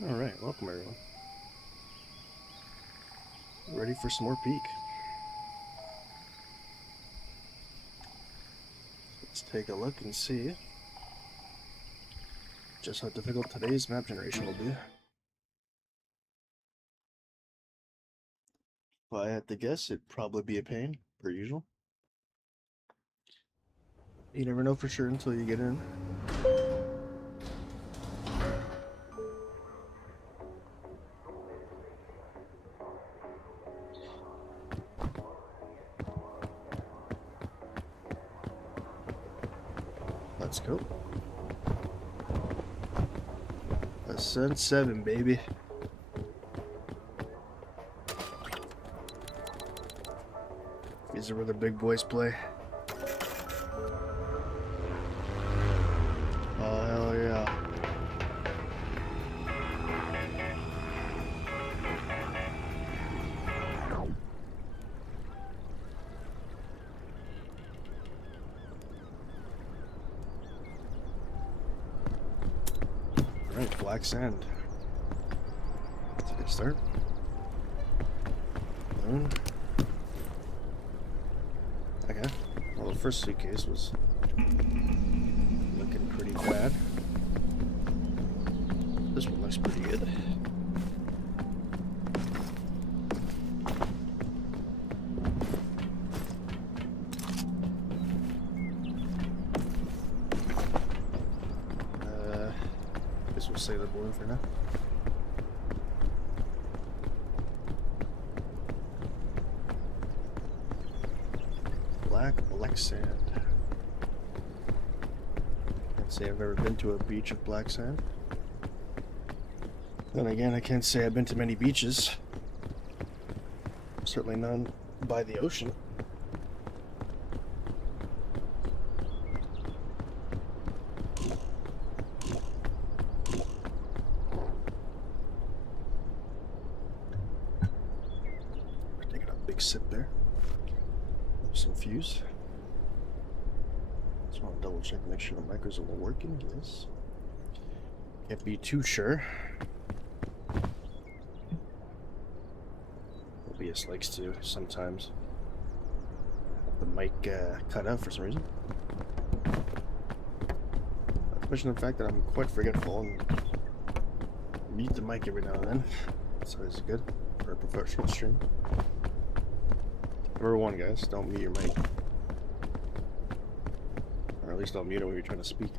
Alright, welcome everyone. Ready for some more Peak. Let's take a look and see just how difficult today's map generation will be. If I had to guess, it'd probably be a pain, per usual. You never know for sure until you get in. Let's go. Ascent 7, baby. These are where the big boys play. Oh, hell yeah. Alright, black sand. That's a good start. Balloon. Okay. Well, the first suitcase was looking pretty bad. This one looks pretty good. Guess we'll save the balloon for now. Black sand. Can't say I've ever been to a beach of black sand. Then again, I can't say I've been to many beaches. Certainly none by the ocean. Taking a big sip there. Some fuse. Just want to double check, make sure the micros are all working. Yes. Can't be too sure. OBS likes to sometimes have the mic cut out for some reason. Not to mention the fact that I'm quite forgetful and mute the mic every now and then. That's always good for a professional stream. Number one, guys, don't mute your mic. Or at least don't mute it when you're trying to speak.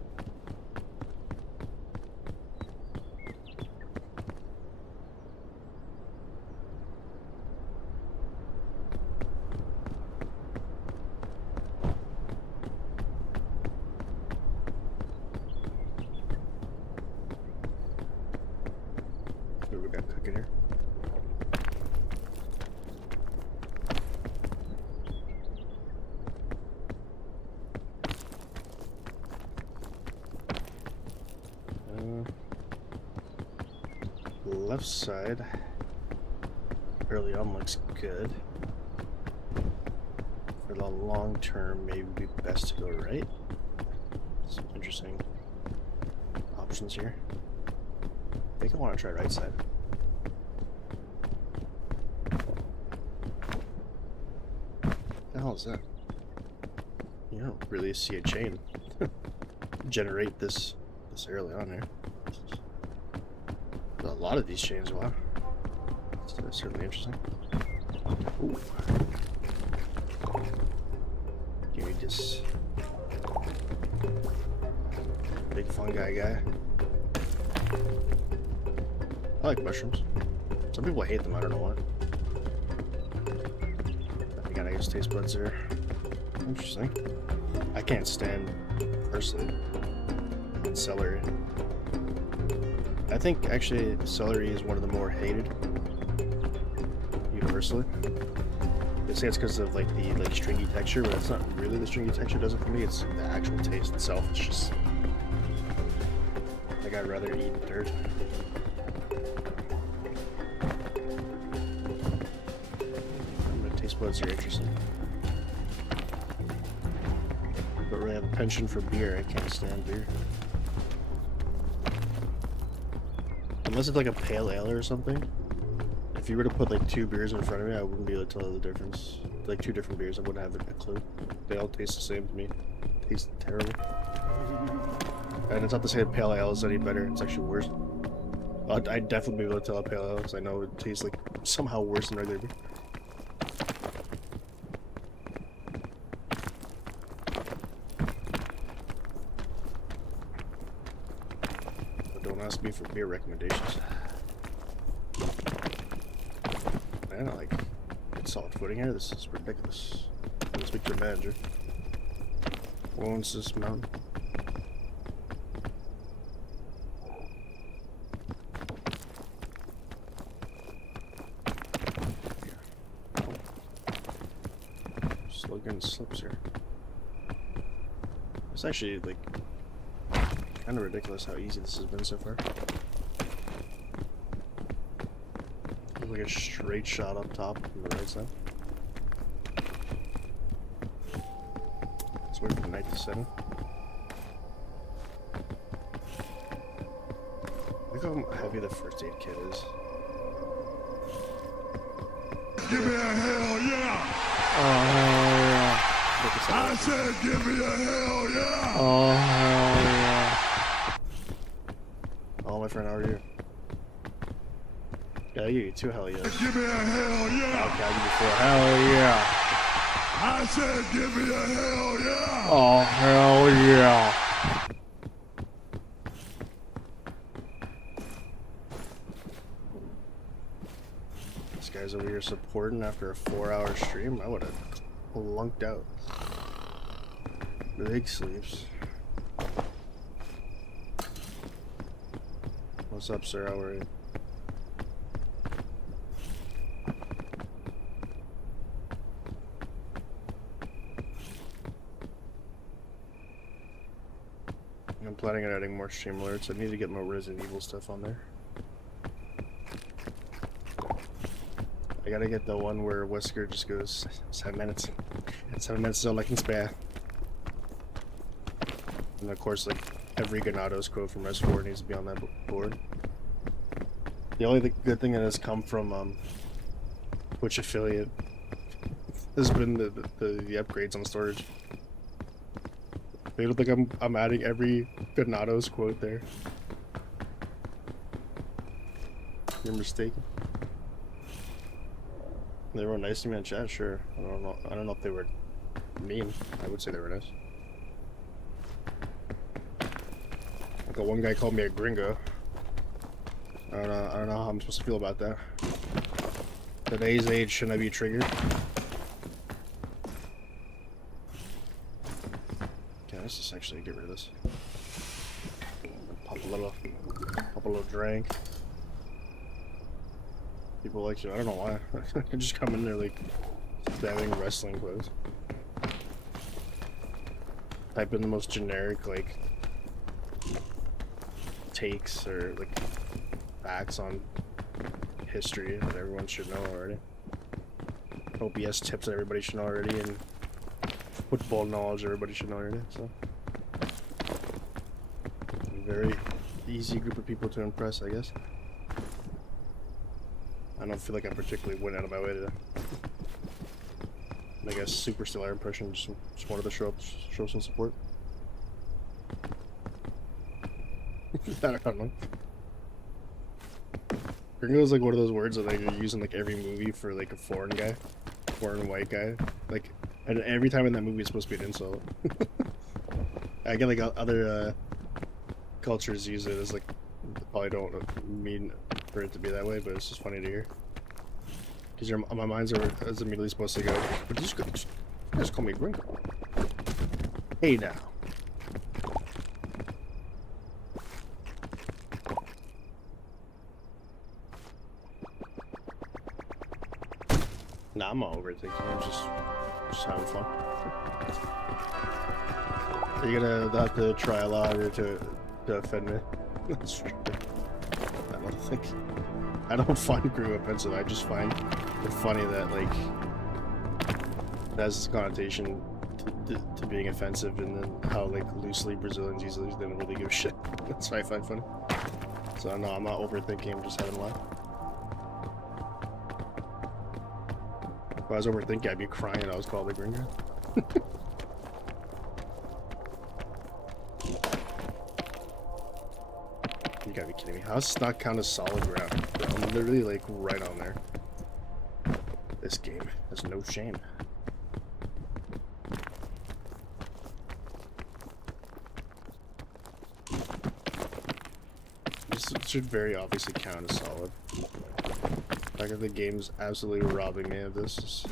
What do we got cooking here? Left side early on looks good. For the long term, maybe it'd be best to go right. Some interesting options here. I think I want to try right side. What the hell is that? You don't really see a chain generate this early on there. A lot of these chains, wow. That's certainly interesting. Ooh. Give me this big fungi guy. I like mushrooms. Some people hate them, I don't know why. I got, I guess, taste buds there. Interesting. I can't stand, personally, celery. I think actually celery is one of the more hated universally. They say it's because of like the stringy texture, but it's not really the stringy texture does it for me. It's the actual taste itself. It's just like I'd rather eat dirt. My taste buds are interesting. But really have a penchant for beer. I can't stand beer. Unless it's like a pale ale or something. If you were to put like 2 beers in front of me, I wouldn't be able to tell the difference. Like 2 different beers, I wouldn't have a clue. They all taste the same to me. Taste terrible. And it's not to say that pale ale is any better, it's actually worse. I'd definitely be able to tell a pale ale because I know it tastes like somehow worse than regular beer. But don't ask me for beer recommendations. Man, I like get solid footing here. This is ridiculous. Let's speak to the manager. Who owns this mountain? Slow getting slips here. It's actually like kind of ridiculous how easy this has been so far. Like a straight shot up top on the right side. Let's wait for the night to set in. Look how heavy the first aid kit is. Give me a hell yeah! Oh hell yeah! I said give me a hell yeah! Oh hell yeah! Oh my friend, how are you? Yeah, I give you 2 hell yeahs. Give me a hell yeah! Okay, I'll give you 4 hell yeah! I said give me a hell yeah! Oh hell yeah! This guy's over here supporting after a 4-hour stream. I would have lunked out. Big sleeps. What's up, sir? How are you? I'm planning on adding more stream alerts. I need to get more Resident Evil stuff on there. I gotta get the one where Wesker just goes 7 minutes. 7 minutes is all I can spare. And of course, like every Ganados quote from S4 needs to be on that board. The only good thing that has come from Twitch affiliate has been the upgrades on storage. They don't think I'm adding every Ganados quote there. You're mistaken. They were nice to me in chat, sure. I don't know if they were mean. I would say they were nice. Like one guy called me a gringo. I don't know how I'm supposed to feel about that. Today's age, shouldn't I be triggered? Okay, let's just actually get rid of this. Pop a little drink. People like you. I don't know why. I just come in there like spamming wrestling clothes. Type in the most generic like takes or like facts on history that everyone should know already. OBS tips that everybody should know already, and football knowledge everybody should know already. So a very easy group of people to impress, I guess. I don't feel like I particularly went out of my way to make a super stellar impression. Just wanted to show some support. I don't know. Gringo is like one of those words that they use in like every movie for like a foreign white guy. Like, and every time in that movie it's supposed to be an insult. I get like other cultures use it as like, probably don't mean for it to be that way, but it's just funny to hear. Because my minds is immediately supposed to go, but you just call me Gringo. Hey now. Nah, I'm not overthinking. I'm just having fun. You're gonna have to try a lot harder to offend me. That's true. I don't find Gringo offensive. I just find it funny that like it has this connotation to being offensive, and then how like loosely Brazilians use it. They don't really give a shit. That's what I find funny. So no, I'm not overthinking, I'm just having fun. If I was overthinking, I'd be crying and I was called the Gringo. You gotta be kidding me. How does this not count as solid ground? I'm literally like right on there. This game has no shame. This should very obviously count as solid. The fact that the game's absolutely robbing me of this is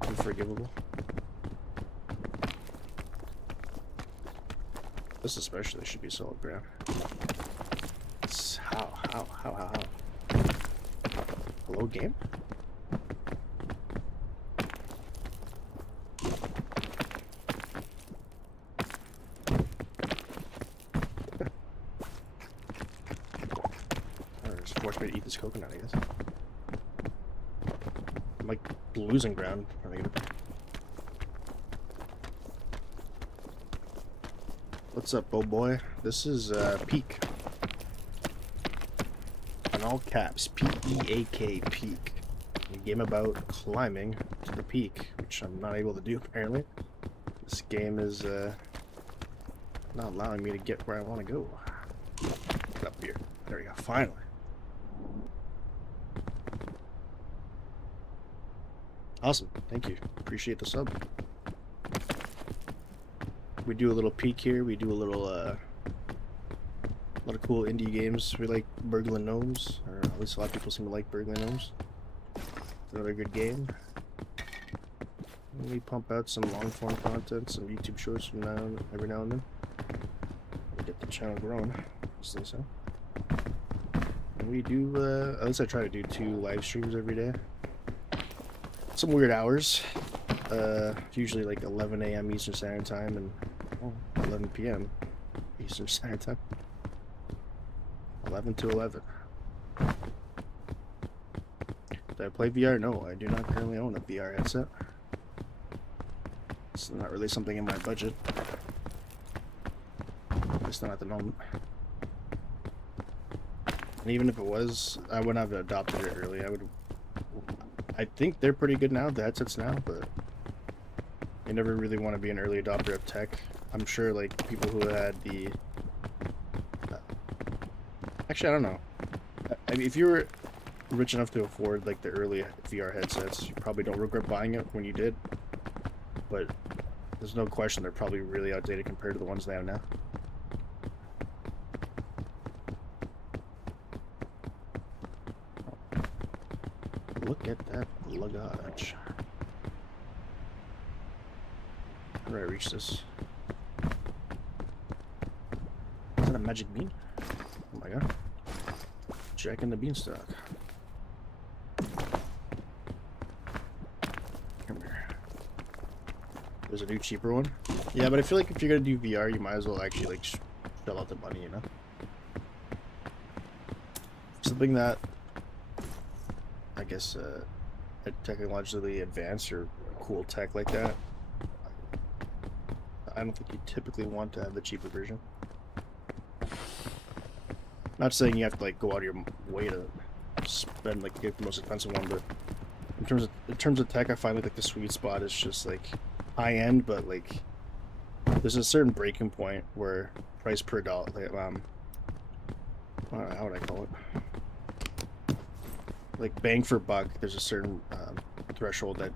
unforgivable. This especially should be solid ground. How? Hello, game? Just force me to eat this coconut, I guess. I'm like losing ground. What's up, oh boy? This is Peak. In all caps, P-E-A-K, Peak. A game about climbing to the peak, which I'm not able to do apparently. This game is not allowing me to get where I want to go. Get up here. There we go, finally. Awesome, thank you. Appreciate the sub. We do a little peek here. We do a little, lot of cool indie games. We like Burglar Gnomes, or at least a lot of people seem to like Burglar Gnomes. Another good game. And we pump out some long-form content, some YouTube shorts from every now and then. We get the channel growing, as they say. And we do, at least I try to do 2 live streams every day. Some weird hours. Usually like 11 a.m. Eastern Standard Time and 11 p.m. Eastern Standard Time. 11 to 11. Do I play VR? No, I do not currently own a VR headset. It's not really something in my budget. It's not at the moment. And even if it was, I wouldn't have adopted it early. I think they're pretty good now, the headsets now, but you never really want to be an early adopter of tech. I'm sure like people who had the actually I don't know. I mean, if you were rich enough to afford like the early VR headsets, you probably don't regret buying it when you did. But there's no question they're probably really outdated compared to the ones they have now. Look at that luggage. How do I reach this? Is that a magic bean? Oh my god. Checking the beanstalk. Come here. There's a new cheaper one. Yeah, but I feel like if you're gonna do VR, you might as well actually like shell out the money, you know? Something that I guess technologically advanced or cool tech like that, I don't think you typically want to have the cheaper version. Not saying you have to like go out of your way to spend like get the most expensive one, but in terms of tech, I find like the sweet spot is just like high end, but like there's a certain breaking point where price per dollar, like, how would I call it? Like bang for buck, there's a certain threshold that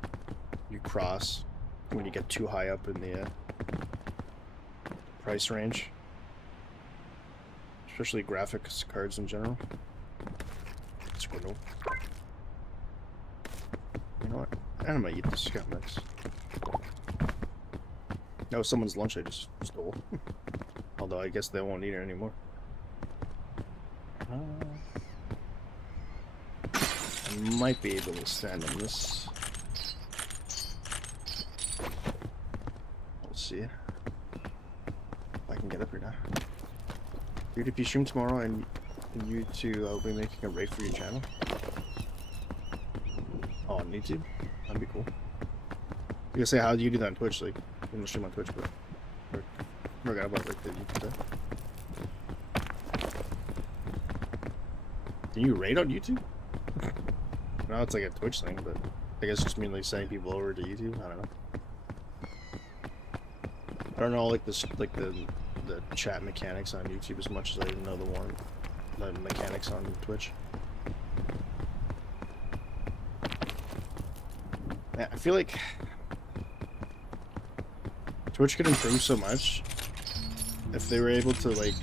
you cross when you get too high up in the price range, especially graphics cards in general. Squirtle. You know what? I might eat this scout mix. That was someone's lunch I just stole. Although I guess they won't eat it anymore. I might be able to stand on this. We'll see if I can get up here now. Dude, if you stream tomorrow and you two, I'll be making a raid for your channel. Oh, on YouTube? That'd be cool. You can say, how do you do that on Twitch? Like, you don't stream on Twitch, but I forgot about like the YouTube stuff. Can you rate on YouTube? No, it's like a Twitch thing, but I guess just mean like sending people over to YouTube. I don't know. I don't know like this like the chat mechanics on YouTube as much as I know the mechanics on Twitch. Yeah, I feel like Twitch could improve so much if they were able to like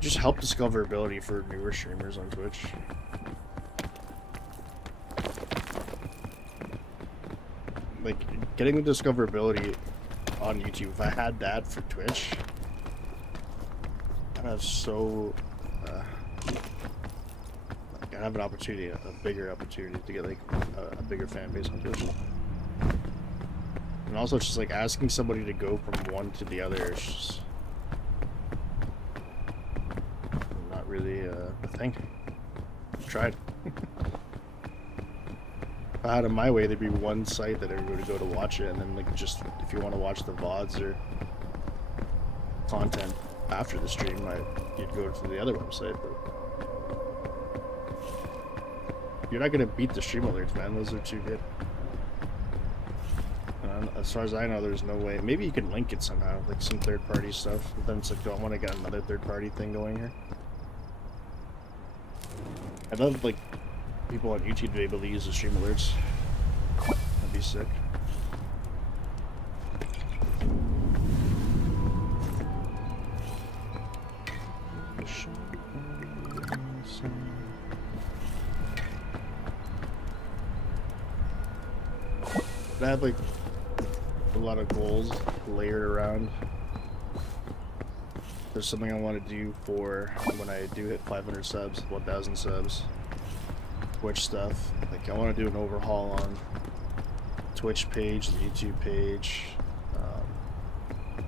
just help discoverability for newer streamers on Twitch. Like getting the discoverability on YouTube. If I had that for Twitch, I'd have so like I'd have an opportunity, a bigger opportunity to get like a bigger fan base on Twitch. And also, it's just like asking somebody to go from one to the other is just not really a thing. I've tried. If I had it my way, there'd be one site that everybody would go to watch it, and then like just if you want to watch the VODs or content after the stream, you'd go to the other website. But you're not gonna beat the stream alerts, man. Those are too good. As far as I know, there's no way. Maybe you can link it somehow, like some third-party stuff. But then it's like, do I want to get another third-party thing going here? I love like people on YouTube to be able to use the stream alerts. That'd be sick. I have like a lot of goals layered around. There's something I want to do for when I do hit 500 subs, 1,000 subs. Twitch stuff. Like I want to do an overhaul on Twitch page, the YouTube page.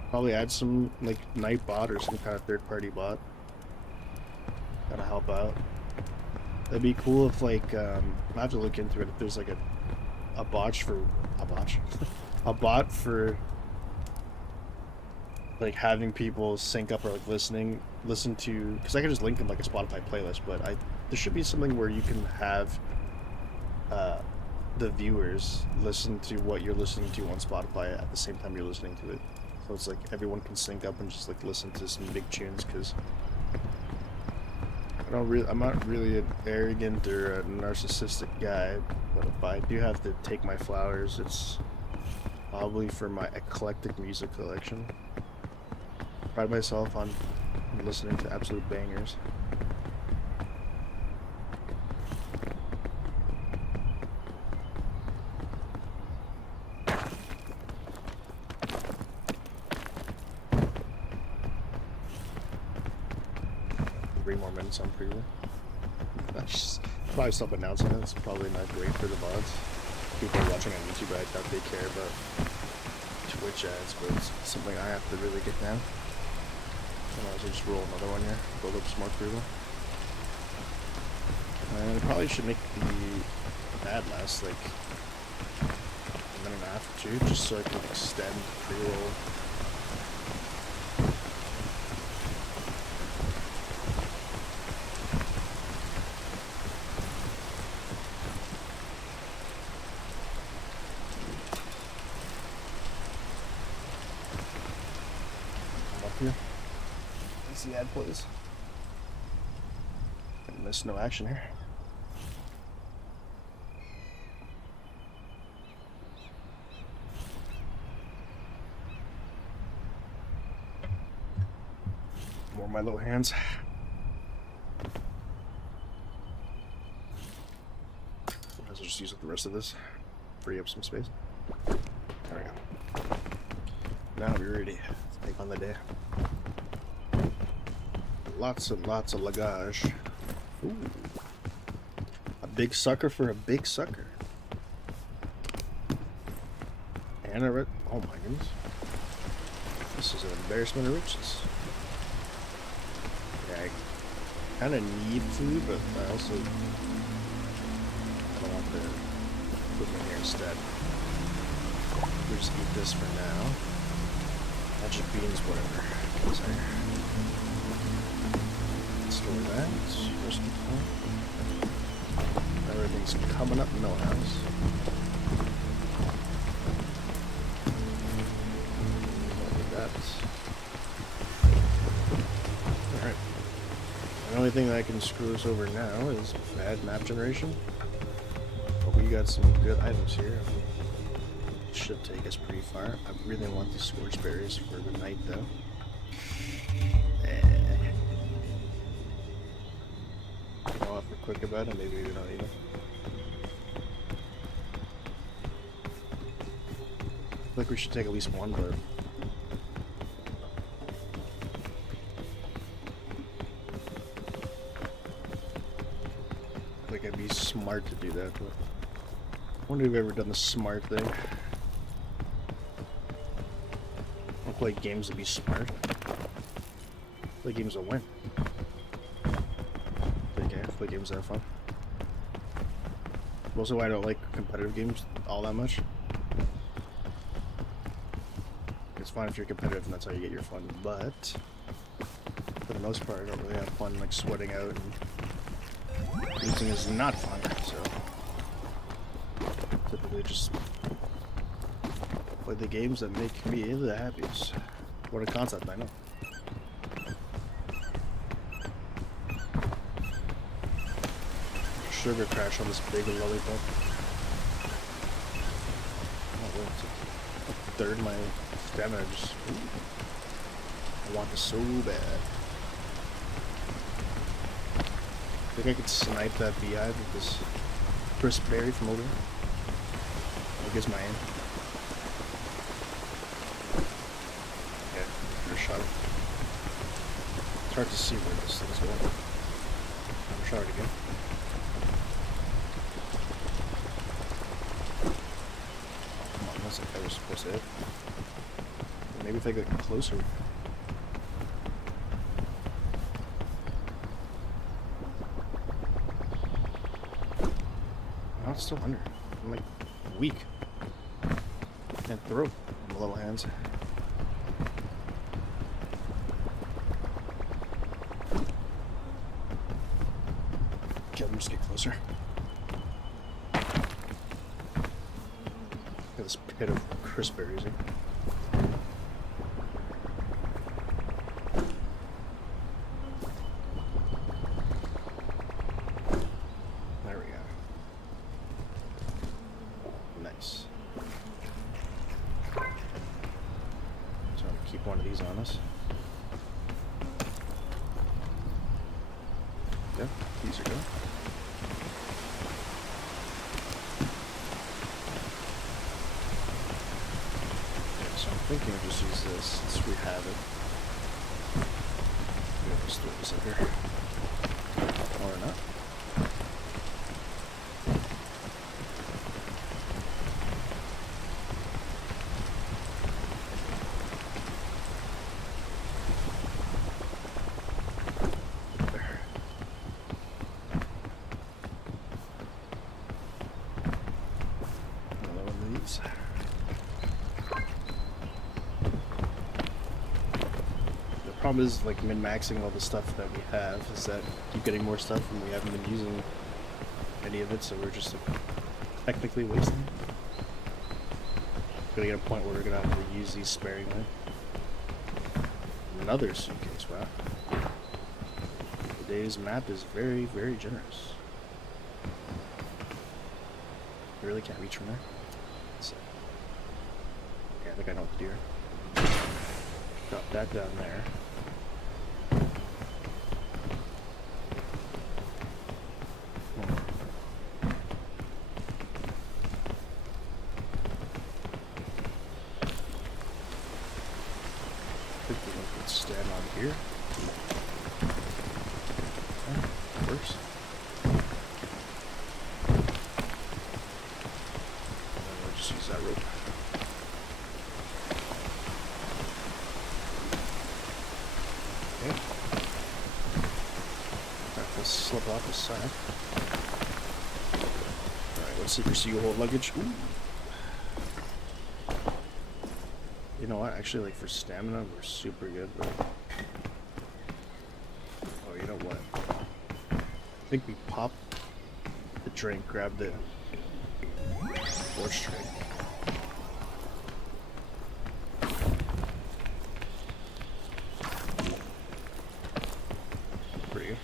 Probably add some like night bot or some kind of third-party bot. Gotta help out. That'd be cool if like I have to look into it. If there's like a bot for like having people sync up or like listen to, because I can just link them like a Spotify playlist, but there should be something where you can have the viewers listen to what you're listening to on Spotify at the same time you're listening to it. So it's like everyone can sync up and just like listen to some big tunes, because I'm not really an arrogant or a narcissistic guy, but if I do have to take my flowers, it's probably for my eclectic music collection. Pride myself on listening to absolute bangers. On preview. That's just probably self-announcing. It's probably not great for the VODs. People are watching on YouTube, I doubt they care about Twitch ads, but it's something I have to really get down. I might as well just roll another one here, build up some more approval. And I probably should make the ad last like a minute and a half or two, just so I can extend pre-roll. The ad plays. Miss no action here. More my little hands. I'll just use up the rest of this. Free up some space. There we go. Now we're ready to take on the day. Lots and lots of lagage. Ooh. A big sucker for a big sucker. And oh my goodness. This is an embarrassment of riches. Yeah, I kind of need food, but I also don't want to put them in here instead. We'll just eat this for now. Bunch of beans, whatever. Sorry. store that. Rescue point. Everything's coming up Millhouse. Look at that. Alright. The only thing that can screw us over now is bad map generation. But we got some good items here. Should take us pretty far. I really want the scorch berries for the night though. Go off real quick about it, maybe we don't need them. I feel like we should take at least one, but like it'd be smart to do that, but I wonder if we've ever done the smart thing. I don't play games to be smart. I play games to win. I play games that are fun. Also, why I don't like competitive games all that much. It's fun if you're competitive and that's how you get your fun, but for the most part, I don't really have fun like sweating out, and losing is not fun, so typically just play the games that make me the happiest. What a concept, I know. Sugar crash on this big lollipop. Oh, well, it's a third of my stamina. Just, ooh. I want this so bad. I think I could snipe that beehive with this crisp berry from over here. I guess my aim. Yeah, first shot. It's hard to see where this thing's going. I'll shot it again. Like I was supposed to hit. Maybe if I get closer. Oh, it's still under. I'm like weak. Can't throw with my little hands. Okay, let me just get closer. This pit of crisp berries here. There we go. Nice. So I'm gonna keep one of these on us. Yeah, these are good. I think I'll just use this since we have it. Maybe I'll just throw this up here. Or not. There. Another one of these. Problem is, like, min-maxing all the stuff that we have is that keep getting more stuff and we haven't been using any of it, so we're just technically wasting it. Gonna get a point where we're gonna have to use these sparingly. Another suitcase, wow. Today's map is very, very generous. I really can't reach from there. So, yeah, I think I know what to do here. Drop that down there. Stand on here. Oh, that works. And then we'll just use that rope. Okay. Alright, let's slip off the side. Alright, let's secrecy hold luggage. Ooh. You know what? Actually, like for stamina, we're super good, but oh, you know what? think we pop the drink, grab the torch drink. Pretty good.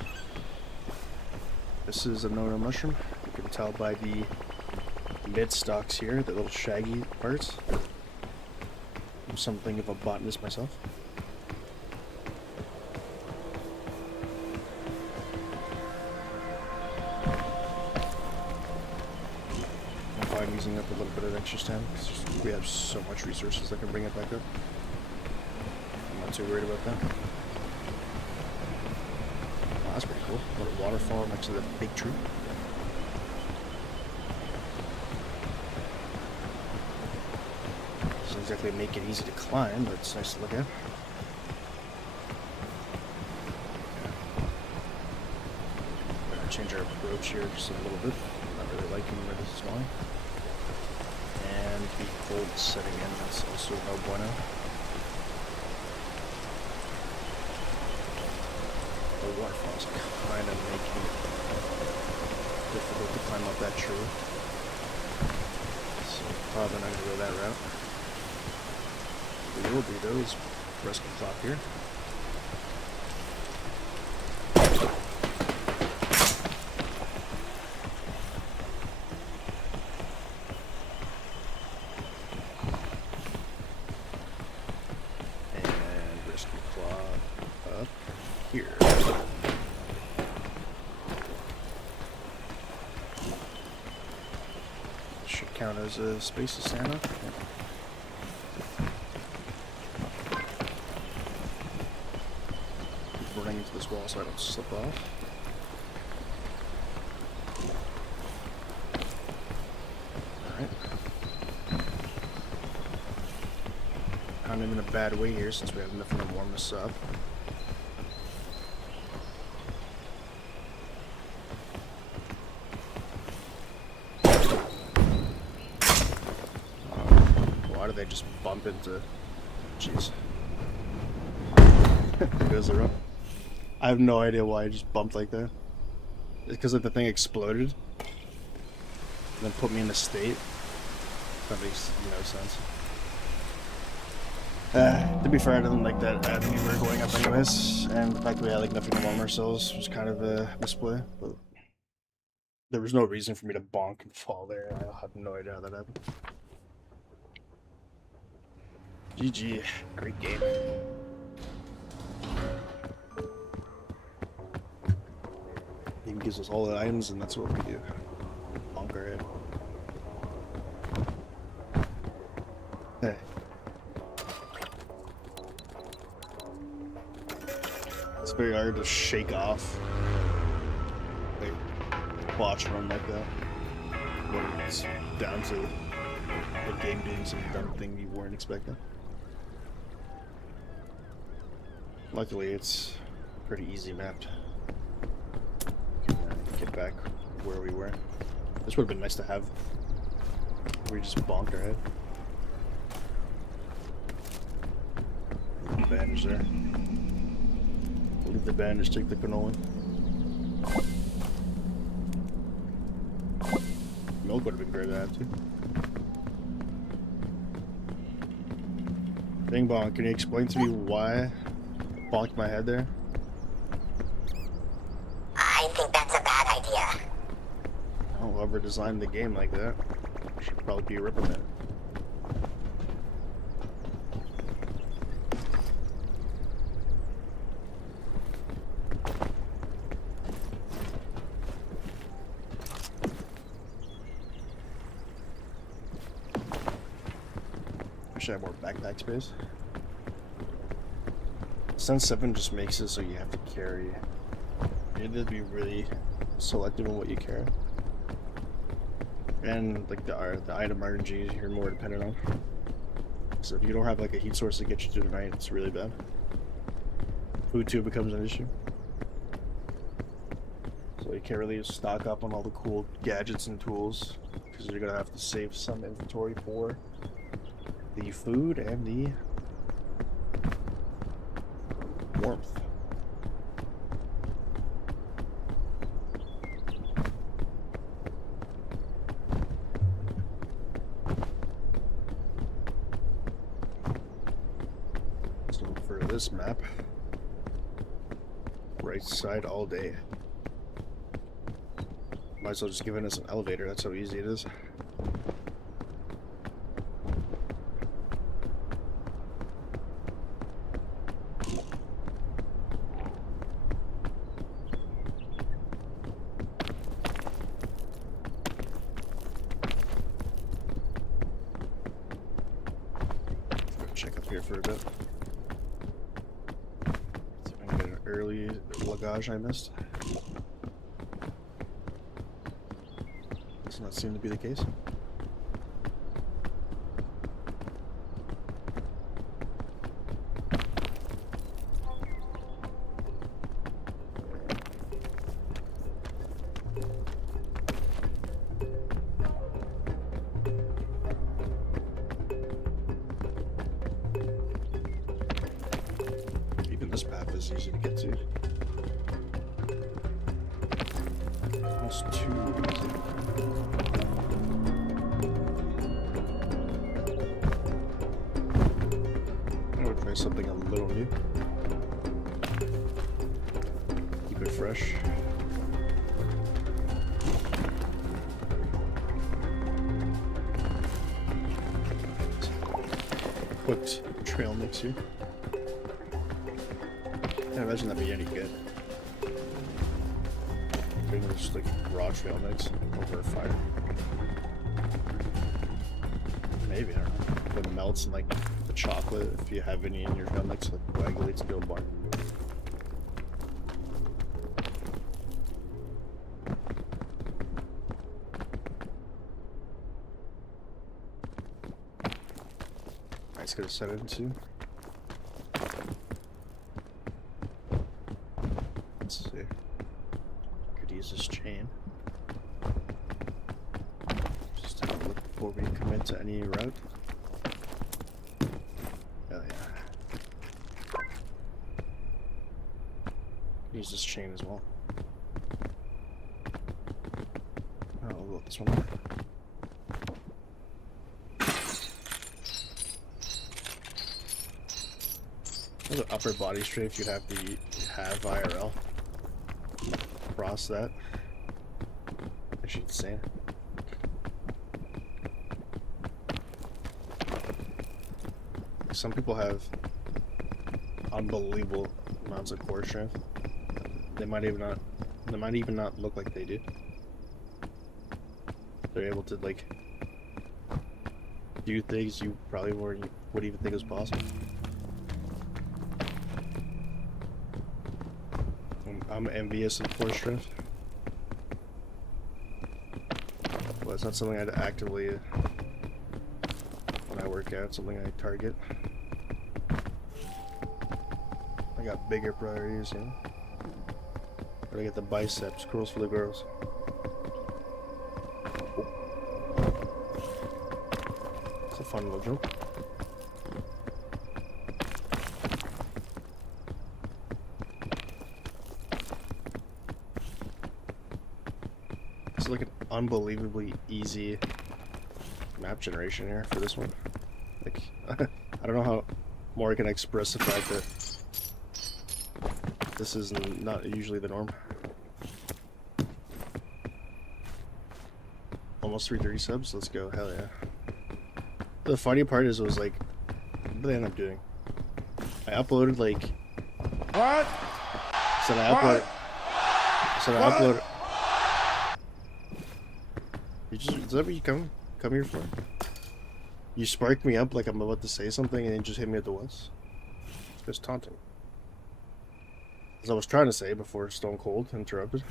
This is a no-no mushroom. You can tell by the mid stalks here, the little shaggy parts. I'm something of a botanist myself. I'm using up a little bit of extra stamina because we have so much resources that can bring it back up. I'm not too worried about that. Oh, that's pretty cool. A little waterfall next to the big tree. Doesn't exactly make it easy to climb, but it's nice to look at. I'm gonna change our approach here just a little bit. I'm not really liking where this is going. And the cold setting in, that's also no bueno. The waterfall's kind of making it difficult to climb up that tree. So probably not going to go that route. What we will do though is rescue clock here. Count as a space to stand up. Keep running into this wall so I don't slip off. Alright. Kind of in a bad way here since we have nothing to warm us up. They just bump into. Jeez. There goes the rope. I have no idea why I just bumped like that. It's because the thing exploded and then put me in a state. That makes no sense. To be fair, I didn't like that avenue we were going up anyways, and the fact that we had like nothing to warm ourselves was kind of a misplay. But there was no reason for me to bonk and fall there. I have no idea how that happened. GG, great game. Game gives us all the items, and that's what we do. Bonk our head. Hey. It's very hard to shake off a botch run like that when it's down to the game doing some dumb thing you weren't expecting. Luckily, it's pretty easy mapped. Get back where we were. This would have been nice to have. We just bonked our head. Leave the bandage there. Leave the bandage, take the cannoli. Milk would have been great to have too. Bing Bong, can you explain to me why I bonked my head there? I think that's a bad idea. Whoever designed the game like that should probably be reprimanded. Wish I had more backpack space. Ascent 7 just makes it so you have to carry. You need to be really selective in what you carry. And like the item RNG you're more dependent on. So if you don't have like a heat source to get you through the night, it's really bad. Food too becomes an issue. So you can't really stock up on all the cool gadgets and tools because you're gonna have to save some inventory for the food and the warmth. for this map. Right side all day. Might as well just give us an elevator, that's how easy it is. Check up here for a bit. See if I can get an early lagage I missed. Does not seem to be the case. Even this path is easy to get to. Almost too easy. I would try something a little new. Keep it fresh. Cooked trail mix here. Can't imagine that'd be any good. Maybe just like raw trail mix over a fire. Maybe, I don't know. If it melts in like the chocolate, if you have any in your trail mix, like coagulates to a bar. Nice, gonna set it into. Let's see. Could use this chain. Just have a look before we commit to any route. Hell yeah. Use this chain as well. Oh, we'll go this one. The upper body strafe you'd have to have IRL. Cross that. Actually, insane. Some people have unbelievable amounts of core strength. They might even not look like they do. They're able to like do things you probably wouldn't even think was possible. I'm envious of core strength. Well, it's not something I'd actively, when I work out, something I target. I got bigger priorities, you know? Gotta get the biceps, curls for the girls. It's a fun little joke. Like an unbelievably easy map generation here for this one. Like, I don't know how more I can express the fact that this is not usually the norm. Almost 330 subs, let's go, hell yeah. The funny part is, it was like, what did I end up doing? I uploaded like... What? So I upload... Is that what you come here for? You spark me up like I'm about to say something and then just hit me at the once? Just taunting. As I was trying to say before Stone Cold interrupted.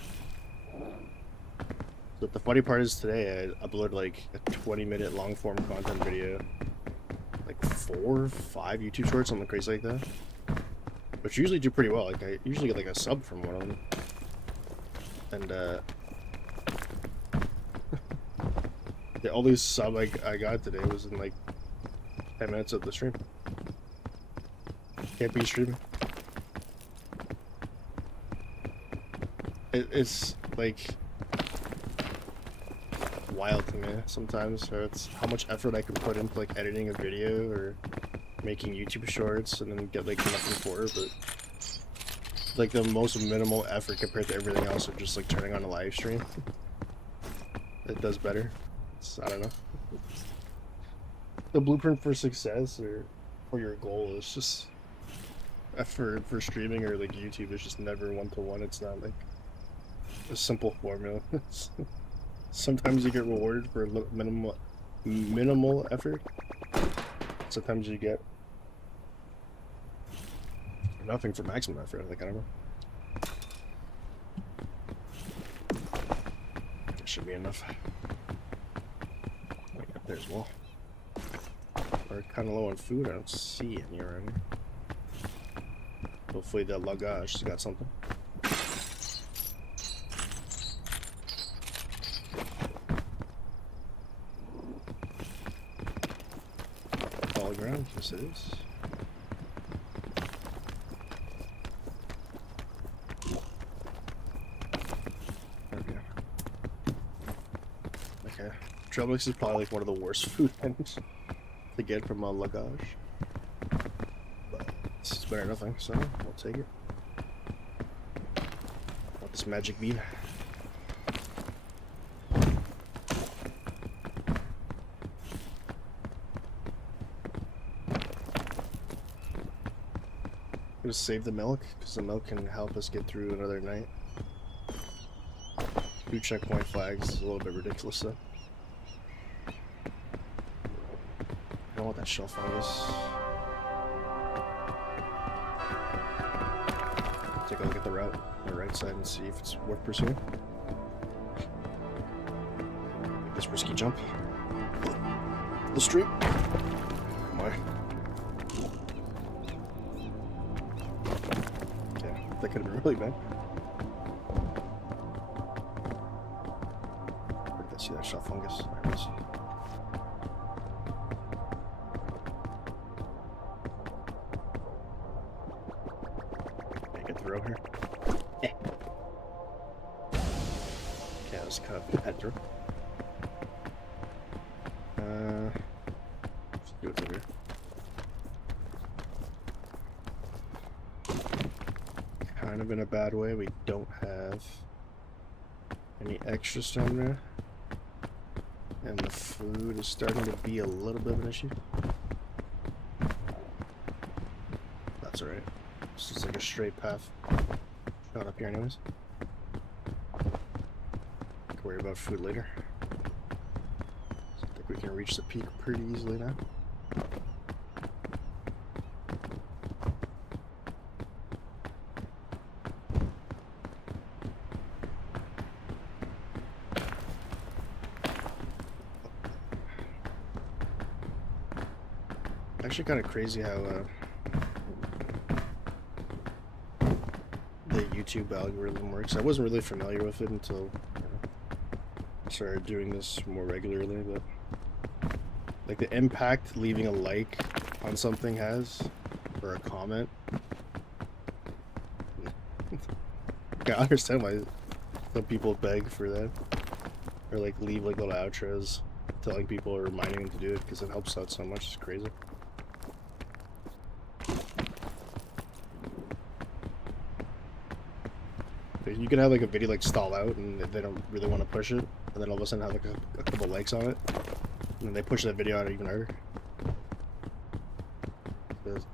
But the funny part is today I uploaded like a 20-minute long form content video. Like 4 or 5 YouTube shorts, something crazy like that. Which usually do pretty well. Like I usually get like a sub from one of them. And the only sub I got today was in like 10 minutes of the stream. Can't be streaming. It's like wild to me sometimes. So it's how much effort I can put into like editing a video or making YouTube shorts and then get like nothing for it, but like the most minimal effort compared to everything else of just like turning on a live stream. It does better. I don't know. The blueprint for success or your goal is just for streaming or like YouTube is just never 1-to-1. It's not like a simple formula. Sometimes you get rewarded for minimal effort. Sometimes you get nothing for maximum effort. Like I don't know. That should be enough. Wait, up there as well. We're kind of low on food. I don't see any around here. Hopefully that luggage has got something. All ground, yes it is. Okay. Okay. Trailmix is probably like one of the worst food things to get from a luggage. But it's better than nothing, so we'll take it. Want this magic bean. Gonna save the milk because the milk can help us get through another night. 2 checkpoint flags is a little bit ridiculous though. I don't want that shell fungus. Take a look at the route on the right side and see if it's worth pursuing. Make this risky jump. The street. Come on. That could have been really bad. Where did I see that shell fungus? There it is. Okay, get the row here. Eh. Okay, I was kind of head through. Let's do it over here. Kind of in a bad way. We don't have any extra stamina, and the food is starting to be a little bit of an issue. That's alright. This is like a straight path. Not up here anyways. Can worry about food later. I think we can reach the peak pretty easily now. Actually kind of crazy how the YouTube algorithm works. I wasn't really familiar with it until I started doing this more regularly, but like the impact leaving a like on something has, or a comment. I understand why some people beg for that, or like leave like little outros telling people or reminding them to do it because it helps out so much. It's crazy. You can have like a video like stall out and they don't really want to push it, and then all of a sudden have like a couple likes on it, and then they push that video out even harder. It's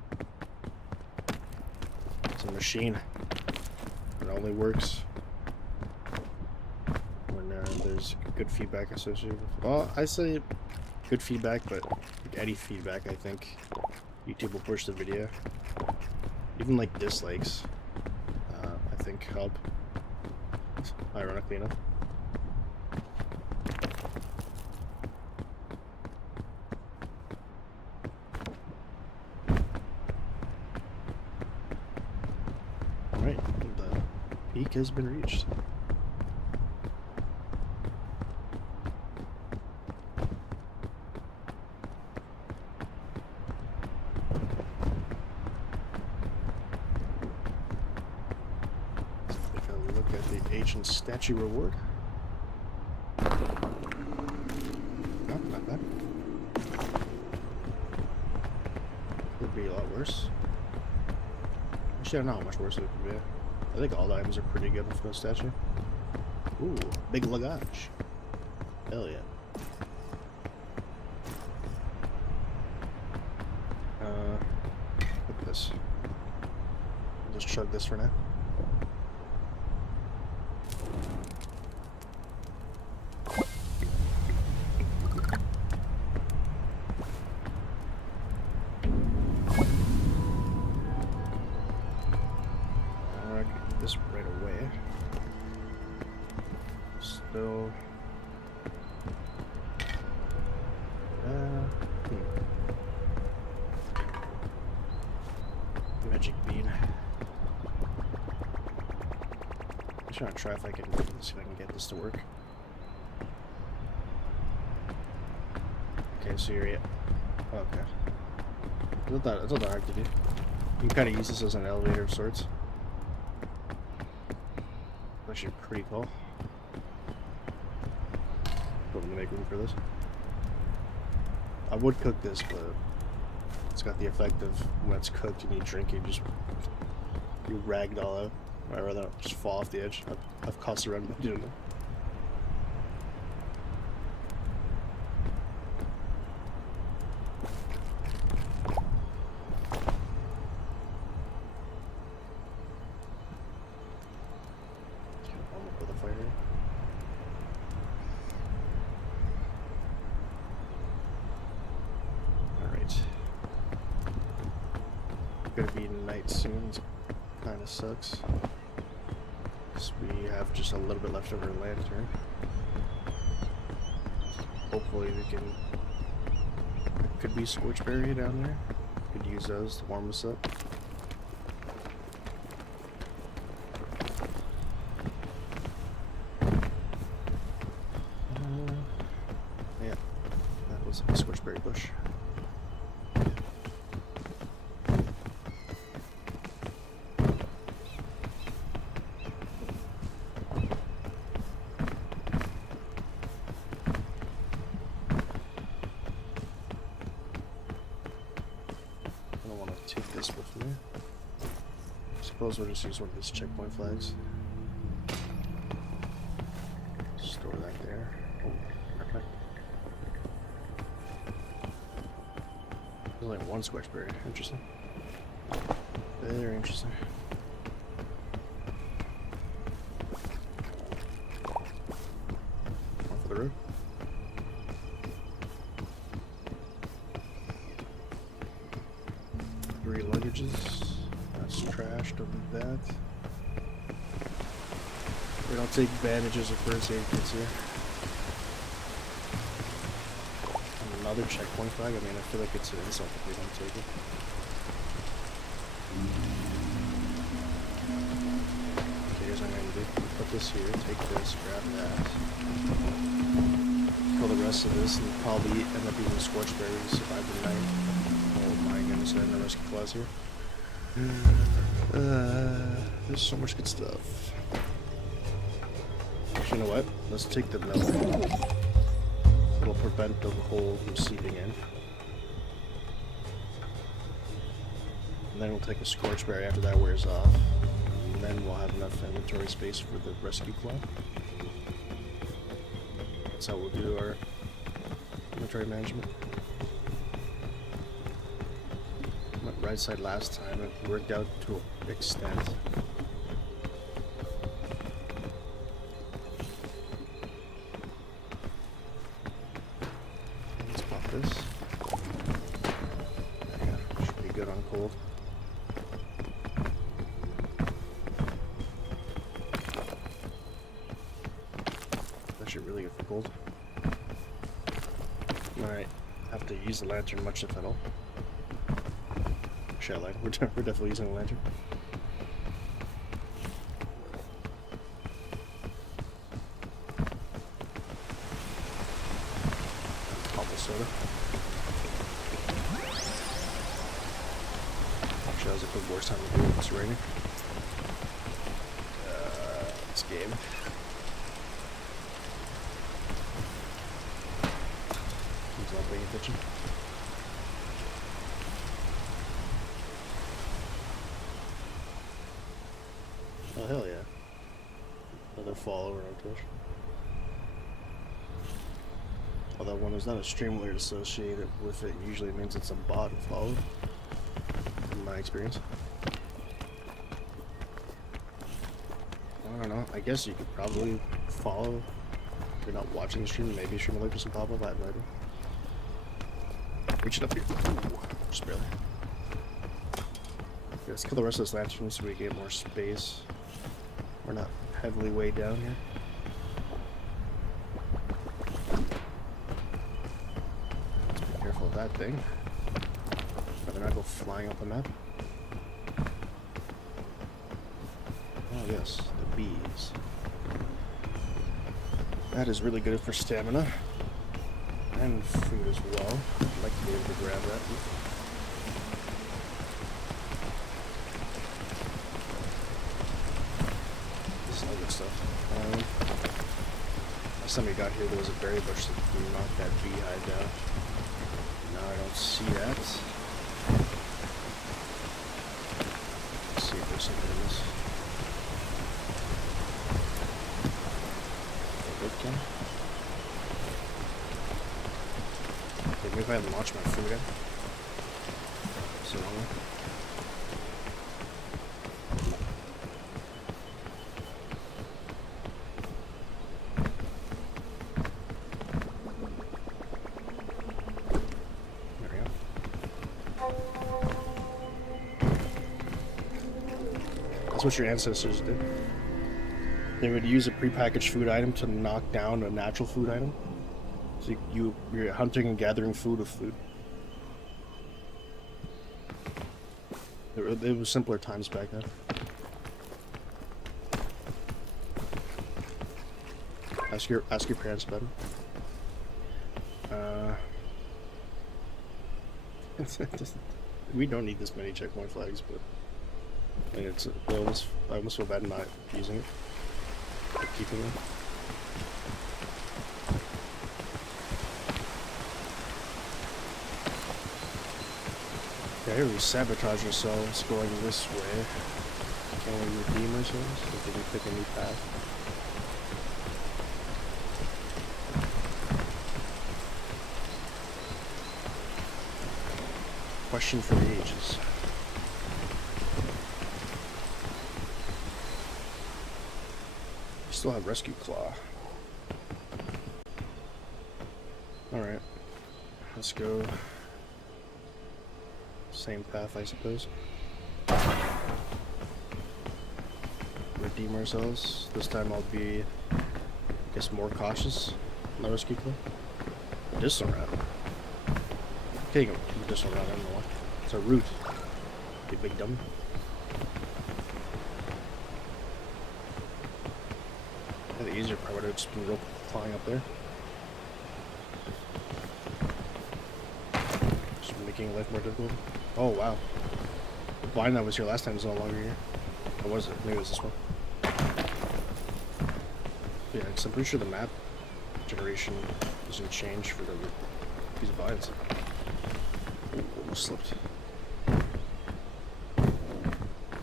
a machine. It only works when there's good feedback associated with it. Well, I say good feedback, but like any feedback, I think YouTube will push the video. Even like dislikes, I think help. Ironically enough. Alright, the peak has been reached. Ancient statue reward. No, not bad. could be a lot worse. Actually, I don't know how much worse it could be. I think all the items are pretty good for the statue. Ooh, big luggage. Hell yeah. Look at this. I'll just chug this for now. Alright, get this right away. Still. Magic bean. I'm just gonna try if I can see if I can get this to work. Okay, so you're okay. It's not that hard to do. You can kind of use this as an elevator of sorts. Actually, pretty cool. But I'm gonna make room for this. I would cook this, but it's got the effect of when it's cooked and you drink it, you ragdoll out. I'd rather just fall off the edge. I've cost around by doing that. Gonna be night soon. Kind of sucks. So we have just a little bit left over lantern. Hopefully we can. Could be scorchberry down there. Could use those to warm us up. Yeah, that was a scorchberry bush. Take this with me. Suppose we'll just use one of these checkpoint flags. Store that there. Oh, perfect. There's only one scorchberry. Interesting. Very interesting. One for the road. Luggages. That's trashed over that. We don't take bandages or first aid kits here. Another checkpoint flag. I mean, I feel like it's an insult if we don't take it. Okay, here's what I'm gonna do. Put this here, take this, grab that. Kill the rest of this, and probably end up using scorchberry to survive the night. I have no rescue clause here. There's so much good stuff. Actually, you know what? Let's take the milk. It'll prevent the cold from seeping in. And then we'll take a scorchberry after that wears off. And then we'll have enough inventory space for the rescue claw. That's how we'll do our inventory management. Right side last time, it worked out to an extent. Let's pop this. Yeah, should be good on cold. Actually really good for cold. Alright, have to use the lantern much if at all. Shall I? We're definitely using a lantern. Apple soda. Actually, that was a good worst time to do it. It's raining. This game. He's not paying attention. Oh, hell yeah. Another follower on Twitch. Although when there's not a stream alert associated with it, usually means it's a bot who followed, in my experience. I don't know. I guess you could probably follow if you're not watching the stream. Maybe stream alert doesn't pop up. I have no idea. Reach it up here. Ooh, just barely. Okay, let's kill the rest of this lantern so we get more space. We're not heavily weighed down here. Let's be careful of that thing. Rather not go flying off the map. Oh yes, the bees. That is really good for stamina. And food as well. I'd like to be able to grab that. This is all good stuff. Last time we got here, there was a berry bush that knocked that beehive down. Now I don't see that. Let's see if there's something in this. Okay. Maybe if I launch my food in. So long. There we go. That's what your ancestors did. They would use a prepackaged food item to knock down a natural food item. So you're hunting and gathering food with food. It was simpler times back then. Ask your parents about it. We don't need this many checkpoint flags, but I mean, I almost feel bad not using it, or keeping them. Yeah, here we sabotage ourselves going this way. Can we redeem ourselves? Or did we pick a new path? Question for the ages. We still have Rescue Claw. Alright. Let's go. Same path, I suppose. Redeem ourselves. This time I'll be, I guess, more cautious on the rescue club. Medicinal route. Okay, go medicinal route. I don't know why. It's a route. You big dumb. Yeah, the easier part would have just been rope flying up there. Just making life more difficult. Oh wow. The blind that was here last time is no longer here. Or was it? Maybe it was this one. Yeah, because I'm pretty sure the map generation doesn't change for these blinds. Ooh, almost slipped.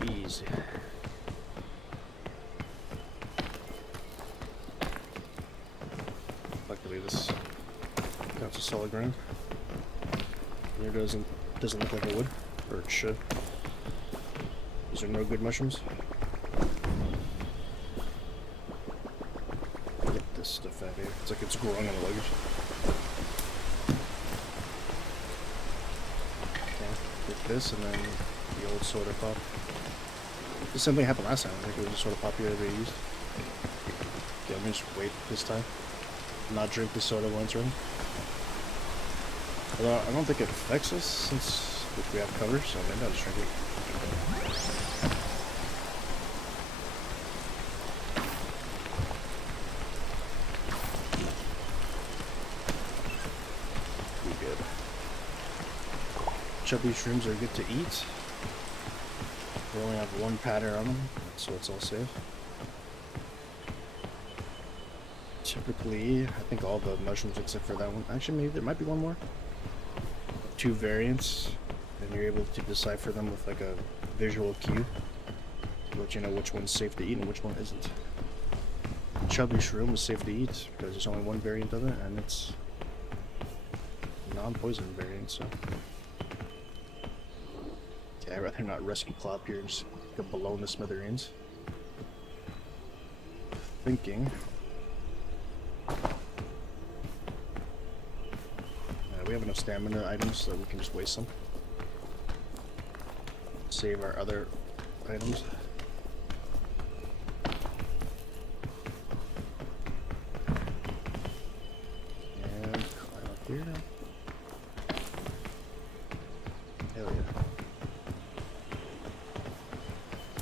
Easy. Luckily this counts as solid ground. Here doesn't look like it would, or it should. These are no good mushrooms. Get this stuff out of here. It's like it's growing on the luggage. Okay, get this and then the old soda pop. The same thing happened last time. I think it was a soda pop here that we used. Okay, let me just wait this time. Not drink the soda once running. Although I don't think it affects us since we have cover, so maybe I'll just drink it. We good. Chubby shrooms are good to eat. We only have one pattern on them, so it's all safe. Typically, I think all the mushrooms except for that one. Actually, maybe there might be one more. 2 variants, and you're able to decipher them with like a visual cue. Let you know which one's safe to eat and which one isn't. Chubby shroom is safe to eat because there's only one variant of it, and it's non-poison variant, so. Yeah, I'd rather not rescue Clop here and just go below in the smithereens. Thinking. We have enough stamina items so we can just waste them. Save our other items. And climb up here. Hell yeah.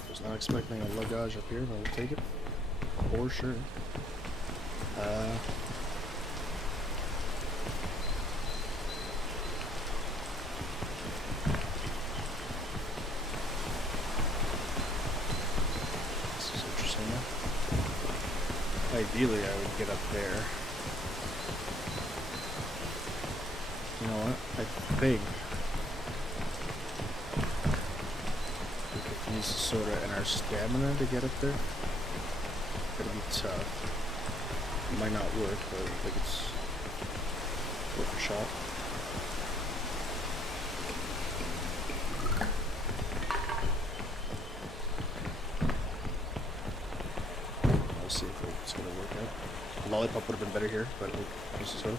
Was not expecting a luggage up here, but we'll take it. For sure. Ideally, I would get up there. You know what? I think we could use the soda and our stamina to get up there. It'll be tough. It might not work, but I think it's worth a shot. See if it's gonna work out. The lollipop would have been better here, but we'll use the soda.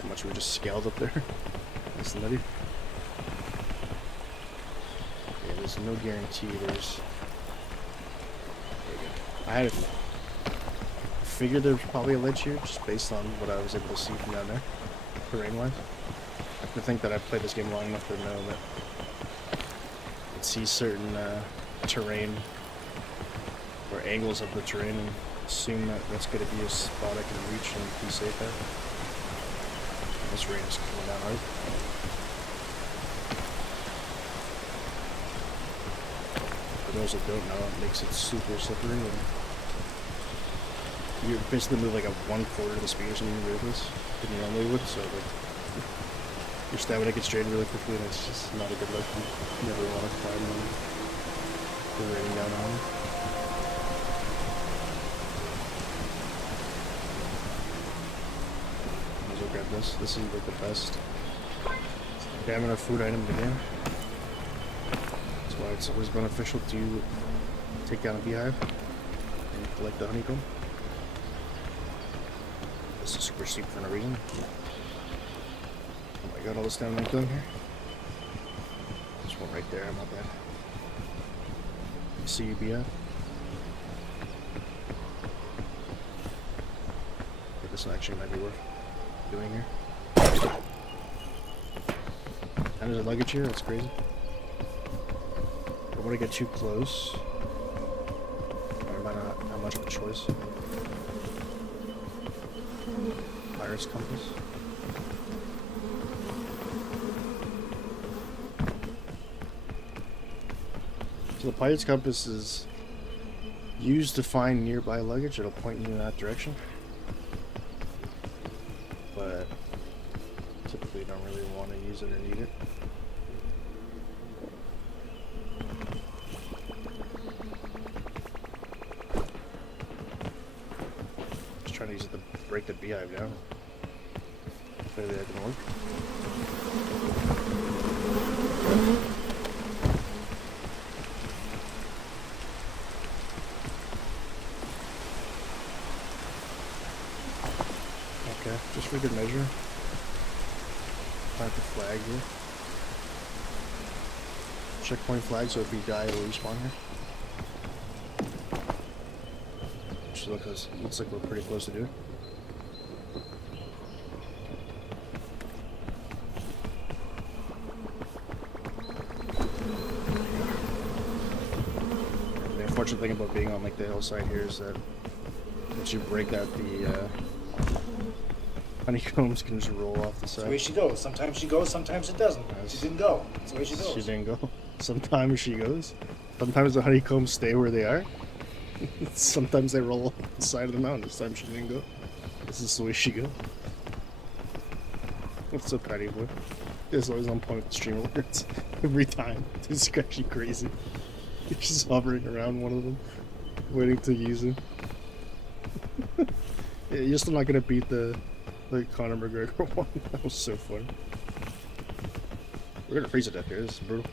How much we just scaled up there. That's nutty. Yeah, there's no guarantee there's. I had figured there's probably a ledge here just based on what I was able to see from down there, terrain wise. I think that I've played this game long enough to know that I can see certain terrain or angles of the terrain and assume that that's going to be a spot I can reach and be safe at. This rain is coming down hard. For those that don't know, it makes it super slippery and you basically move like a 1/4 of the speed or something ridiculous than you normally would, so like your stamina gets drained really quickly, and it's just not a good look. You never want to climb when they're raining down on you. Might as well grab this. This is like the best stamina food item in the game. That's why it's always beneficial to take down a beehive and collect the honeycomb. This is super steep for no reason. I got all the stamina done here. There's one right there, I'm not bad. See you, BF. But this one actually might be worth doing here. And there's a luggage here, that's crazy. Don't want to get too close. I might not have much of a choice. Pirate's compass. So the Pirate's compass is used to find nearby luggage. It'll point you in that direction. But typically don't really want to use it or need it. Just trying to use it to break the beehive down. Clearly that didn't work. Okay, just for good measure. Plant the flag here. Checkpoint flag, so if you die, it'll respawn here. Which looks like we're pretty close to do it. The unfortunate thing about being on like the hillside here is that once you break that, the honeycombs can just roll off the side. That's the way she goes. Sometimes she goes, sometimes it doesn't. She didn't go. That's the way she goes. She didn't go. Sometimes she goes. Sometimes the honeycombs stay where they are. Sometimes they roll off the side of the mountain. This time she didn't go. This is the way she goes. That's so petty, boy. It's always on point with stream alerts. Every time. It's actually crazy. You're just hovering around one of them, waiting to use it. Yeah, you're still not gonna beat the Conor McGregor one. That was so funny. We're gonna freeze to death here. This is brutal.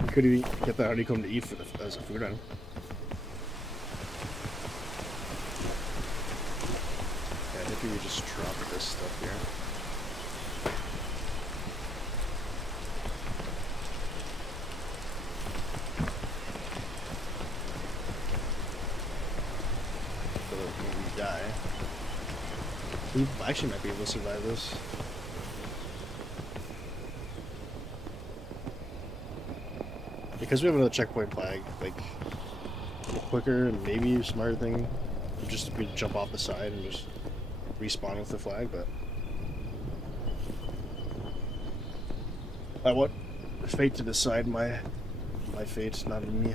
We could even get that honeycomb to eat for as a food item. Yeah, I think we just drop this stuff here. So that when we die, we actually might be able to survive this. Because we have another checkpoint flag, like, the quicker and maybe smarter thing would just be to jump off the side and just respawn with the flag, but I want fate to decide my fate, not me.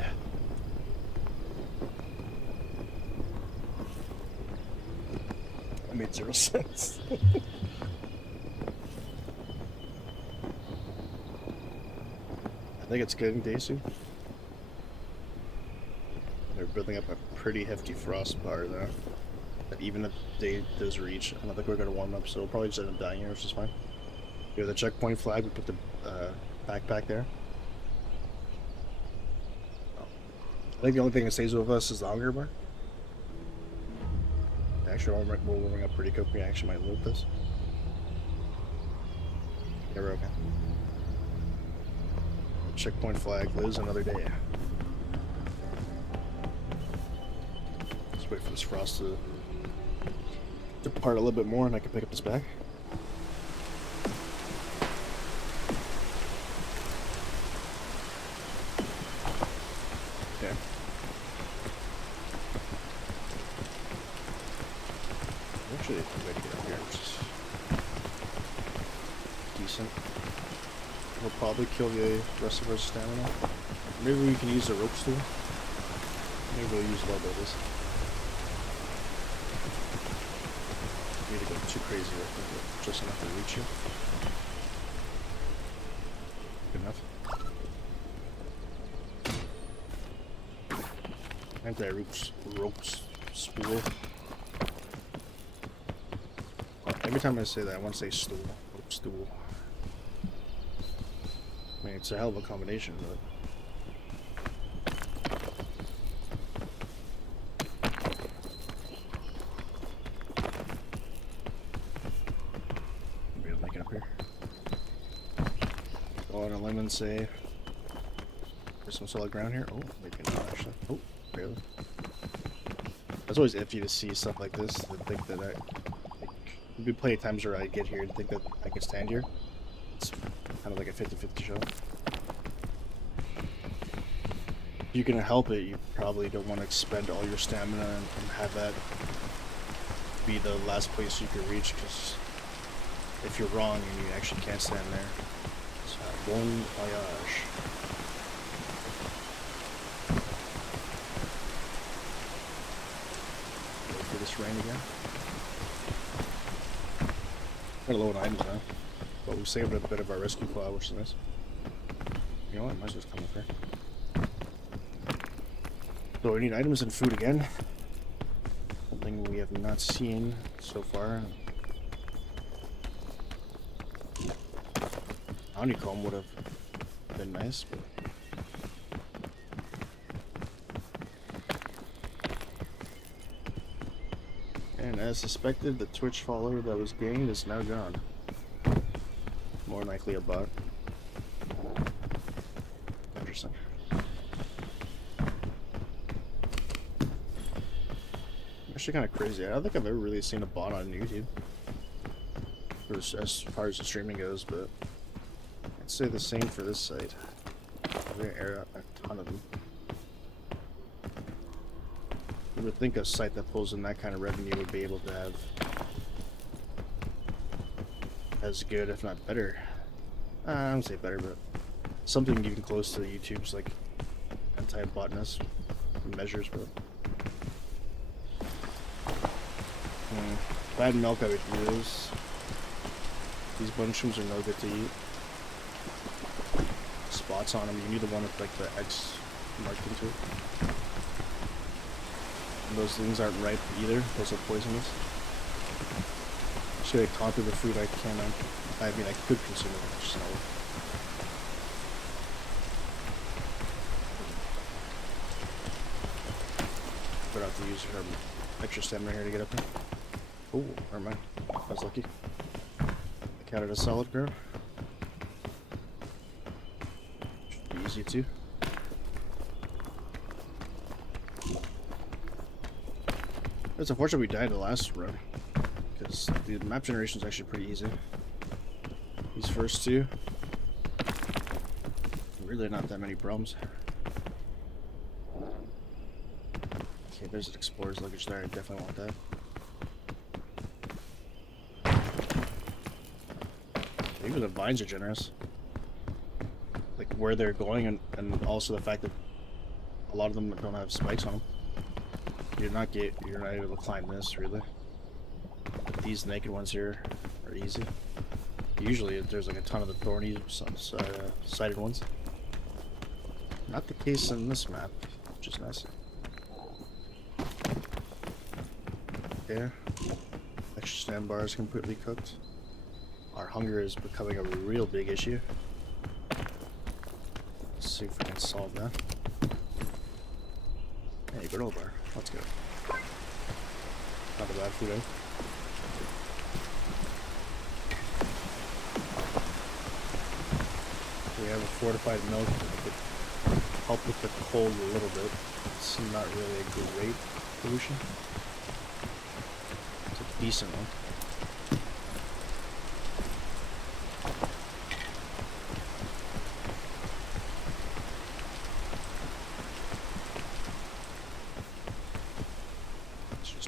That made 0 sense. I think it's getting Daisy. They're building up a pretty hefty frost bar there. That even if day does reach, I don't think we're going to warm up, so we'll probably just end up dying here, which is fine. Here, the checkpoint flag, we put the backpack there. I think the only thing that stays with us is the hunger bar. Actually, we're warming up pretty quick. We actually might loot this. Yeah, we're okay. Checkpoint flag lives another day. Let's wait for this frost to depart a little bit more and I can pick up this bag. Okay. Actually, a way to get up here, which is decent. We'll probably kill the rest of our stamina. Maybe we can use the rope stool. Maybe we'll use a little bit of this. Need to go too crazy with it, just enough to reach you. Good enough. Anti-rope spool. Every time I say that, I want to say stool. Rope stool. I mean, it's a hell of a combination, but... Maybe I'll make it up here. Go on a limb and say... There's some solid ground here. Oh, maybe not actually. Oh, barely. It's always iffy to see stuff like this, to think that there'd be plenty of times where I get here and think that I can stand here. It's kind of like a 50-50 shot. If you can help it, you probably don't want to expend all your stamina and have that be the last place you can reach, because if you're wrong and you actually can't stand there, it's bon voyage. Wait for this rain again. Got a low on items now, but we saved a bit of our rescue claw, which is nice. You know what? I might as well just come up here. So we need items and food again. Something we have not seen so far. Honeycomb would have been nice, but... And as suspected, the Twitch follower that was gained is now gone. More likely a bot. Interesting. Actually kind of crazy. I don't think I've ever really seen a bot on YouTube. As far as the streaming goes, but I'd say the same for this site. We're gonna air out a ton of them. You would think a site that pulls in that kind of revenue would be able to have as good, if not better. I don't say better, but something even close to YouTube's like anti-botness measures, but bad milk I would use. These mushrooms are no good to eat. Spots on them. You need the one with like the X marked into it. And those things aren't ripe either. Those are poisonous. Should I conquer the food I can? I mean, I could consume it. I just know. But I have to use her extra stamina here to get up there. Oh, never mind. I was lucky. I counted a solid ground. Should be easy too. It's unfortunate we died the last run, because the map generation is actually pretty easy. These first two, really not that many problems. Okay, there's an explorer's luggage there. I definitely want that. Even the vines are generous. Like where they're going, and also the fact that a lot of them don't have spikes on them. You're not able to climb this really. But these naked ones here are easy. Usually there's like a ton of the thorny sided ones. Not the case in this map, which is nice. Yeah. Extra stand bar is completely cooked. Our hunger is becoming a real big issue. Let's see if we can solve that. Hey, granola bar. Let's go. Not a bad food, eh? We have a fortified milk that could help with the cold a little bit. It's not really a great solution. It's a decent one.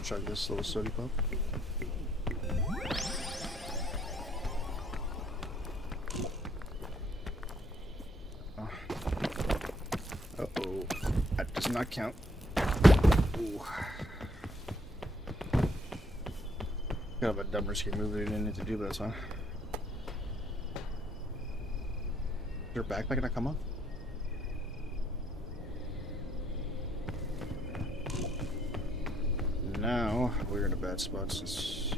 Chug this little soda pop. Uh-oh. That does not count. Ooh. Kind of a dumb risky move we didn't need to do this, huh? Is your backpack gonna come off? Now we're in a bad spot since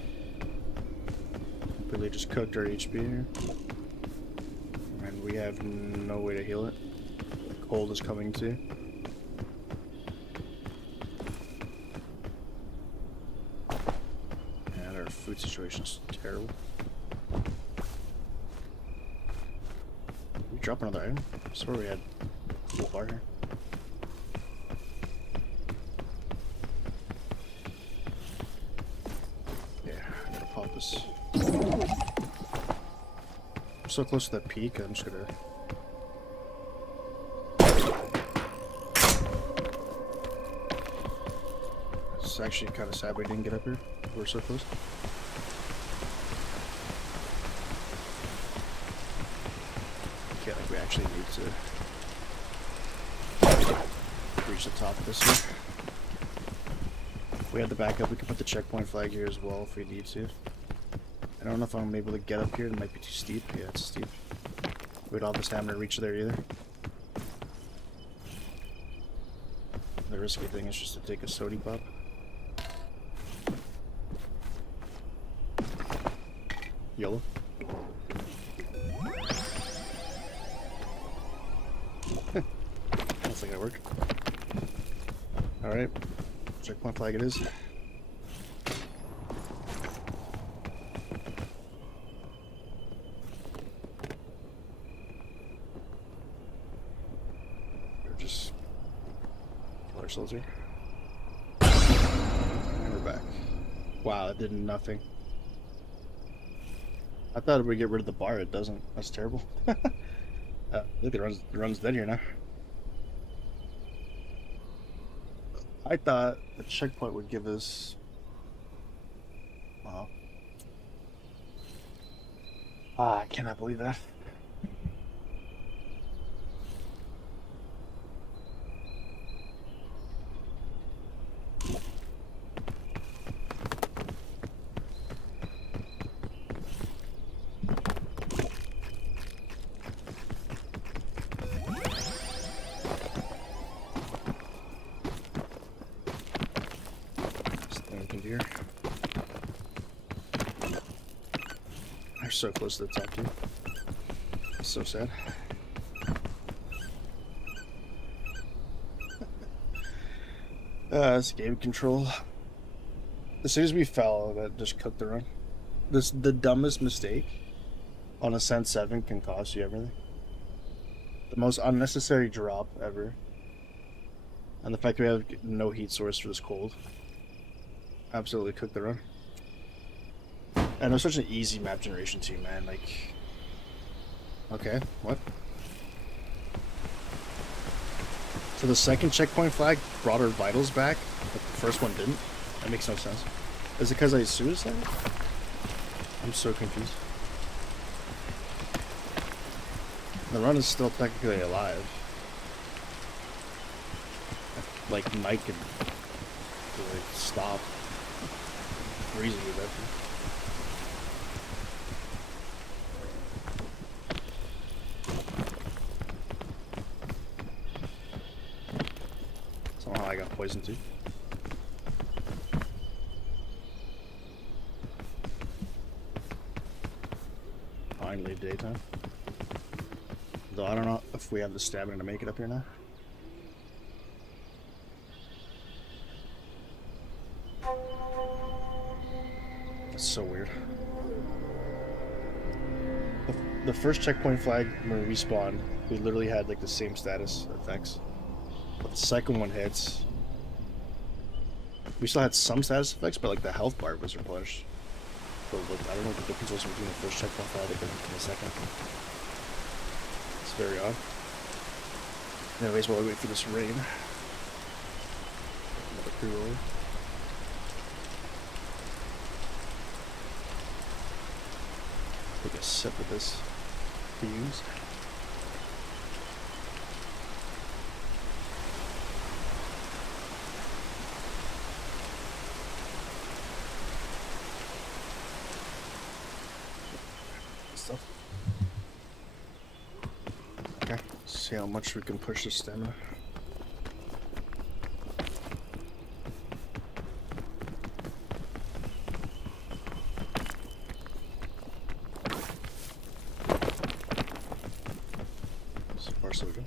completely just cooked our HP here, and we have no way to heal it. The cold is coming too. And our food situation is terrible. Did we drop another item? I swear we had a full bar here. I'm so close to that peak, I'm just gonna... It's actually kind of sad we didn't get up here. We're so close. Okay, like we actually need to reach the top of this here. If we had the backup, we could put the checkpoint flag here as well if we need to. I don't know if I'm able to get up here. It might be too steep. Yeah, it's steep. We don't have the stamina to reach there either. The risky thing is just to take a sody pop. YOLO. That's not gonna work. Alright. Checkpoint flag it is. Just kill ourselves here. And we're back. Wow, that did nothing. I thought it would get rid of the bar, it doesn't. That's terrible. Look, it runs dead here now. I thought the checkpoint would give us... Wow. I cannot believe that. sunken deer. They're so close to the top, dude. So sad. It's game control. As soon as we fell, that just cooked the run. The dumbest mistake on Ascent 7 can cost you everything. The most unnecessary drop ever. And the fact that we have no heat source for this cold. Absolutely cooked the run. And it was such an easy map generation too, man. Like, okay, what? So the second checkpoint flag brought our vitals back, but the first one didn't? That makes no sense. Is it because I suicided? I'm so confused. The run is still technically alive. Like, Mike could like, stop. Freezing to death. Somehow I got poisoned too. Finally daytime. Though I don't know if we have the stamina to make it up here now. That's so weird. The first checkpoint flag when we respawned, we literally had like the same status effects. But the second one hits. We still had some status effects, but like the health bar was replenished. But like, I don't know what the difference was between the first checkpoint flag and the second. It's very odd. Anyways, while we wait for this rain. Another pre-roll. Take a sip of this fuse. Stuff. Okay, see how much we can push the stamina. So far so good.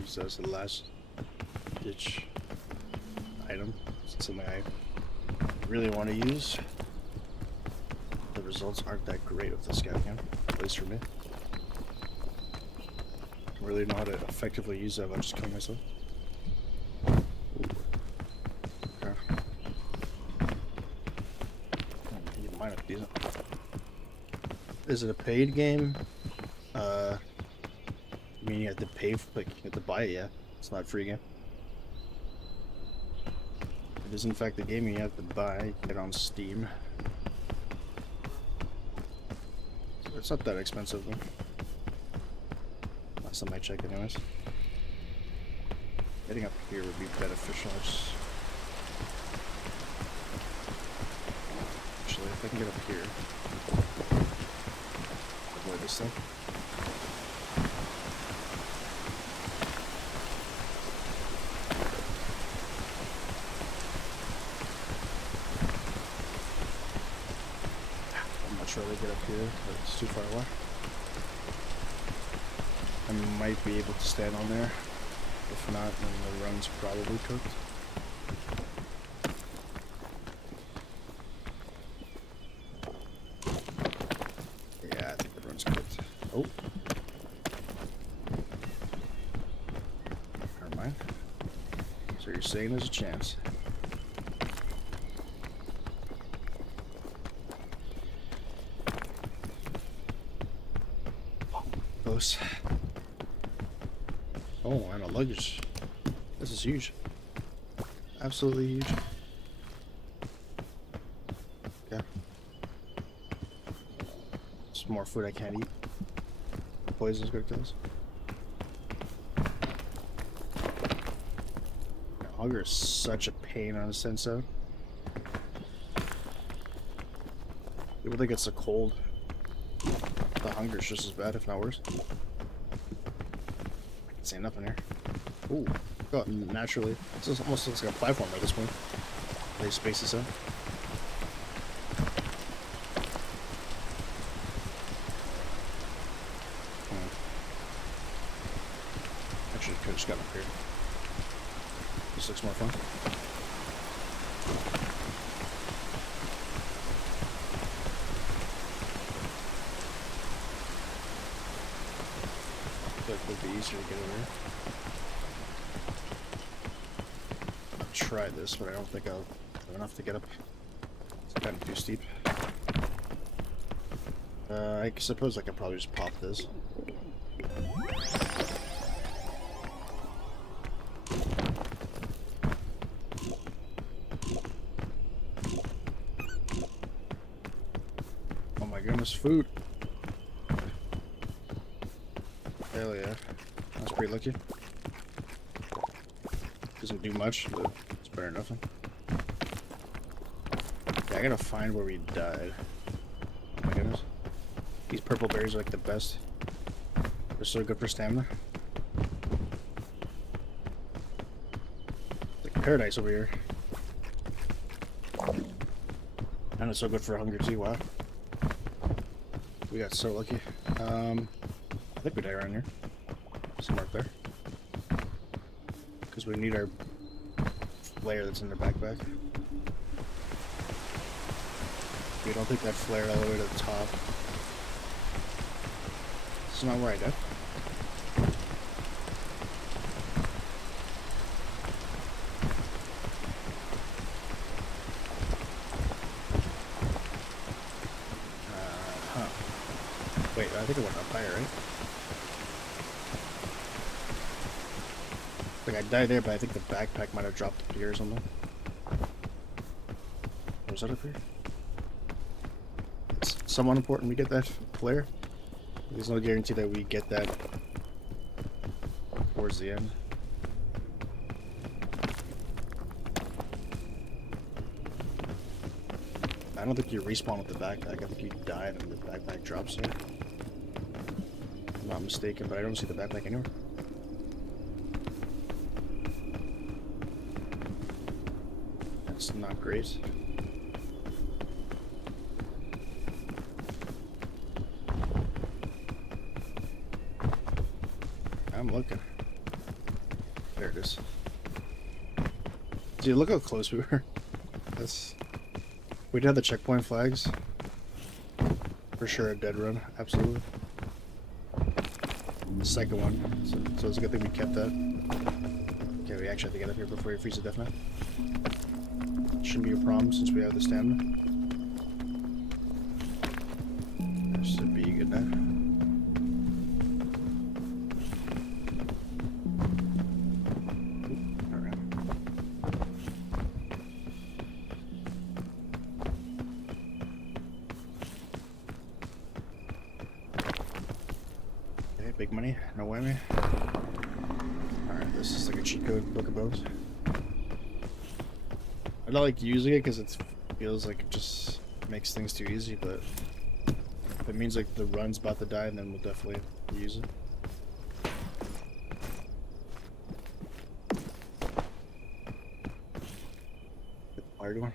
Use that as the last ditch item. It's something I really want to use. The results aren't that great with the scout cam, at least for me. I don't really know how to effectively use that without just killing myself. Okay. Even mine up decent. Is it a paid game? I mean, you have to pay for, like, you have to buy it, yeah. It's not a free game. It is in fact the game you have to buy. You can get it on Steam. So it's not that expensive though. Last time I checked anyways. Getting up here would be beneficial. Actually, if I can get up here. Avoid this thing. Try to get up here, but it's too far away. I might be able to stand on there. If not, then the run's probably cooked. Yeah, I think the run's cooked. Oh. Never mind. So you're saying there's a chance. Close. Oh, and a luggage. This is huge. Absolutely huge. Okay. Some more food I can't eat. Poison's gonna kill us. Hunger is such a pain on a sensor. People think it's so cold. The hunger's just as bad, if not worse. I can see nothing here. Ooh, got naturally. This almost looks like a platform at this point. They space this out. Actually, could have just got up here. This looks more fun. I feel like it would be easier to get over here. I'll try this, but I don't think I'll have enough to get up. It's kind of too steep. I suppose I could probably just pop this. Oh my goodness, food! Hell yeah. That's pretty lucky. Doesn't do much, but it's better than nothing. Yeah, I gotta find where we died. Oh my goodness. These purple berries are like the best. They're so good for stamina. It's like paradise over here. And it's so good for hunger too, wow. We got so lucky. I think we died around here. Somewhere up there. Because we need our flare that's in the backpack. We don't take that flare all the way to the top. This is not where I died. Huh. Wait, I think it went up higher, right? Like I died there, but I think the backpack might have dropped up here or something. Was that up here? It's somewhat important we get that flare. There's no guarantee that we get that towards the end. I don't think you respawn with the backpack. I think you die and the backpack drops there. If I'm not mistaken, but I don't see the backpack anywhere. That's not great. I'm looking. There it is. Dude, look how close we were. That's... We'd have the checkpoint flags. For sure a dead run, absolutely. The second one, so it's a good thing we kept that. Okay, we actually have to get up here before we freeze to death now. Shouldn't be a problem since we have the stamina. Should be good now. Big money, no whammy. Alright, this is like a cheat code, Book of Bones. I don't like using it because it feels like it just makes things too easy, but if it means like the run's about to die, then we'll definitely use it. Get the fire going.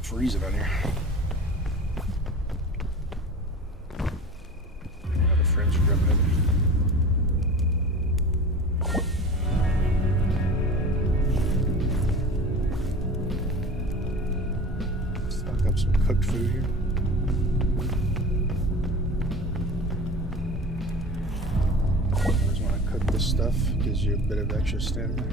Freeze it on here. Friends are grabbing it. Stock up some cooked food here. Always want to cook this stuff, gives you a bit of extra stamina.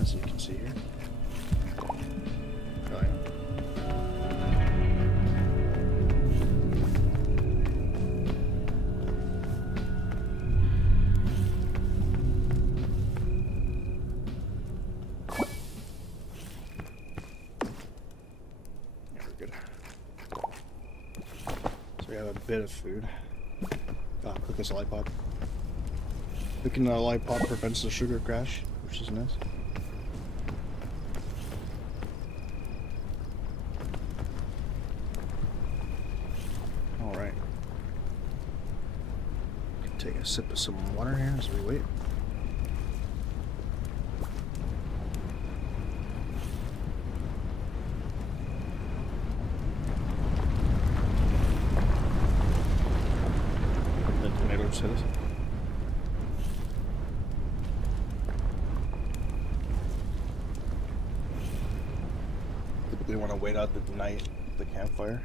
As you can see here. Oh, yeah. Yeah, we're good. So we have a bit of food. Oh, cook this lollipop. Looking light pop prevents the sugar crash, which is nice. Alright. Take a sip of some water here as we wait. The tornado just hit us. Typically want to wait out the night at the campfire.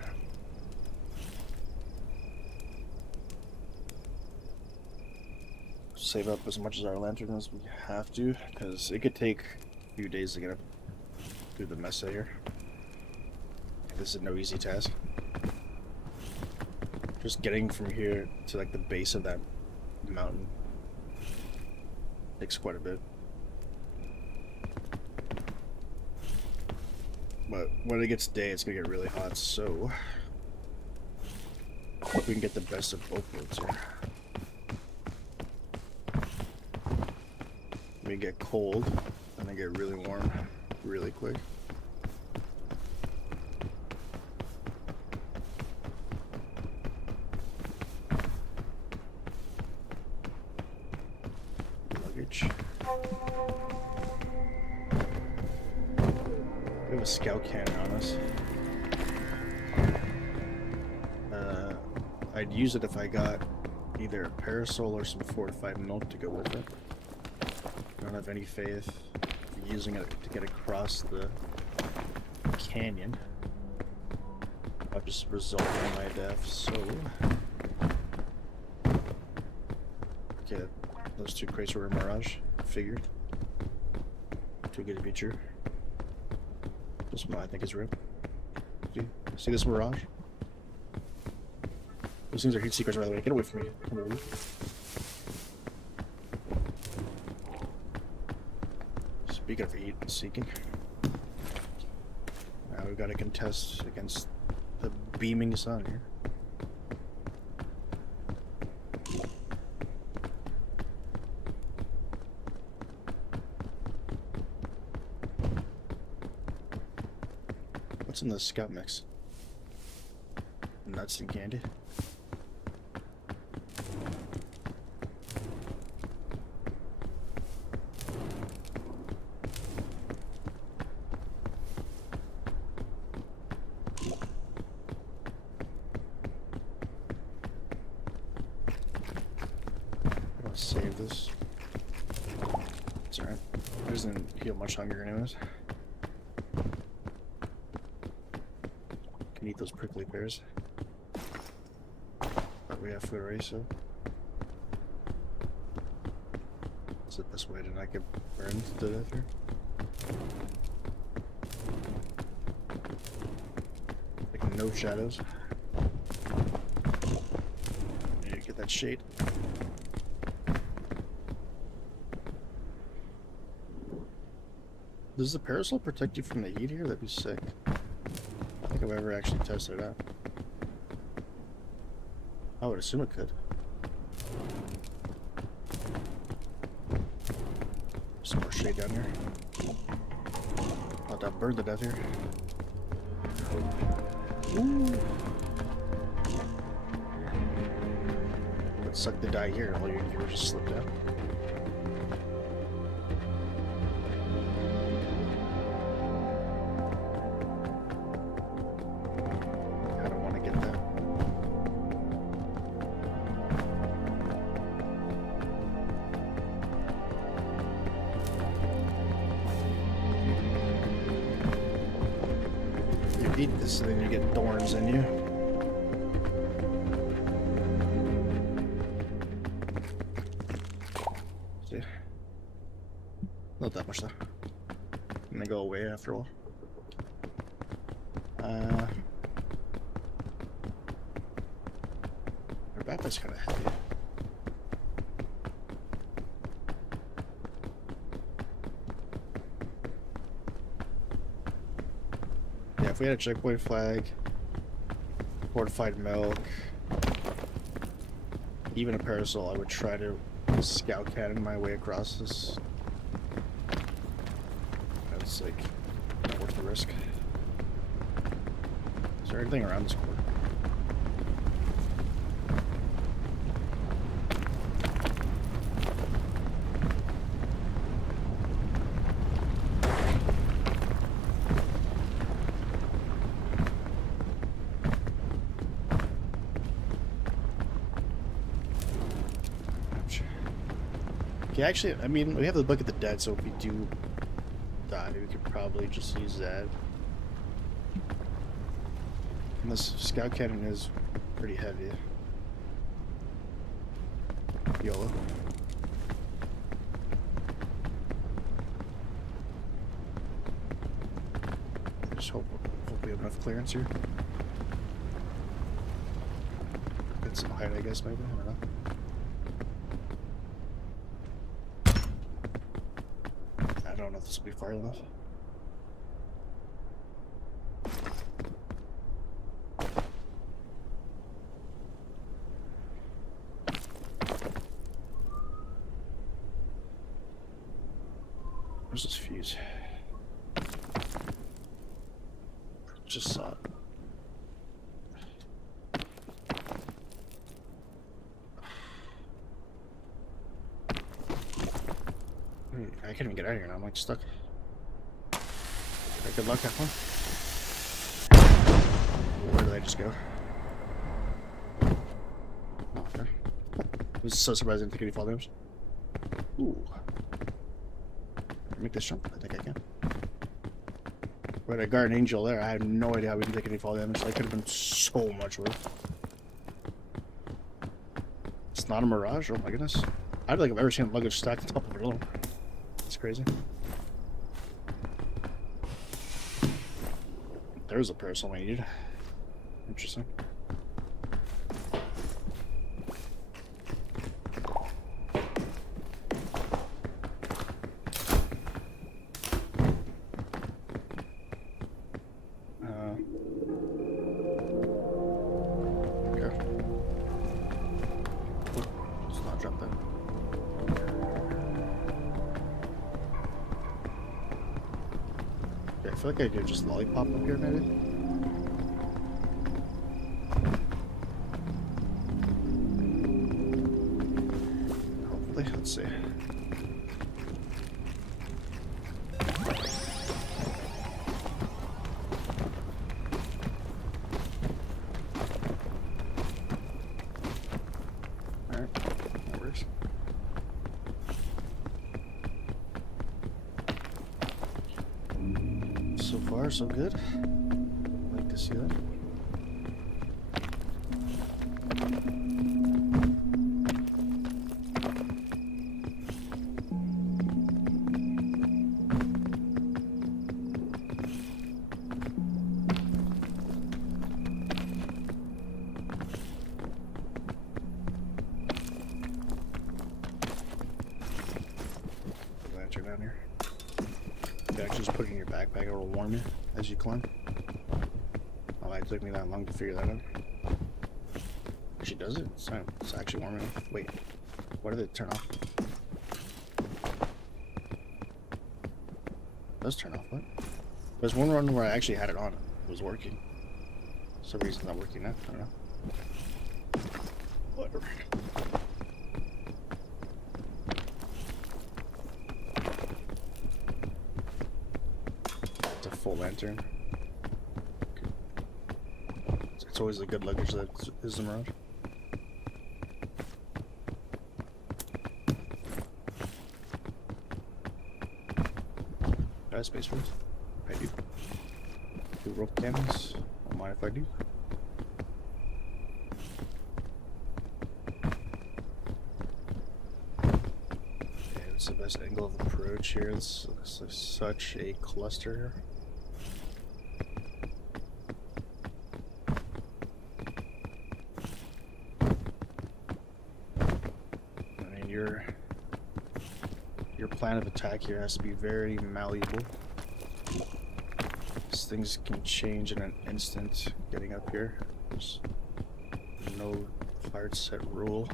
Save up as much as our lantern as we have to, because it could take a few days to get up through the mesa here. This is no easy task. Just getting from here to like the base of that mountain takes quite a bit. But when it gets day, it's gonna get really hot, so I hope we can get the best of both worlds here. We get cold and then get really warm really quick. Luggage. We have a scout cannon on us. I'd use it if I got either a parasol or some fortified milk to go with it. I don't have any faith in using it to get across the canyon. I'll just result in my death, so... Okay, those two crates were a mirage. Figured. Too good to be true. This one I think is real. See this mirage? Those things are heat seekers, by the way. Get away from me. Come on. Speaking of heat seeking, now we've got to contest against the beaming sun here. What's in the scout mix? Nuts and candy. Save this. It's alright. It doesn't feel much hunger anyways. Can eat those prickly pears. But we have food already, so is it this way? Did I get burned to death here? Like no shadows. Need to get that shade. Does the parasol protect you from the heat here? That'd be sick. I don't think I've ever actually tested it out. I would assume it could. Some more shade down here. Not that bird to death here. Ooh. Would suck to die here. All your viewers just slipped out. Eat this, and then you get thorns in you. See? Not that much though. And they go away after a while. Our backpack's kind of heavy. If we had a checkpoint flag, fortified milk, even a parasol, I would try to scout cannon my way across this. That's like not worth the risk. Is there anything around this corner? Yeah, actually, I mean, we have the Book of the Dead, so if we do die, we could probably just use that. And this scout cannon is pretty heavy. YOLO. Just hope we have enough clearance here. Get some height, I guess, maybe? I don't know. I don't know if this will be far enough. Where's this fuse? Just saw it. I can't even get out of here now. I'm like stuck. Good luck, have fun. Where did I just go? Oh, okay. I was so surprised I didn't take any fall damage. Ooh. Make this jump? I think I can. We had a guardian angel there. I had no idea how we didn't take any fall damage. That could have been so much worse. It's not a mirage? Oh my goodness. I don't think I've ever seen luggage stacked on top of it alone. That's crazy. There's a parasol I needed. Interesting. Okay. Let's not drop that. Okay, I feel like I could just lollipop up here, maybe. Hopefully, let's see. Alright, that works. So far, so good. I'd like to see that. Lantern down here. You actually just put it in your backpack, it will warm you as you climb. Oh, it took me that long to figure that out. Actually, does it? It's actually warm enough. Wait, what did it turn off? It does turn off, what? There's one run where I actually had it on. It was working. For some reason, it's not working now. I don't know. Whatever. It's a full lantern. It's always a good luggage that is the Mirage. Got a space for this? I do. Do rope cannons. Don't mind if I do. Okay, what's the best angle of approach here? This looks like such a cluster. Your plan of attack here has to be very malleable. These things can change in an instant getting up here. There's no hard set rule.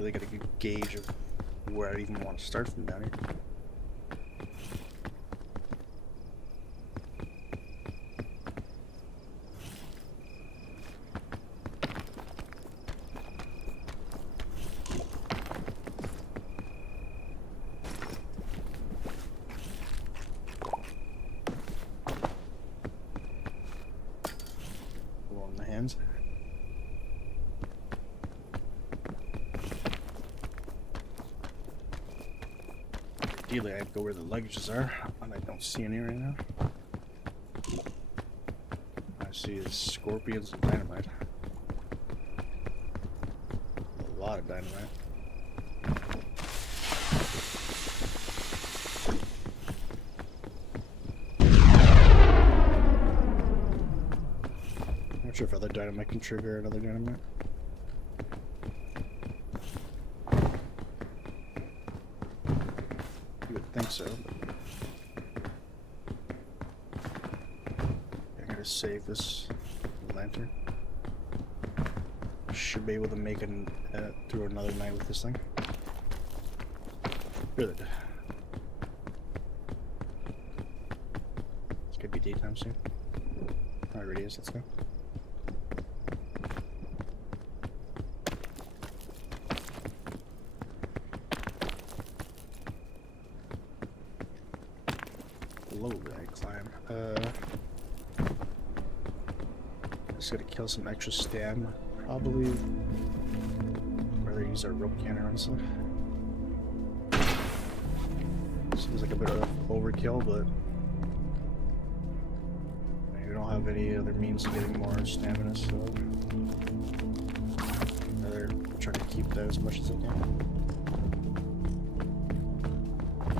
really get a good gauge of where I even want to start from down here. Along the hands. Ideally, I'd go where the luggages are, and I don't see any right now. I see is scorpions and dynamite. A lot of dynamite. Not sure if other dynamite can trigger another dynamite. You would think so. I gotta save this lantern. Should be able to make it through another night with this thing. Good. It's gonna be daytime soon. Already is. Let's go. Slowly I climb. Just gotta kill some extra stam. Probably rather use our rope cannon, honestly. Seems like a bit of overkill, but we don't have any other means of getting more stamina, so rather try to keep that as much as I can.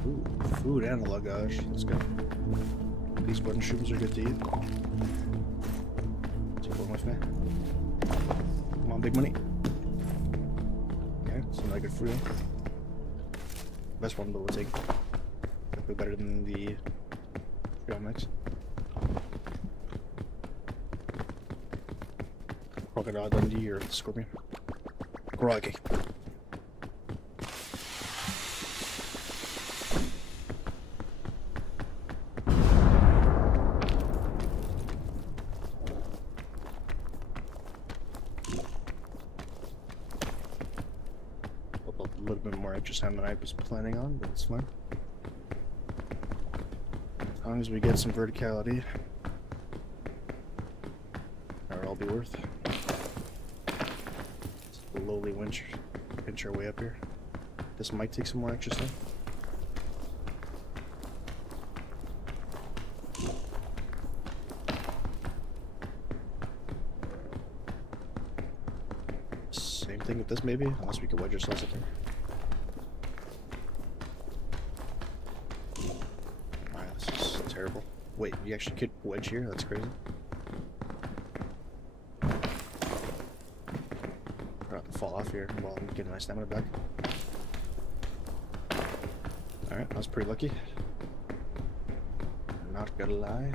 Ooh, food and luggage. Let's go. These wooden shoes are good to eat. Take one with me. Come on, big money. Okay, some really good fruit. Best one, but we'll take it. Definitely better than the trail mix. Crocodile Dundee or scorpion. Groggy. A little bit more extra time than I was planning on, but it's fine. As long as we get some verticality, that'll all be worth. Slowly pinch our way up here. This might take some more extra stuff. Same thing with this maybe, unless we can wedge ourselves up here. Alright, this is terrible. Wait, you actually could wedge here? That's crazy. Fall off here while I'm getting my stamina back. Alright, that was pretty lucky. Not gonna lie.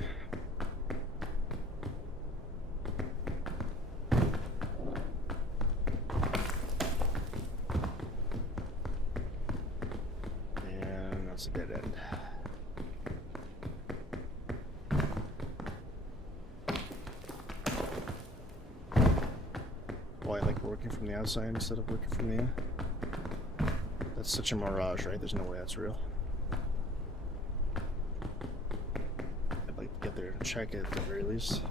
And that's a dead end. Why I like working from the outside instead of working from the in. That's such a mirage, right? There's no way that's real. I'd like to get there and check it at the very least.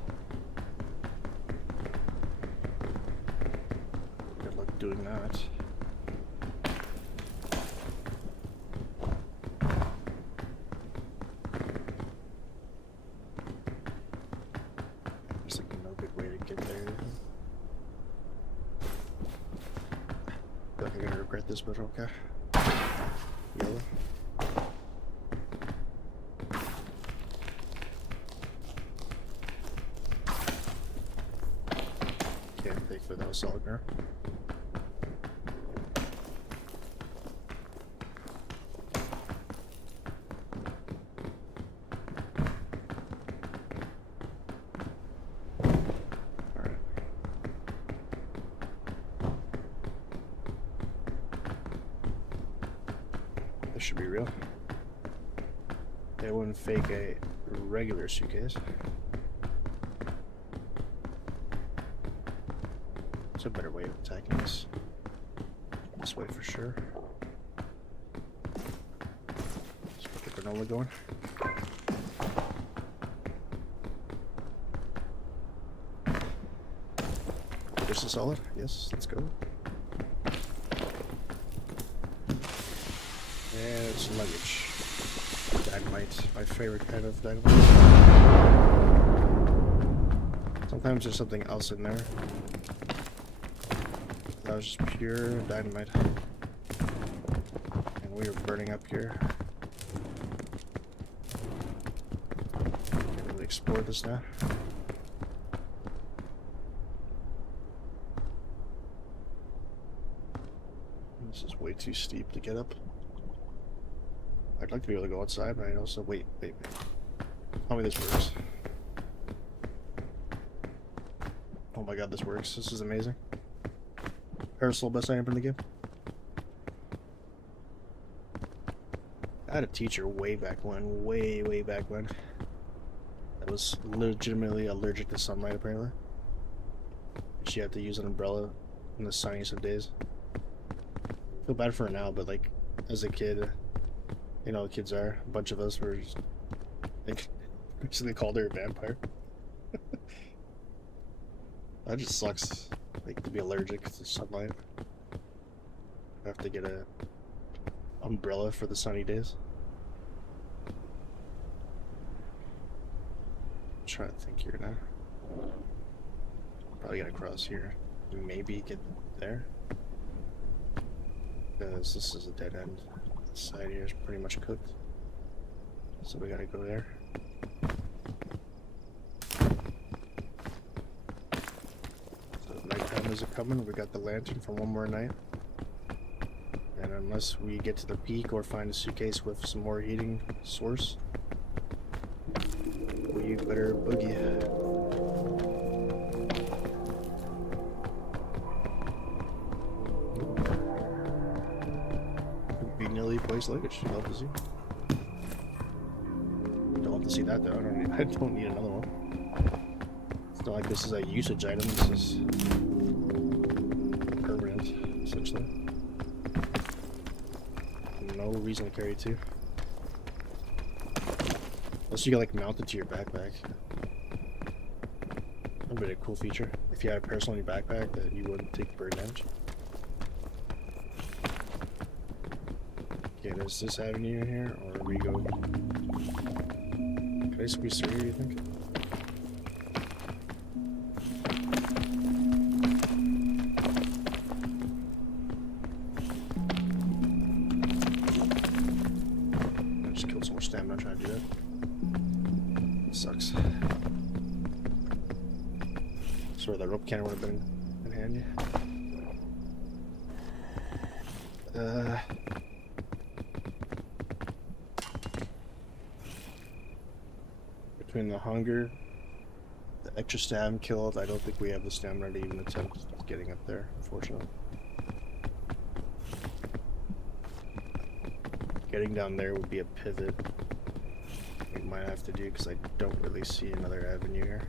Good luck doing that. There's like no good way to get there. I feel like I'm gonna regret this, but okay. Yellow. Okay, thankfully that was solid ground. This should be real. They wouldn't fake a regular suitcase. There's a better way of attacking this. This way for sure. Let's get the granola going. This is solid. Yes, let's go. And it's luggage. Dynamite, my favorite kind of dynamite. Sometimes there's something else in there. That was just pure dynamite. And we were burning up here. Can't really explore this now. This is way too steep to get up. I'd like to be able to go outside, but I also wait. Tell me this works. Oh my god, this works. This is amazing. Parasol, best item in the game. I had a teacher way back when, way back when, that was legitimately allergic to sunlight apparently. She had to use an umbrella in the sunniest of days. I feel bad for her now, but like, as a kid, you know, kids are, a bunch of us were just, like, basically called her a vampire. That just sucks, like, to be allergic to sunlight. I have to get a umbrella for the sunny days. I'm trying to think here now. Probably gotta cross here. Maybe get there. Because this is a dead end. This side here is pretty much cooked. So we gotta go there. So nighttime is coming. We got the lantern for one more night. And unless we get to the peak or find a suitcase with some more heating source, we better boogie. Conveniently placed luggage. Love to see. Don't want to see that though. I don't need another one. It's not like this is a usage item. This is permanent, essentially. No reason to carry two. Unless you get like mounted to your backpack. That'd be a cool feature. If you had a parasol in your backpack that you wouldn't take bird damage. Okay, there's this avenue in here, or we go. Can I squeeze through here, you think? I just killed so much stamina trying to do that. Sucks. Sorry, that rope cannon would have been in handy. Between the hunger, the extra stam killed, I don't think we have the stamina to even attempt getting up there, unfortunately. Getting down there would be a pivot we might have to do because I don't really see another avenue here.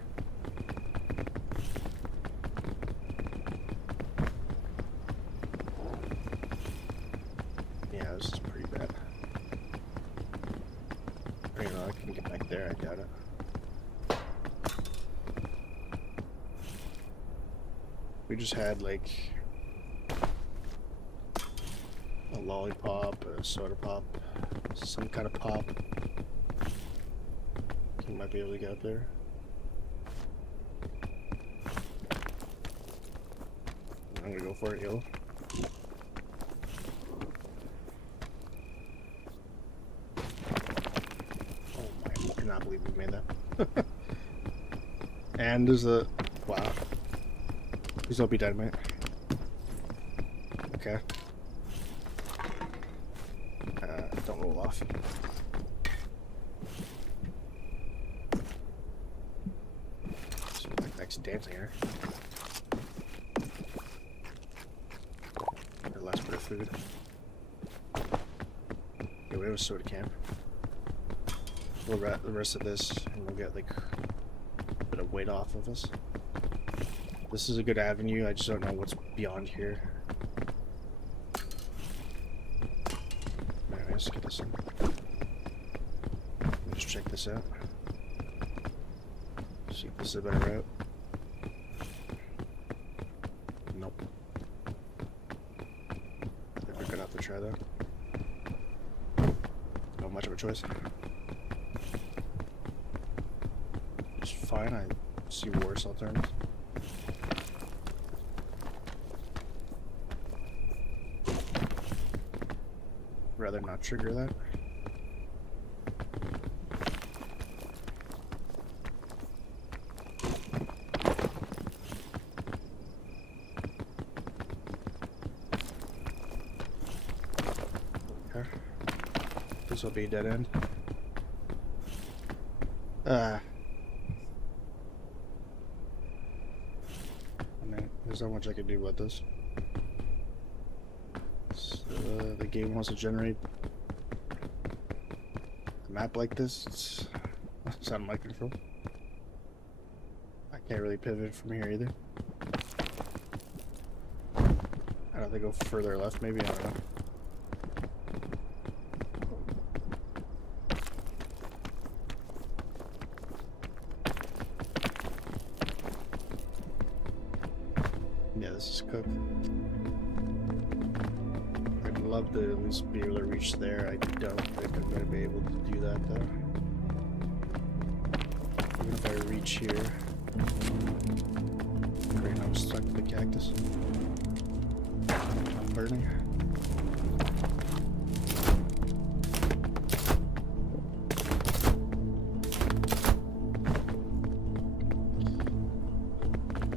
Yeah, this is pretty bad. I don't know, I can get back there, I doubt it. We just had like a lollipop, a soda pop, some kind of pop. You might be able to get up there. I'm gonna go for it, yo. Oh my, I cannot believe we made that. And there's a, wow. Please don't be dynamite. Okay. Don't roll off. So backpack's dancing here. The last bit of food. Okay, we have a soda can. We'll wrap the rest of this, and we'll get like a bit of weight off of us. This is a good avenue. I just don't know what's beyond here. Alright, let's get this in. Let's check this out. See if this is a better route. Nope. I think we're gonna have to try that. Not much of a choice. It's fine. I see worse alternatives. Rather not trigger that. Okay. This will be a dead end. I mean, there's not much I can do about this. The game wants to generate a map like this. It's out of my control. I can't really pivot from here either. I don't think go further left, maybe, I don't know. Yeah, this is cooked. I'd love to at least be able to reach there. I don't think I'm going to be able to do that though. Even if I reach here. Great, I'm stuck with the cactus. I'm burning.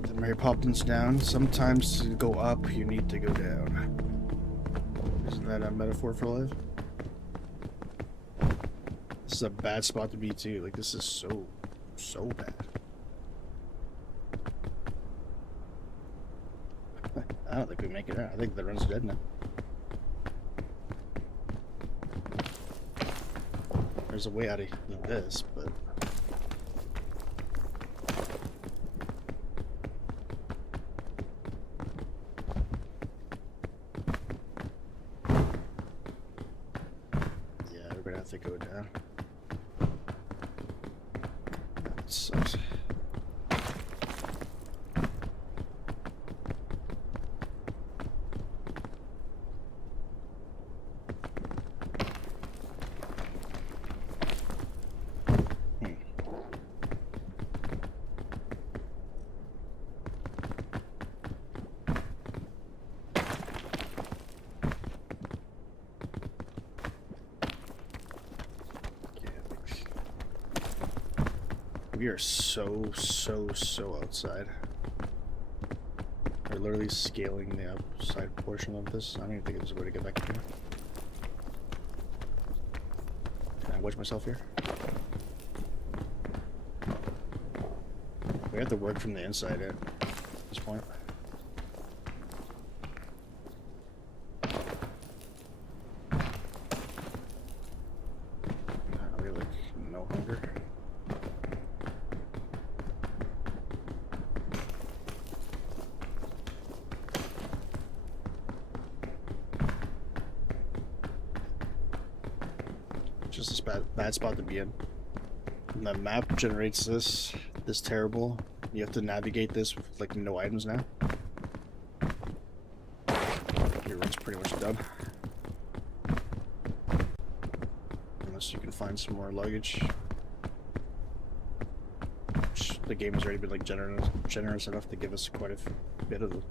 The Mary Poppins down. Sometimes to go up, you need to go down. Isn't that a metaphor for life? This is a bad spot to be too. Like, this is so bad. I don't think we make it out. I think the run's dead now. There's a way out of this, but yeah, we're gonna have to go down. That sucks. We are so outside. We're literally scaling the outside portion of this. I don't even think there's a way to get back in here. Can I wedge myself here? We have to work from the inside at this point. We have like no hunger. Just a bad spot to be in. And the map generates this terrible. You have to navigate this with like no items now. Your run's pretty much done. Unless you can find some more luggage. Which the game has already been like generous enough to give us quite a bit of it.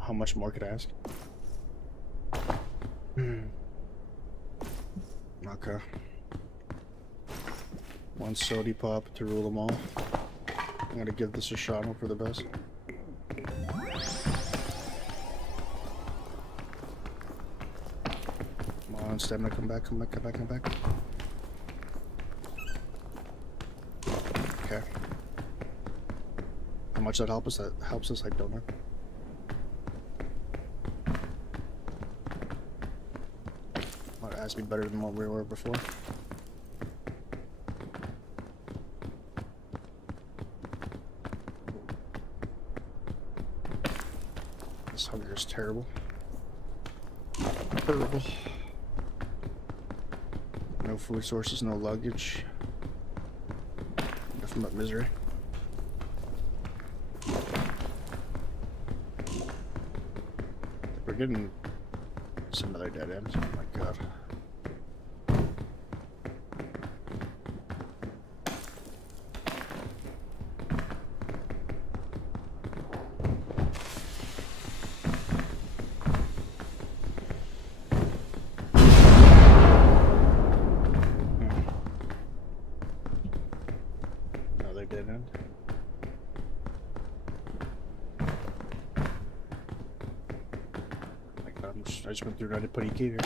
How much more could I ask? Okay. One sody pop to rule them all. I'm gonna give this a shot, hope for the best. Come on, stamina, come back. Okay. How much that helps us, I don't know. has to be better than what we were before. This hunger is terrible. Terrible. No food sources, no luggage. Nothing but misery. We're getting some other dead ends. Oh my god. Another dead end. I just went through trying to put EQ here.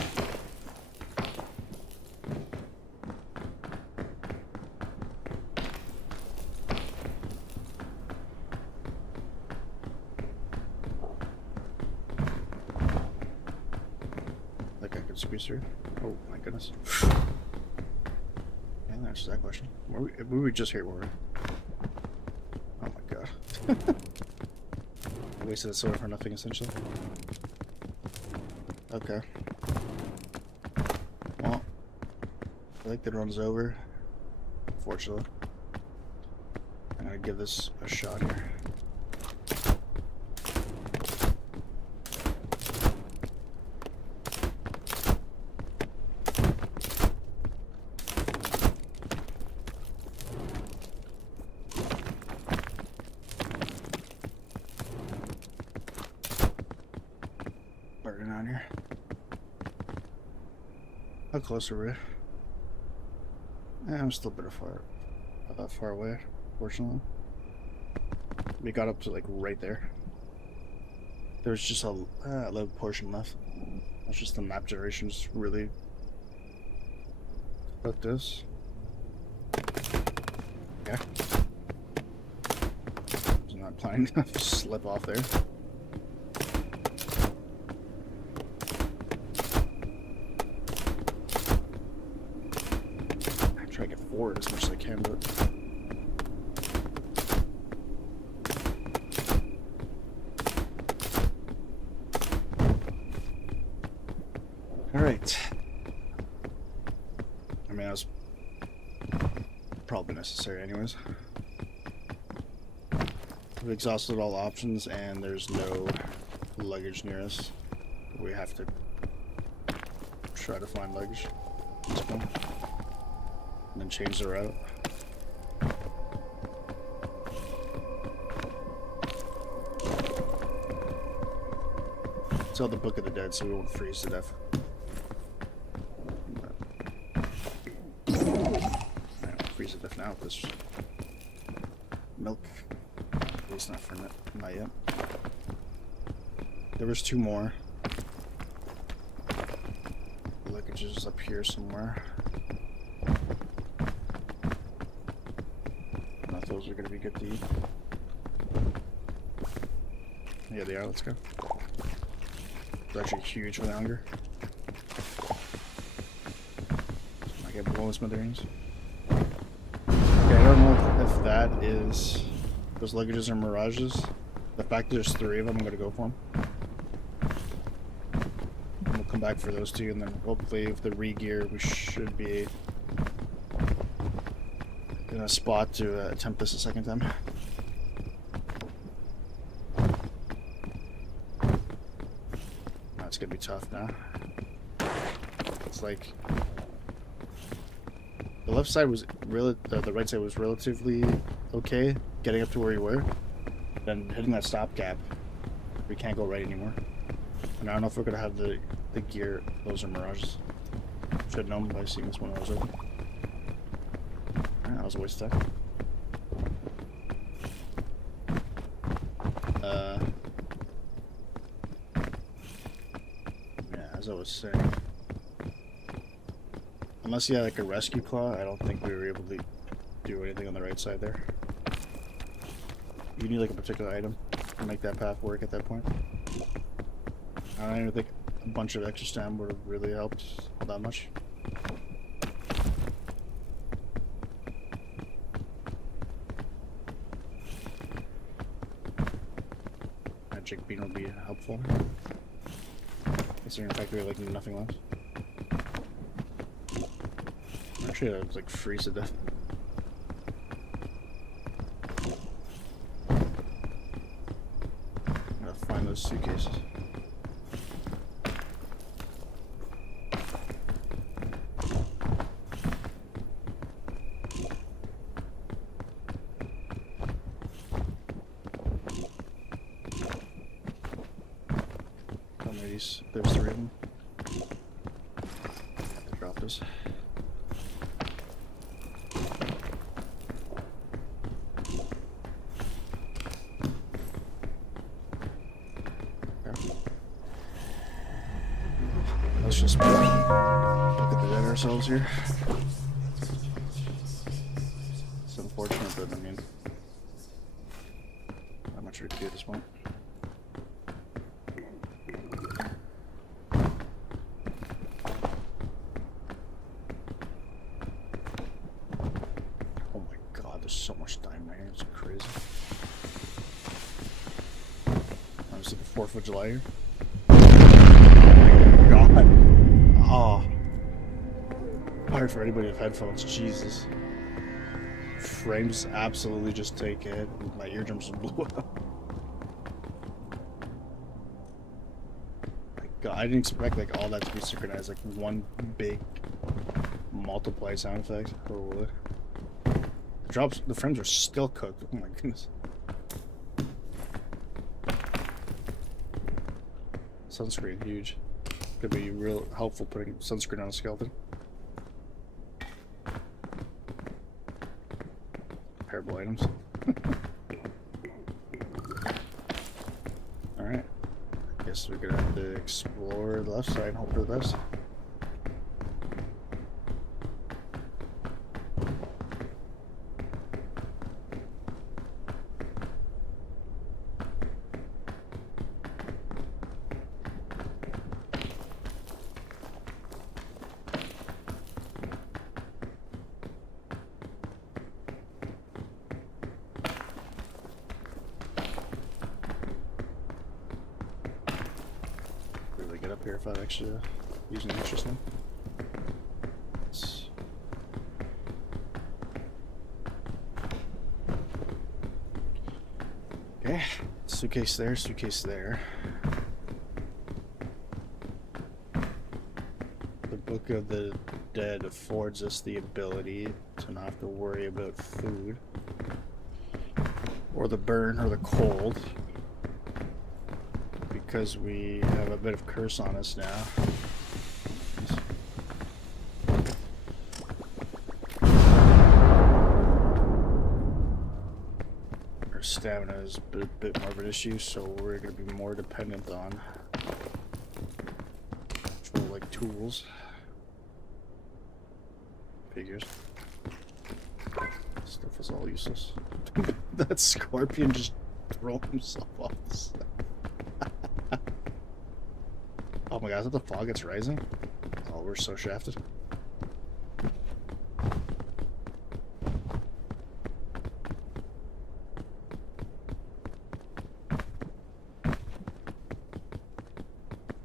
Like I could squeeze through. Oh my goodness. And that's that question. We were just here, were we? Oh my god. Wasted a sword for nothing, essentially. Okay. Well, I think that runs over. Unfortunately. I'm gonna give this a shot here. Burning on here. How close are we? Yeah, I'm still a bit not that far away, fortunately. We got up to like right there. There's just a little portion left. That's just the map generation's really about this. Yeah. I'm not planning to slip off there. Try to get forward as much as I can, but all right. I mean, that was probably necessary, anyways. We've exhausted all options, and there's no luggage near us. We have to try to find luggage at this point. And then change the route. It's all the Book of the Dead, so we won't freeze to death. I don't freeze to death now with this milk. At least not for not yet. There was 2 more. Luggage is up here somewhere. Those are gonna be good to eat. Yeah, they are. Let's go. It's actually huge for the hunger. I get blown smithereens. Okay, I don't know if that is those luggages are mirages. The fact that there's 3 of them, I'm gonna go for them. And we'll come back for those 2, and then hopefully, with the re-gear, we should be in a spot to attempt this a second time. That's gonna be tough now. It's like the left side was really, the right side was relatively okay, getting up to where you were. Then hitting that stop gap, we can't go right anymore. And I don't know if we're gonna have the gear. Those are mirages. Should have known by seeing this one when I was open. That was a waste of time. Yeah, as I was saying. Unless you had like a rescue claw, I don't think we were able to do anything on the right side there. You need like a particular item to make that path work at that point. I don't even think a bunch of extra stam would have really helped that much. Magic bean would be helpful. Considering the fact we have like nothing left. Actually, I was like freeze to death. I'm gonna find those suitcases. There's 3 of them. I dropped this. Okay. Let's just look at the dead ourselves here. It's unfortunate, but I mean, not much we can do at this point. So much time right here, it's crazy. Honestly, the 4th of July here. Oh my god. Oh. Hard for anybody with headphones, Jesus. Frames absolutely just take a hit. My eardrums blew up. My god, I didn't expect like all that to be synchronized, like one big multiply sound effect. Holy. The frames are still cooked. Oh my goodness. Sunscreen, huge. Could be real helpful putting sunscreen on a skeleton. Repairable items. Alright. I guess we're gonna have to explore the left side and hope for the best. Get up here if I actually use an interesting. Okay, suitcase there, suitcase there. The Book of the Dead affords us the ability to not have to worry about food or the burn or the cold, because we have a bit of curse on us now. Our stamina is a bit more of an issue, so we're going to be more dependent on actual, like, tools. Figures. Stuff is all useless. That scorpion just threw himself off the side. Oh my god, is that the fog that's rising? Oh, we're so shafted.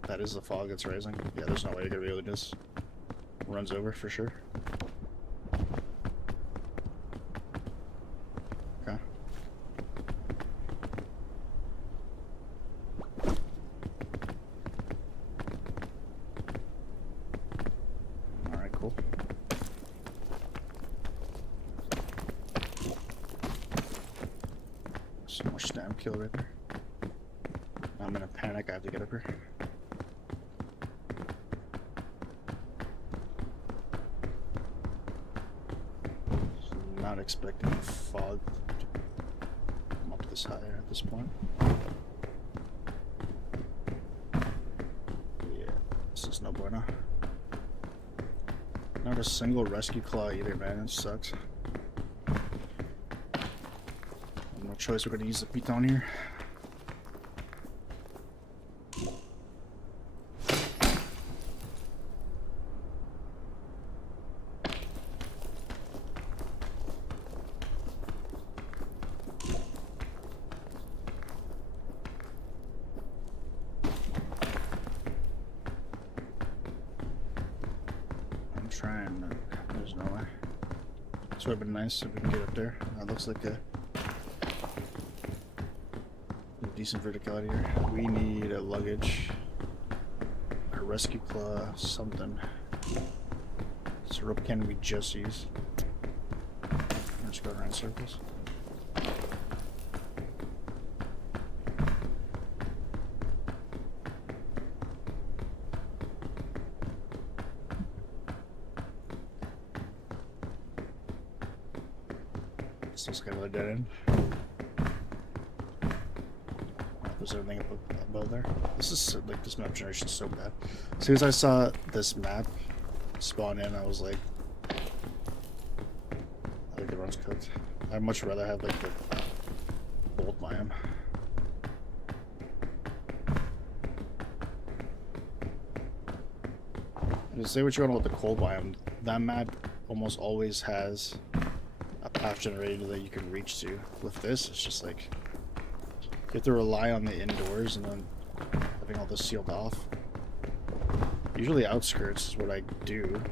That is the fog that's rising. Yeah, there's no way you're gonna be able to do this. Runs over for sure. Okay. Alright, cool. So much stam kill right there. I'm in a panic, I have to get up here. Not expecting the fog to come up this high at this point. Yeah, this is no bueno. Not a single rescue claw either, man. It sucks. No choice, we're gonna use the piton here. trying. There's no way. This would have been nice if we can get up there. That looks like a decent verticality here. We need a luggage, a rescue claw, something. This rope can we just use. Let's go around in circles. This looks kind of a dead end. There's anything above there. This is like, this map generation is so bad. As soon as I saw this map spawn in, I was like, I think the run's cooked. I'd much rather have like the gold biome. And to say what you want about the cold biome, that map almost always has a path generator that you can reach to. With this, it's just like you have to rely on the indoors and then having all this sealed off. Usually outskirts is what I do,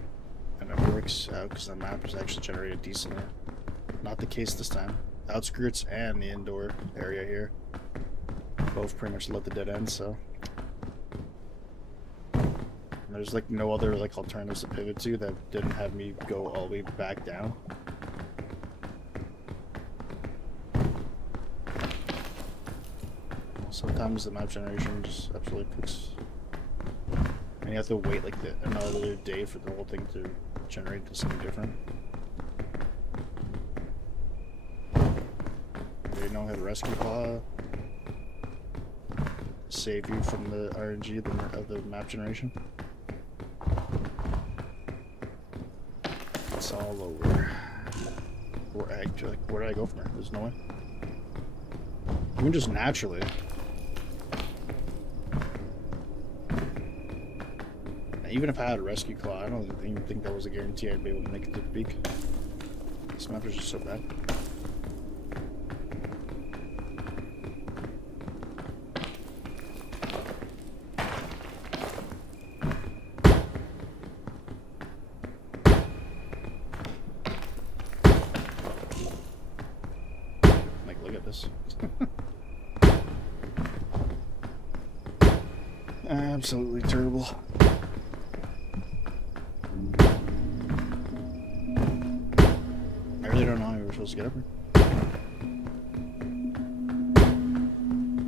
and it works out because the map is actually generated decently. Not the case this time. Outskirts and the indoor area here both pretty much let the dead end, so and there's like no other like alternatives to pivot to that didn't have me go all the way back down. Sometimes the map generation just absolutely cooks. And you have to wait like another day for the whole thing to generate to something different. They don't have rescue claw. Save you from the RNG of the map generation. It's all over. Where do I go from here? There's no way. Even just naturally. Even if I had a rescue claw, I don't even think that was a guarantee I'd be able to make it to the peak. This map is just so bad. Like, look at this. Absolutely terrible. I really don't know how we were supposed to get up here.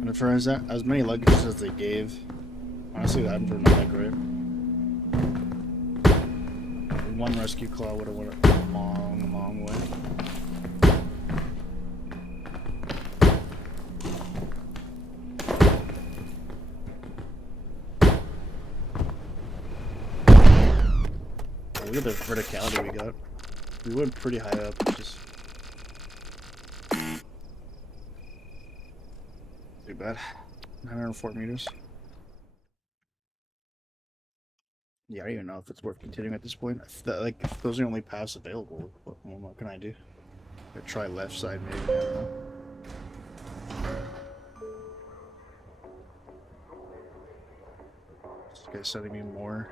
And for as many luggages as they gave, honestly, that happened for not that great. One rescue claw would have went a long, long way. Look at the verticality we got. We went pretty high up, just too bad. 904 meters. Yeah, I don't even know if it's worth continuing at this point. If those are the only paths available, what can I do? I'd try left side maybe, I don't know. This guy's sending me more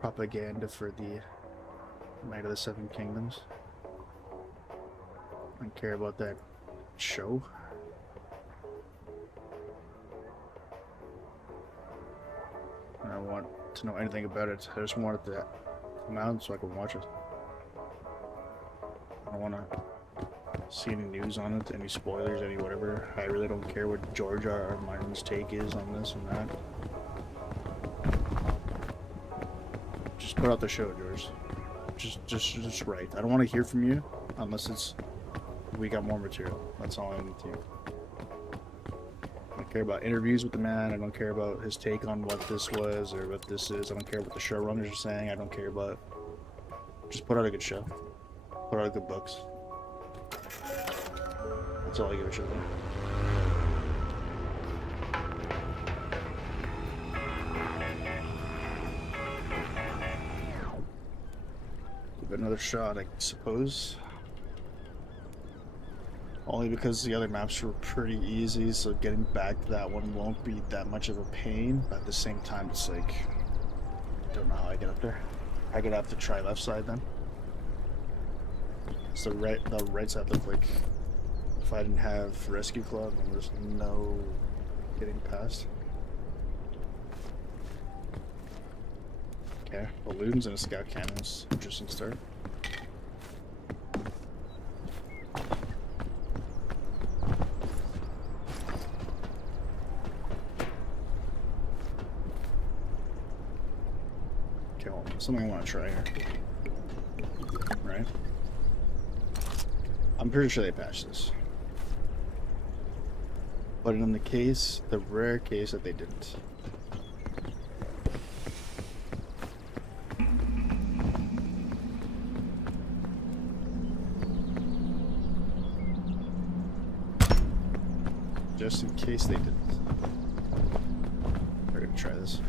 propaganda for the Night of the Seven Kingdoms. I don't care about that show. I don't want to know anything about it. I just want it to come out so I can watch it. I don't want to see any news on it, any spoilers, any whatever. I really don't care what George R. Martin's take is on this and that. Just put out the show, George. Just right. I don't want to hear from you unless it's we got more material. That's all I need to hear. I don't care about interviews with the man. I don't care about his take on what this was or what this is. I don't care what the showrunners are saying. I don't care about. Just put out a good show. Put out good books. That's all I give a shit about. Another shot, I suppose. Only because the other maps were pretty easy, so getting back to that one won't be that much of a pain. But at the same time, it's like don't know how I get up there. I could have to try left side then. So the right side looked like if I didn't have rescue club and there's no getting past. Okay, balloons and a scout cannons. Interesting start. Okay, hold on. Something I want to try here. Right? I'm pretty sure they patched this. But in the rare case that they didn't. Just in case they didn't. We're gonna try this.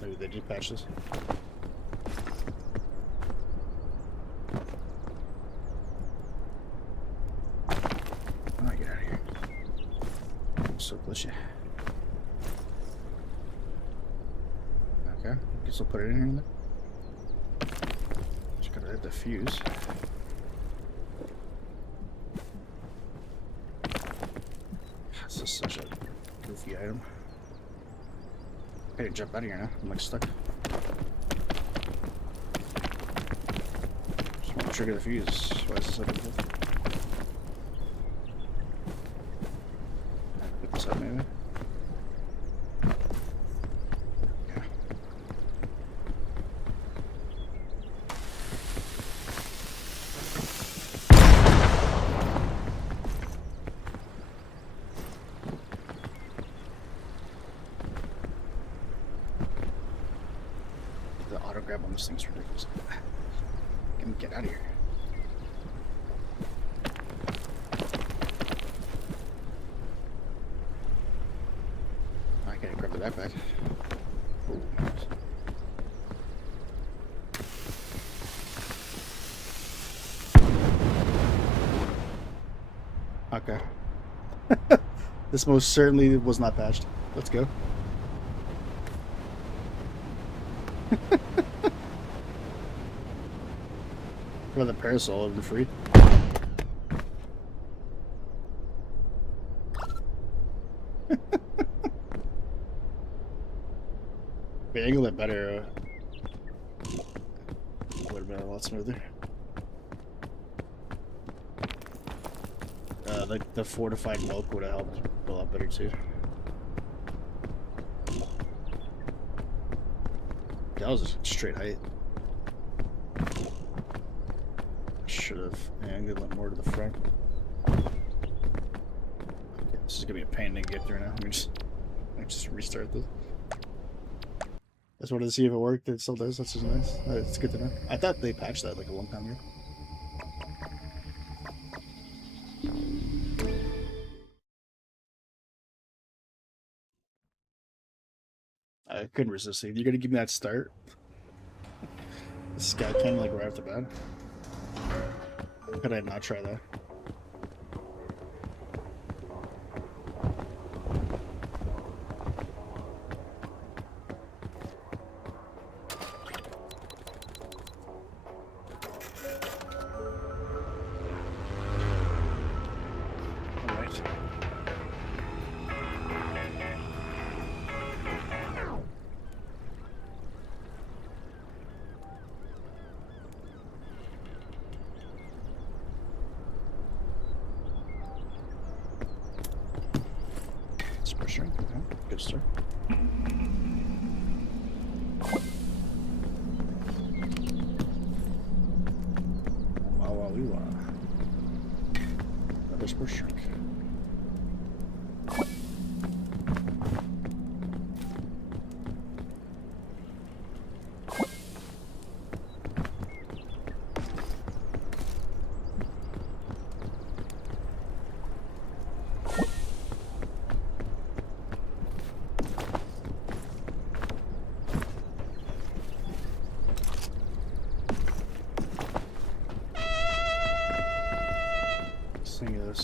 Maybe they did patch this. Oh, get out of here. I'm so glitchy. Okay, guess I'll put it in here then. Just gotta hit the fuse. This is such a goofy item. I gotta jump out of here now. I'm like stuck. Just want to trigger the fuse. Why is this so difficult? Pick this up maybe? Yeah. The auto grab on this thing's ridiculous. Can we get out of here? I can't grab the backpack. Ooh. Okay. This most certainly was not patched. Let's go. For the parasol of the free. If I angle it better, would have been a lot smoother. Like the fortified milk would have helped a lot better too. That was a straight height. Should have angled it more to the front. Okay, this is gonna be a pain to get through now. Let me just restart this. Just wanted to see if it worked. It still does. That's just nice. It's good to know. I thought they patched that like a long time ago. I couldn't resist it. You're gonna give me that start. This guy came like right off the bat. How could I not try that? Alright. Pressuring. Okay. Good start. Wow, another spur shrink.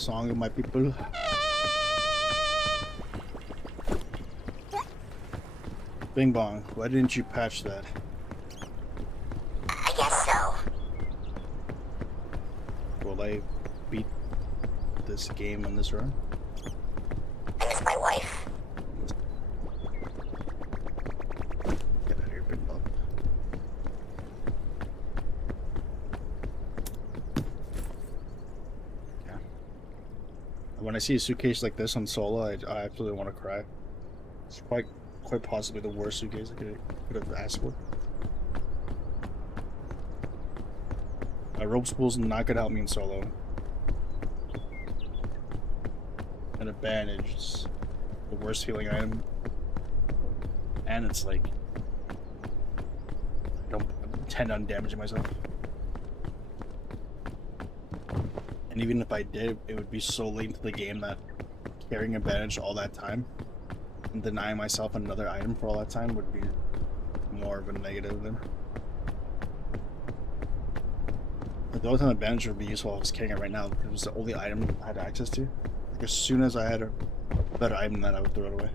song of my people. Bing bong, why didn't you patch that? I guess so. Will I beat this game on this run? I miss my wife. Get out of here, big bong. Yeah. When I see a suitcase like this on solo, I absolutely want to cry. It's quite possibly the worst suitcase I could have asked for. Rope spool's not gonna help me in solo. And a bandage is the worst healing item. And it's like I don't intend on damaging myself. And even if I did, it would be so late into the game that carrying a bandage all that time and denying myself another item for all that time would be more of a negative than. The only time the bandage would be useful I was carrying it right now. It was the only item I had access to. Like as soon as I had a better item than that, I would throw it away.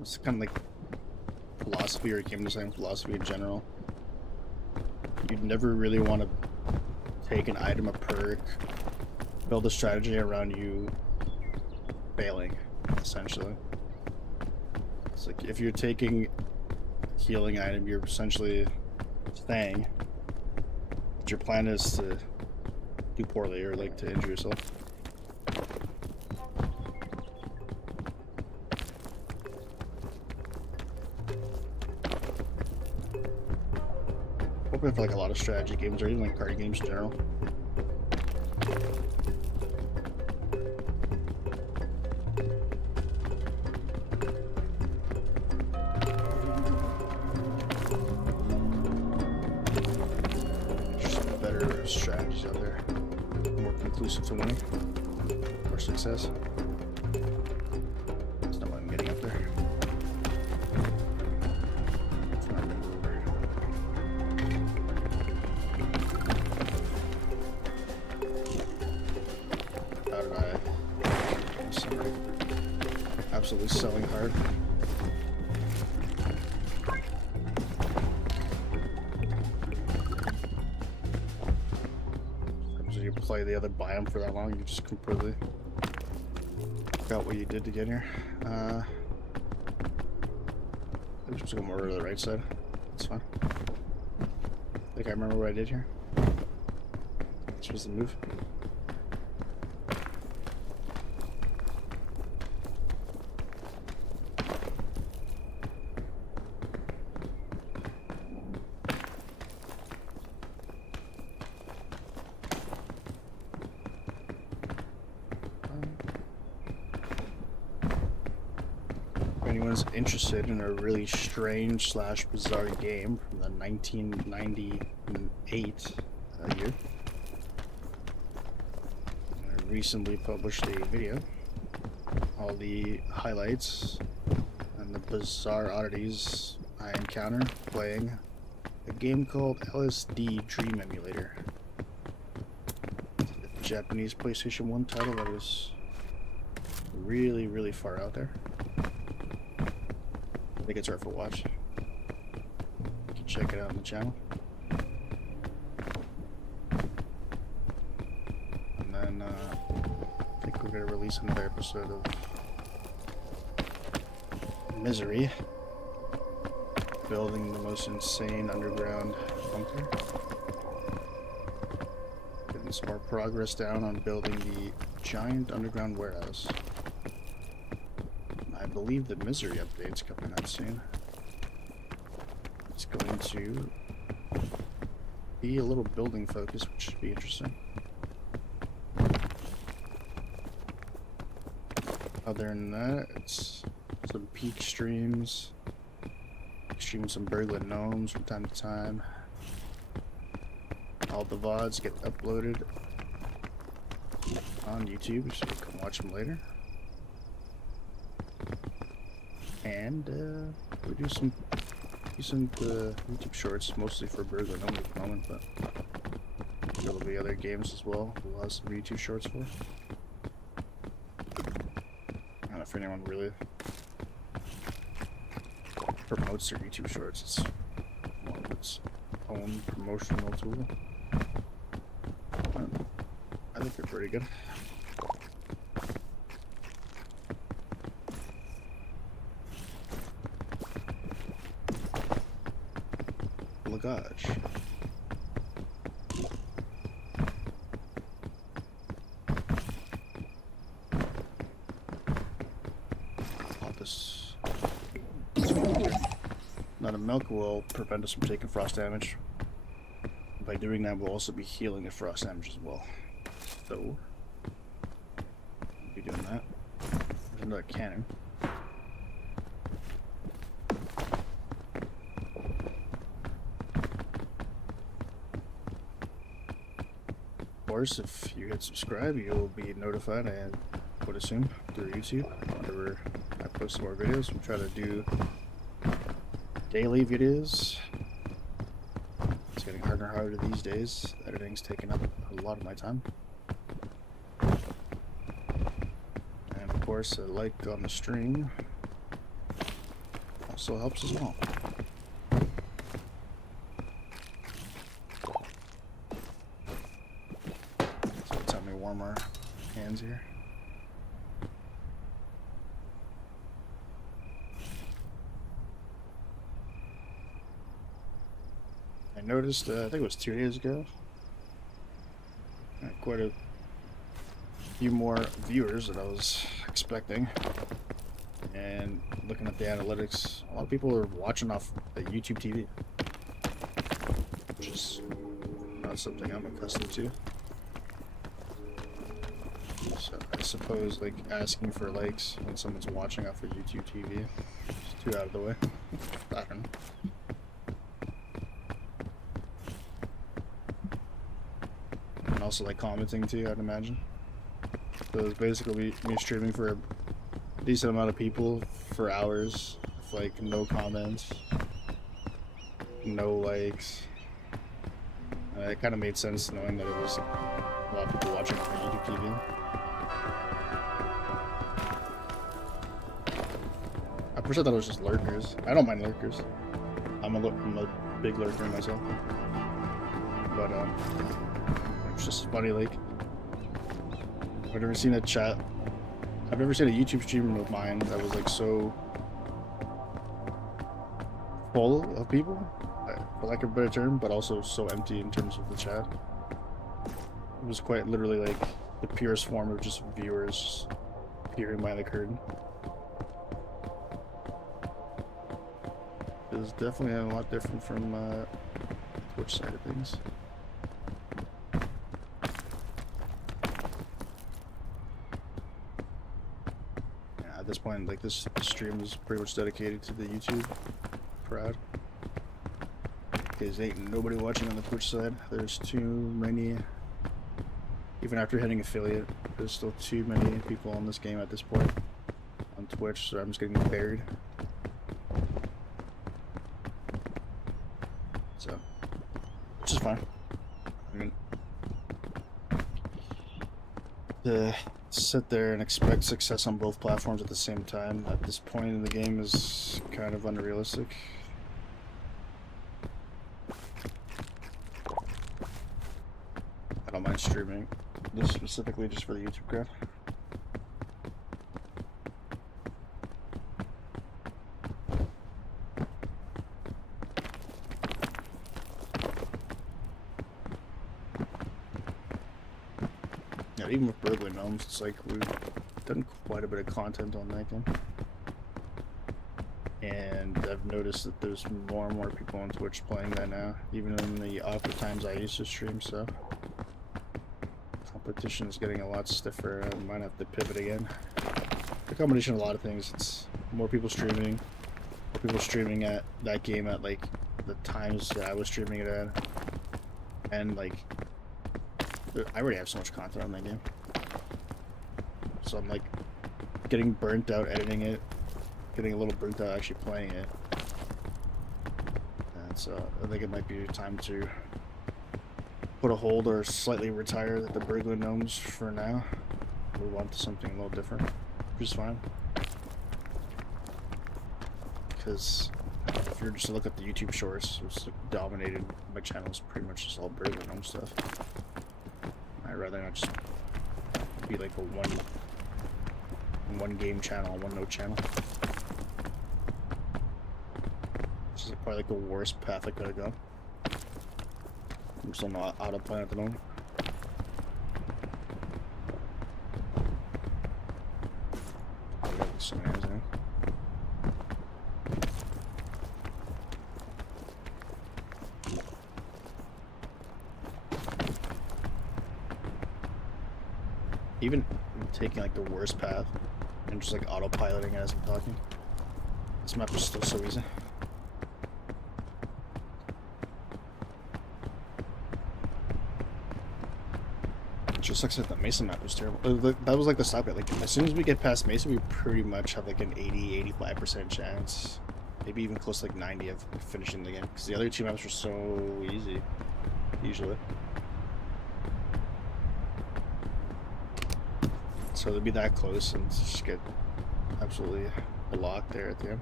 It's kind of like philosophy, or game design philosophy in general. You'd never really want to take an item, a perk, build a strategy around you failing, essentially. It's like if you're taking a healing item, you're essentially staying, but your plan is to do poorly or like to injure yourself. Hoping for like a lot of strategy games or even like party games in general. Just better strategies out there, more conclusive to winning or success. That's not what I'm getting up there. Absolutely selling hard. So you play the other biome for that long, you just completely forgot what you did to get here. I'm just going more to the right side. That's fine. I think I remember what I did here. This was the move. Anyone's interested in a really strange / bizarre game from the 1998 year, I recently published a video, all the highlights and the bizarre oddities I encounter playing a game called LSD Dream Emulator. It's a Japanese PlayStation 1 title that is really, really far out there. I think it's worth a watch. You can check it out on the channel. And then I think we're going to release another episode of Misery, building the most insane underground bunker. Getting some more progress down on building the giant underground warehouse. I believe the Misery update's coming out soon. It's going to be a little building focus, which should be interesting. Other than that, it's some peak streams. Stream some Berglund Gnomes from time to time. All the VODs get uploaded on YouTube, so you can watch them later. And We do some decent YouTube shorts, mostly for Birds Unknown at the moment, but there'll be other games as well. We'll have some YouTube shorts for. I don't know if anyone really promotes their YouTube shorts. It's more of its own promotional tool. I think they're pretty good. Lagage. Pop this. Now the milk will prevent us from taking frost damage. By doing that, we'll also be healing the frost damage as well. So, we'll be doing that. There's another cannon. Of course, if you hit subscribe, you'll be notified, I would assume, through YouTube. Whenever I post more videos, we try to do daily videos. It's getting harder and harder these days. Editing's taking up a lot of my time. And of course, a like on the stream also helps as well. So let's help me warm our hands here. I noticed, I think it was 2 days ago, quite a few more viewers than I was expecting. And looking at the analytics, a lot of people are watching off the YouTube TV, which is not something I'm accustomed to. So I suppose, like, asking for likes when someone's watching off of YouTube TV is too out of the way. I don't know. And also, like, commenting too, I'd imagine. So it's basically me streaming for a decent amount of people for hours with, like, no comments, no likes. It kind of made sense knowing that it was a lot of people watching on YouTube TV. At first I thought it was just lurkers. I don't mind lurkers. I'm a big lurker myself. But it's just funny, like, I've never seen a chat. I've never seen a YouTube stream of mine that was, like, so full of people, for lack of a better term, but also so empty in terms of the chat. It was quite literally like the purest form of just viewers peering behind the curtain. It was definitely a lot different from Twitch side of things. At this point, like, this stream is pretty much dedicated to the YouTube crowd. Because ain't nobody watching on the Twitch side. There's too many. Even after hitting affiliate, there's still too many people on this game at this point on Twitch, so I'm just getting buried. So, which is fine. I mean, to sit there and expect success on both platforms at the same time at this point in the game is kind of unrealistic. I don't mind streaming this specifically just for the YouTube crowd. Yeah, even with Burglar Gnomes, it's like we've done quite a bit of content on that game. And I've noticed that there's more and more people on Twitch playing that now, even in the awkward times I used to stream, so competition is getting a lot stiffer. I might have to pivot again. The combination of a lot of things. It's more people streaming at that game at, like, the times that I was streaming it at, and, like, I already have so much content on that game, so I'm, like, getting burnt out editing it, getting a little burnt out actually playing it. So I think it might be time to put a hold or slightly retire the burglar gnomes for now. Move on to something a little different, which is fine. Because if you're just to look at the YouTube shorts, it's dominated. My channel is pretty much just all burglar gnome stuff. I'd rather not just be like a one game channel, one note channel. This is probably like the worst path I could have gone. I'm still not autopilot at the moment. I got these snares in. Even taking like the worst path and just like autopiloting as I'm talking, this map is still so easy. It just looks like the Mesa map was terrible. That was like the stop it. Like as soon as we get past Mesa, we pretty much have like an 80-85% chance, maybe even close to like 90 of finishing the game. Because the other two maps were so easy, usually. So they'd be that close and just get absolutely blocked there at the end.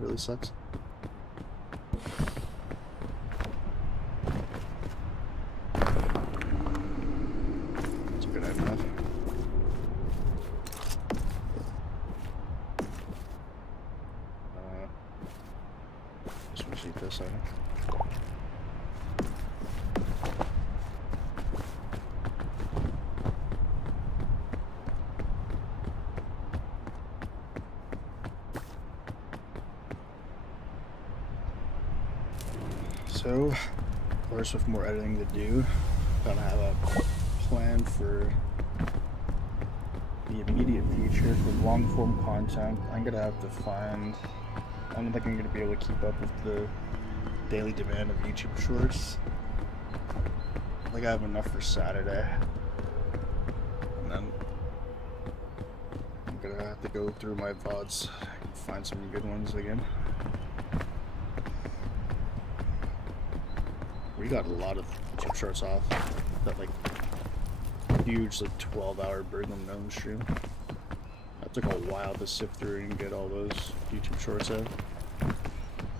Really sucks. It's a good enough. Just want to see this item. So, of course, with more editing to do, gotta have a plan for the immediate future for long form content. I'm gonna have to find. I don't think I'm gonna be able to keep up with the daily demand of YouTube shorts. I think I have enough for Saturday, and then I'm gonna have to go through my VODs and find some good ones again. We got a lot of YouTube shorts off that like huge like 12-hour burglar gnome stream. That took a while to sift through and get all those YouTube shorts out.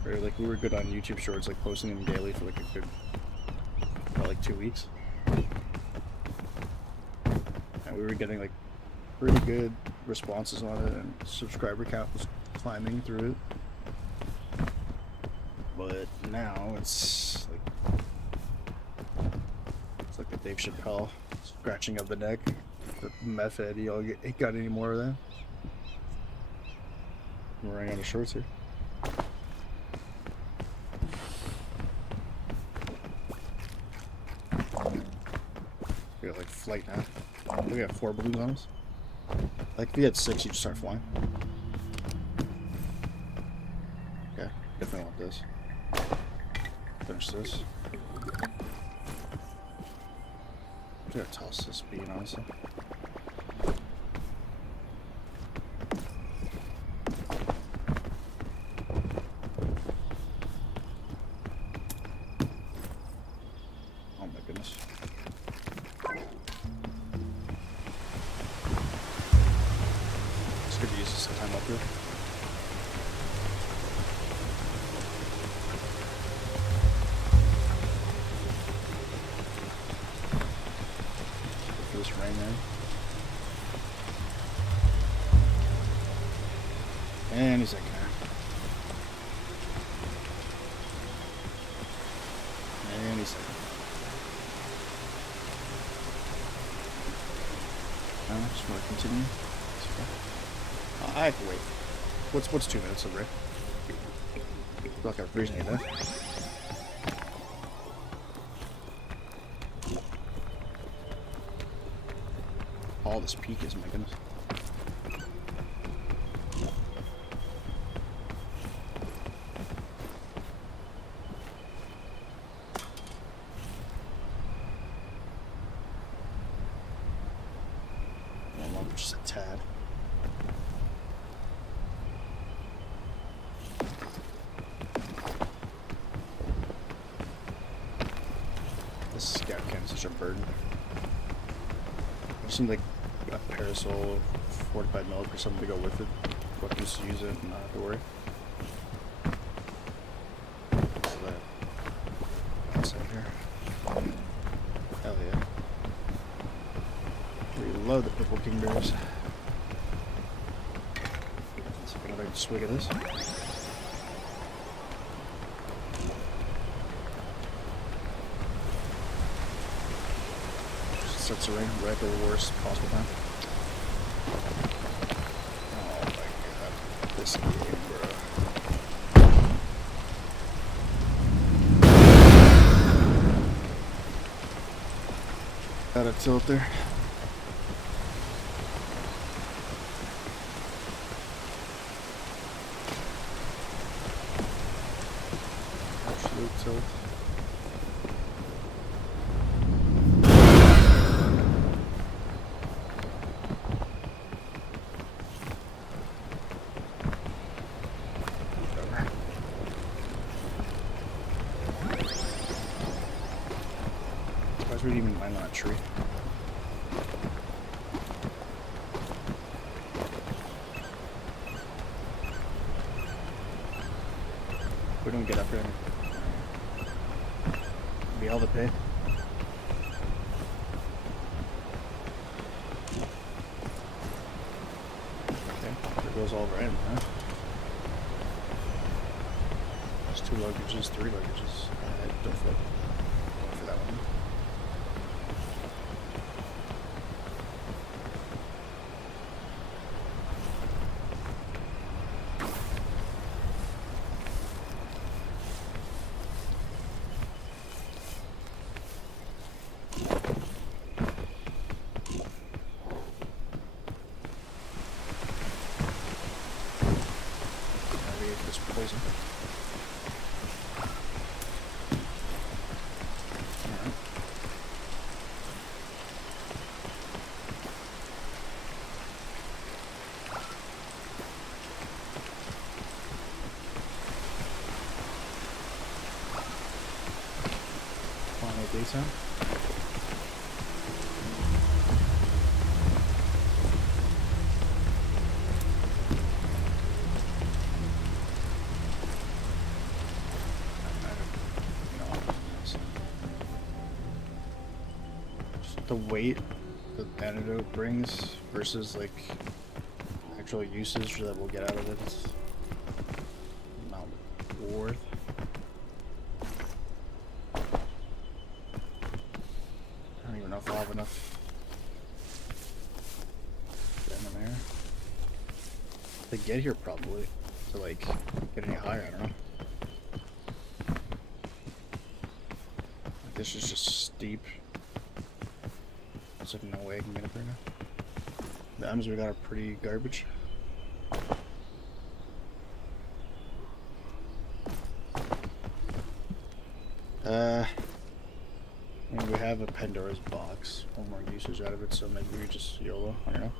Or like we were good on YouTube shorts, like posting them daily for like a good about like 2 weeks. And we were getting like pretty good responses on it, and subscriber count was climbing through it. But now it's like the Dave Chappelle scratching of the neck. The meth head, you all got any more of that? I'm running out of shorts here. We got like flight now. We got 4 balloons on us. Like if you had 6, you just start flying. Okay, definitely want this. Finish this. I'm gonna toss this bean, honestly. Oh my goodness. It's good to use this time up here. This rain in. And he's like, and he's like, I just want to continue. I have to wait. What's 2 minutes of break? I feel like I'm freezing it there. All this peak is, my goodness. Just a tad. Can't such a burden. It seemed like a parasol, fortified milk, or something to go with it. What just use it and not have to worry. What's that? What's in here? Hell yeah. We love the purple king bears. Let's take another swig of this. Starts to rain right at the worst possible time. Oh my god. This game, bro. Out of tilt there. Absolute tilt. We'd even mine on a tree. We don't get up here. Be all the pay. Okay, there goes all right, huh? There's 2 luggages, 3 luggages. Don't flip. Going for that one. This poison. Alright. Final daytime. The weight the antidote brings versus like actual usage that we'll get out of it is not worth. I don't even know if I'll have enough in there to get here, probably to like get any higher. I don't know. This is just steep. There's like no way I can get up there now. The items we got are pretty garbage. I mean, we have a Pandora's box. One more usage out of it, so maybe we just YOLO. I don't know.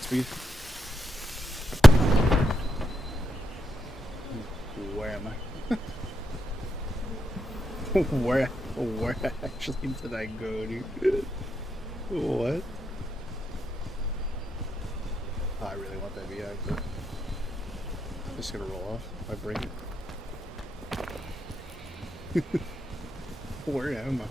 Speed. Where am I? where actually did I go, dude? What? Oh, I really want that VI, but I'm just gonna roll off if I break it. Where am I?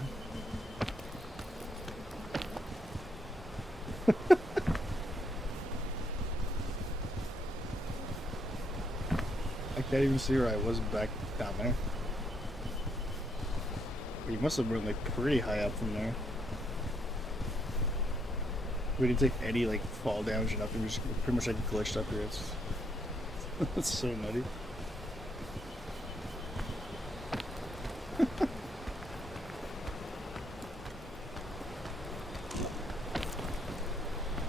I can't even see where I was back down there. You must have been like pretty high up from there. We didn't take any like fall damage or nothing. We just pretty much like glitched up here. It's so nutty.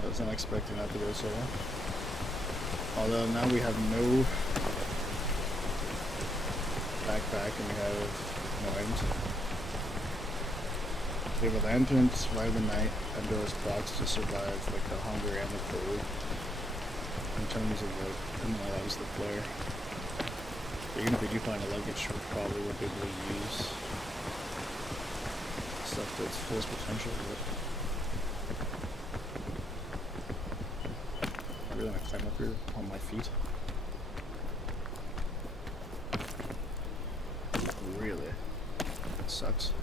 I was not expecting that to go so well. Although now we have no backpack and we have no items. We have a lantern to survive the night, endless box to survive like the hunger and the cold. In terms of like, that was the flare. But even if we do find a luggage, we probably won't be able to use stuff that's fullest potential. But I really want to climb up here on my feet. Really? That sucks.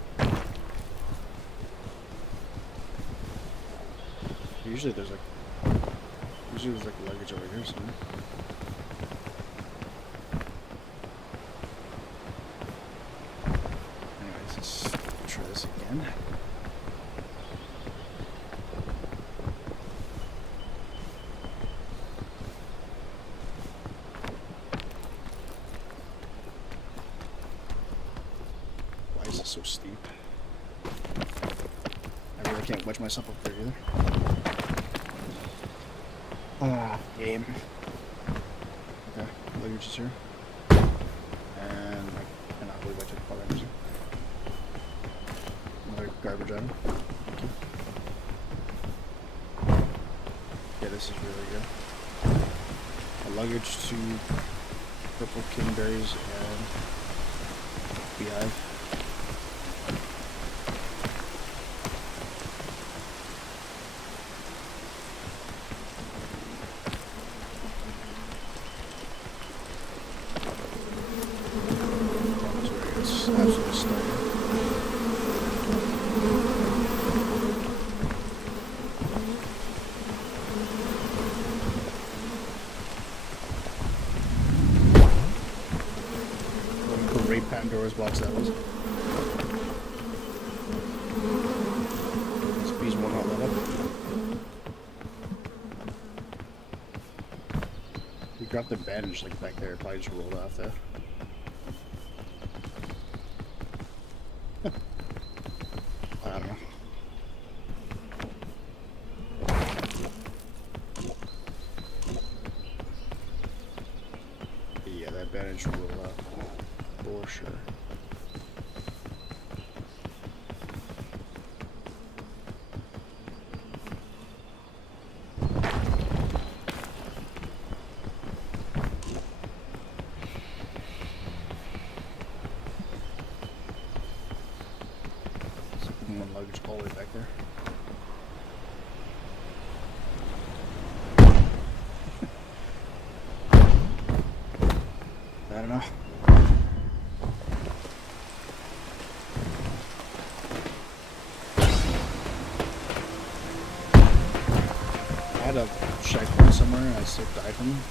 Usually there's like luggage over here somewhere. Anyways, let's try this again. Why is it so steep? I really can't wedge myself up there either. Game. Okay, luggage is here. And I cannot believe I took fall damage. Another garbage item. Thank you. Yeah, this is really good. A luggage to purple kingberries and beehive. Absolutely stunning. What a great Pandora's box that was. These bees will not let up. We dropped the bandage like back there, it probably just rolled off there. I don't know. Yeah, that bandage will roll up for sure. One luggage all the way back there. I don't know. I had a checkpoint somewhere and I still died from him.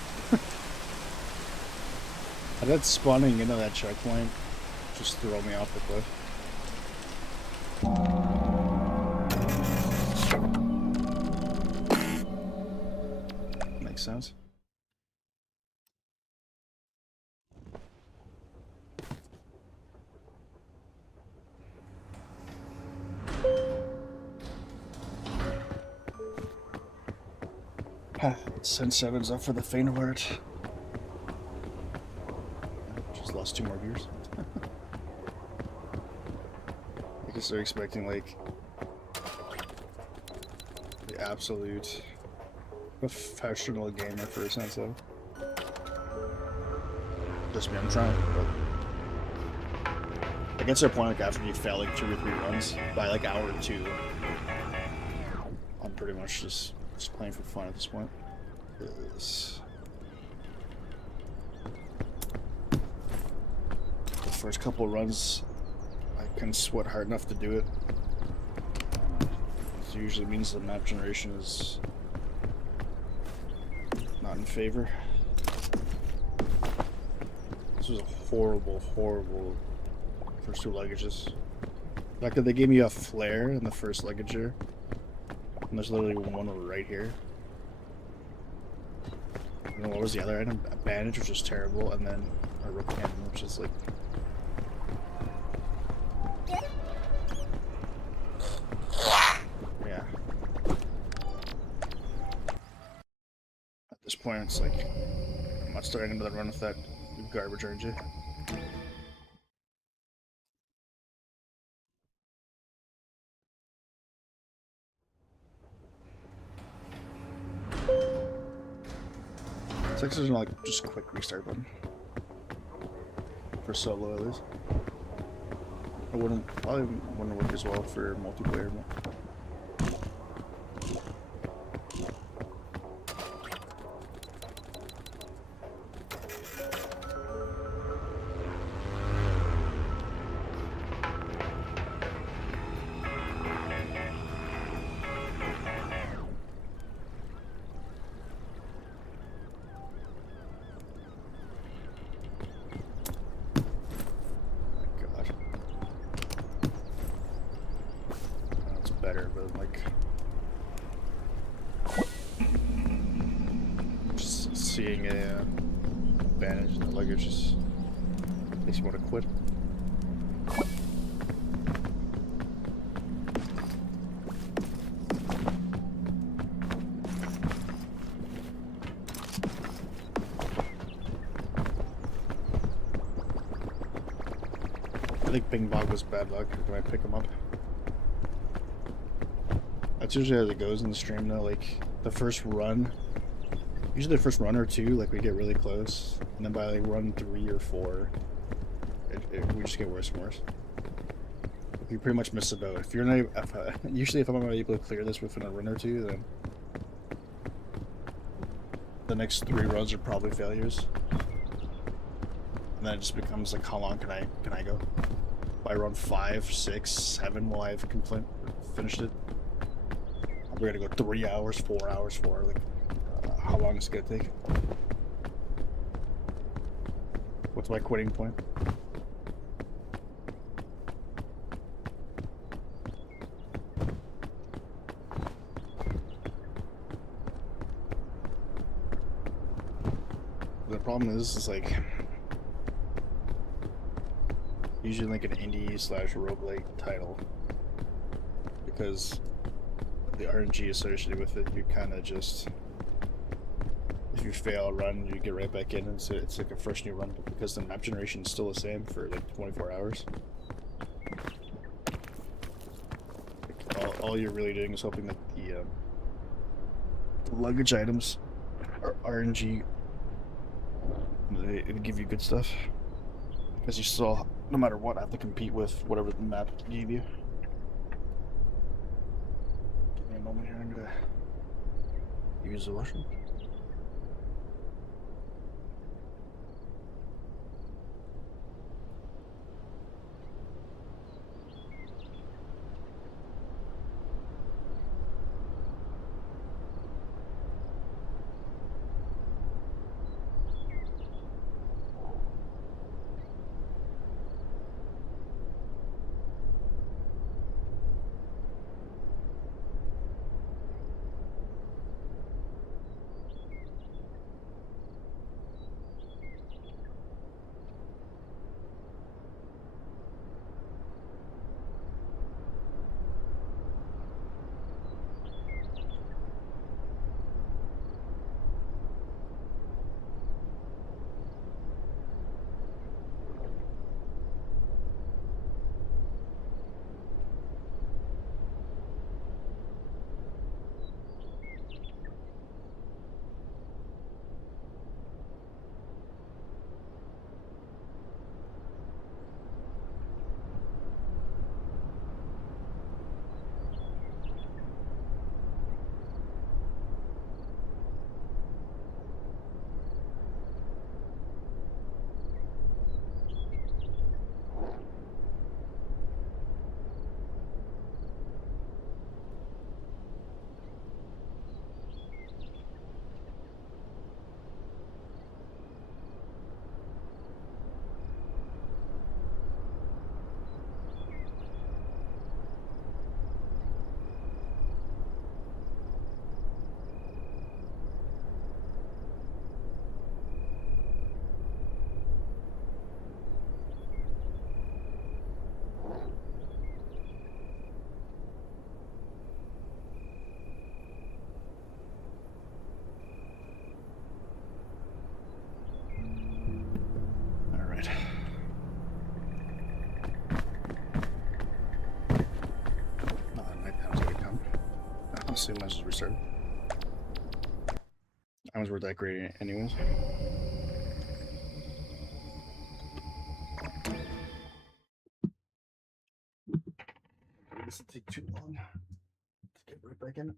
I had spawning into that checkpoint just throw me off the cliff. Makes sense. Ascent 7's up for the faint of heart. Just lost 2 more viewers. I guess they're expecting like the absolute professional gamer for Ascent 7. Just me, I'm trying. But I get to a point like after you fail like 2 or 3 runs, by like hour 2, I'm pretty much just playing for fun at this point. The first couple runs, I couldn't sweat hard enough to do it. It usually means the map generation is not in favor. This was a horrible, horrible first 2 luggages. The fact that they gave me a flare in the first luggage here And there's literally one right here. And then what was the other item? A bandage, which is terrible, and then a rope cannon, which is like... Yeah. At this point, it's like, I'm not starting another run with that garbage RNG. It's like there's no like just quick restart button for solo at least. It probably wouldn't work as well for multiplayer. Better, but like just seeing a bandage in the luggage just makes you want to quit. I think Bing Bong was bad luck when I pick him up. That's usually how it goes in the stream though, like the first run, usually the first run or two, like we get really close, and then by like run 3 or 4, we just get worse and worse. You pretty much miss about, if you're not, usually if I'm not able to clear this within a run or 2, then the next 3 runs are probably failures. And then it just becomes like, how long can I go? By run 5, 6, 7 will I have finished it? We're gonna go 3 hours, 4 hours, 4. Like, how long is it gonna take? What's my quitting point? The problem is like usually like an indie / roguelike title, because the RNG associated with it, you kind of just, if you fail a run, you get right back in, and it's like a fresh new run. But because the map generation is still the same for like 24 hours, like, all you're really doing is hoping that the luggage items are RNG. They give you good stuff, because you still, no matter what, have to compete with whatever the map gave you. Give me a moment here, I'm gonna use the washroom. Honestly, might as well restart. I was worth that great anyways. This will take too long to get right back in.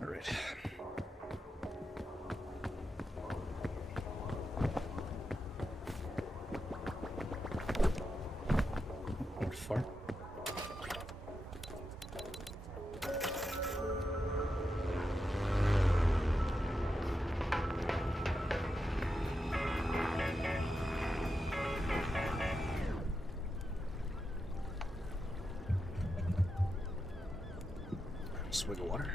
All right. Not far. Swig of water.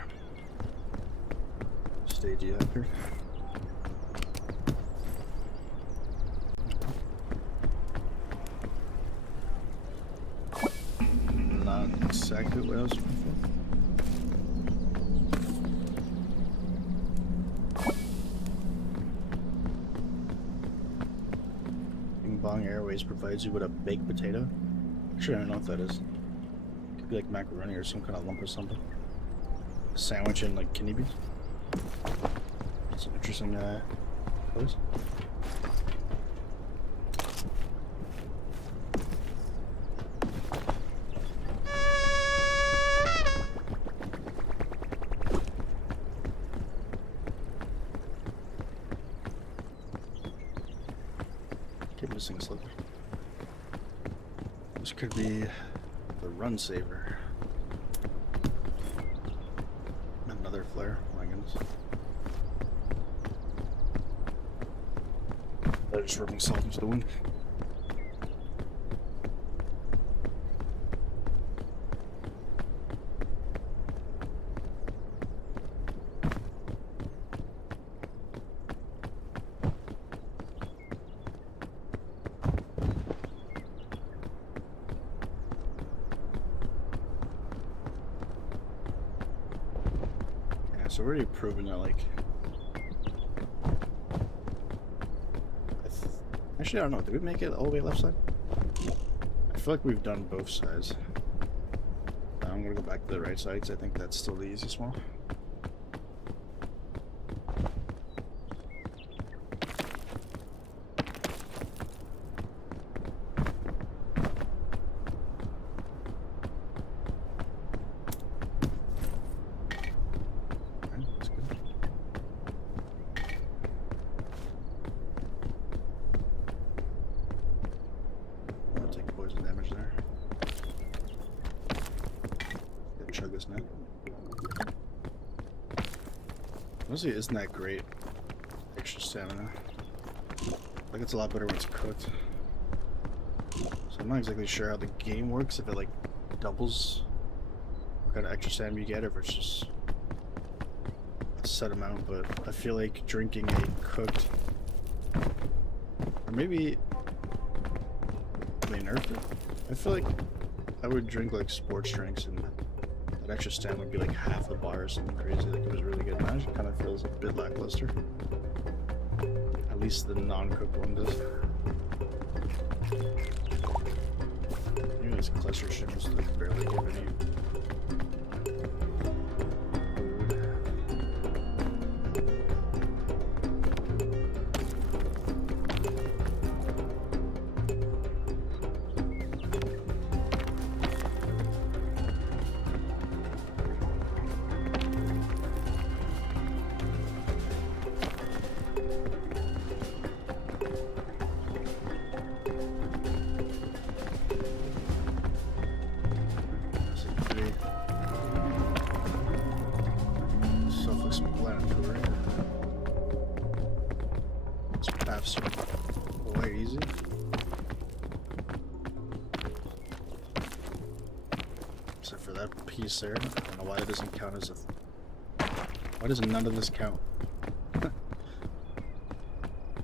Stage you up here. Not exactly what I was looking for. Bing Bong Airways provides you with a baked potato. Actually, I don't know if that is. Could be like macaroni or some kind of lump or something. Sandwich and like kidney beans. It's an interesting place. Keep missing something. This could be the run saver. Another flare, my goodness. They're just rubbing salt into the wind. So we're already proven that, like, actually I don't know, did we make it all the way left side? I feel like we've done both sides. I'm gonna go back to the right side because I think that's still the easiest one. Chug this now. Honestly, isn't that great? Extra stamina. Like, it's a lot better when it's cooked. So I'm not exactly sure how the game works, if it like doubles what kind of extra stamina you get, or if it's just a set amount, but I feel like drinking a cooked, or maybe they nerfed it. I feel like I would drink like sports drinks and that extra stamina would be like half the bar or something crazy. Like, it was really good. Now it kind of feels a bit lackluster. At least the non-cooked one does. Maybe this cluster ship was like barely give any food. Self-explanatory. This path's quite easy. Except for that piece there. I don't know why it doesn't count as a... Why does none of this count?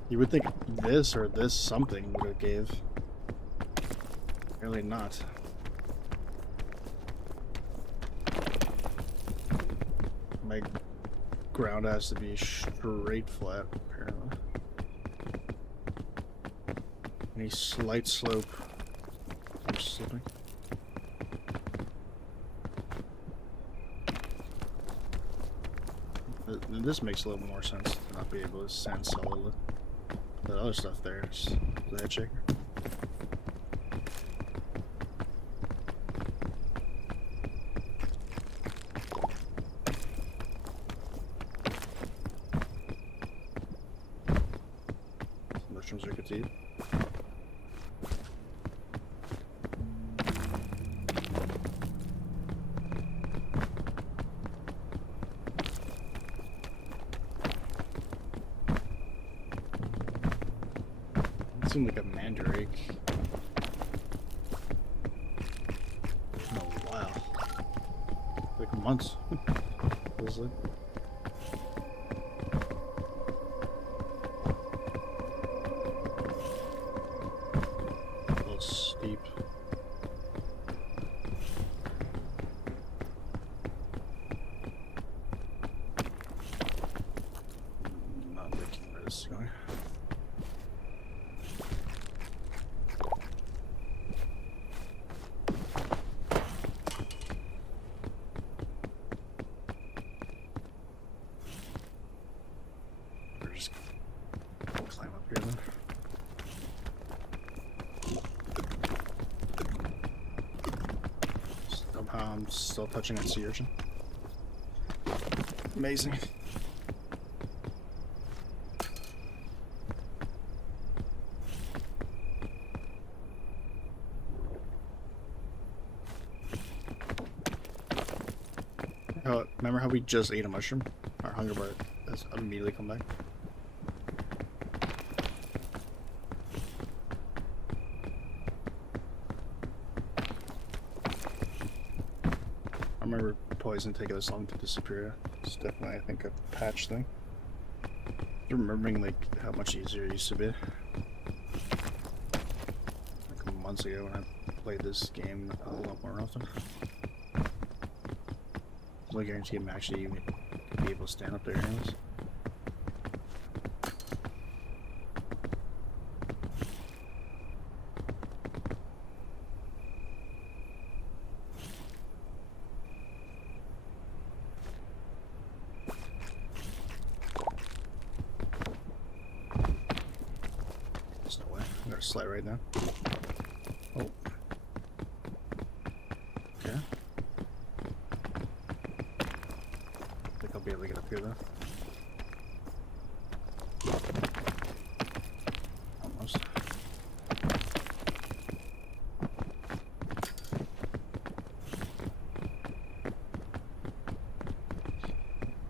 You would think this or this something would have gave. Really not. My ground has to be straight flat, apparently. Any slight slope. I'm slipping. This makes a little more sense to not be able to stand solid. The other stuff there is the head shaker. Mushrooms are good to eat. It seemed like a mandrake. Oh wow. Like months. Was it? Steep. Not liking where this is going. We're just gonna climb up here then. I'm still touching on sea urchin. Amazing. Remember how we just ate a mushroom? Our hunger bar has immediately come back. I remember poison taking this long to disappear. It's definitely, I think, a patch thing. Remembering like how much easier it used to be. Like months ago when I played this game a lot more often. I guarantee I'm actually even be able to stand up there anyways. There's no way. I'm gonna slide right now. Oh. Okay. I think I'll be able to get up here though. Almost.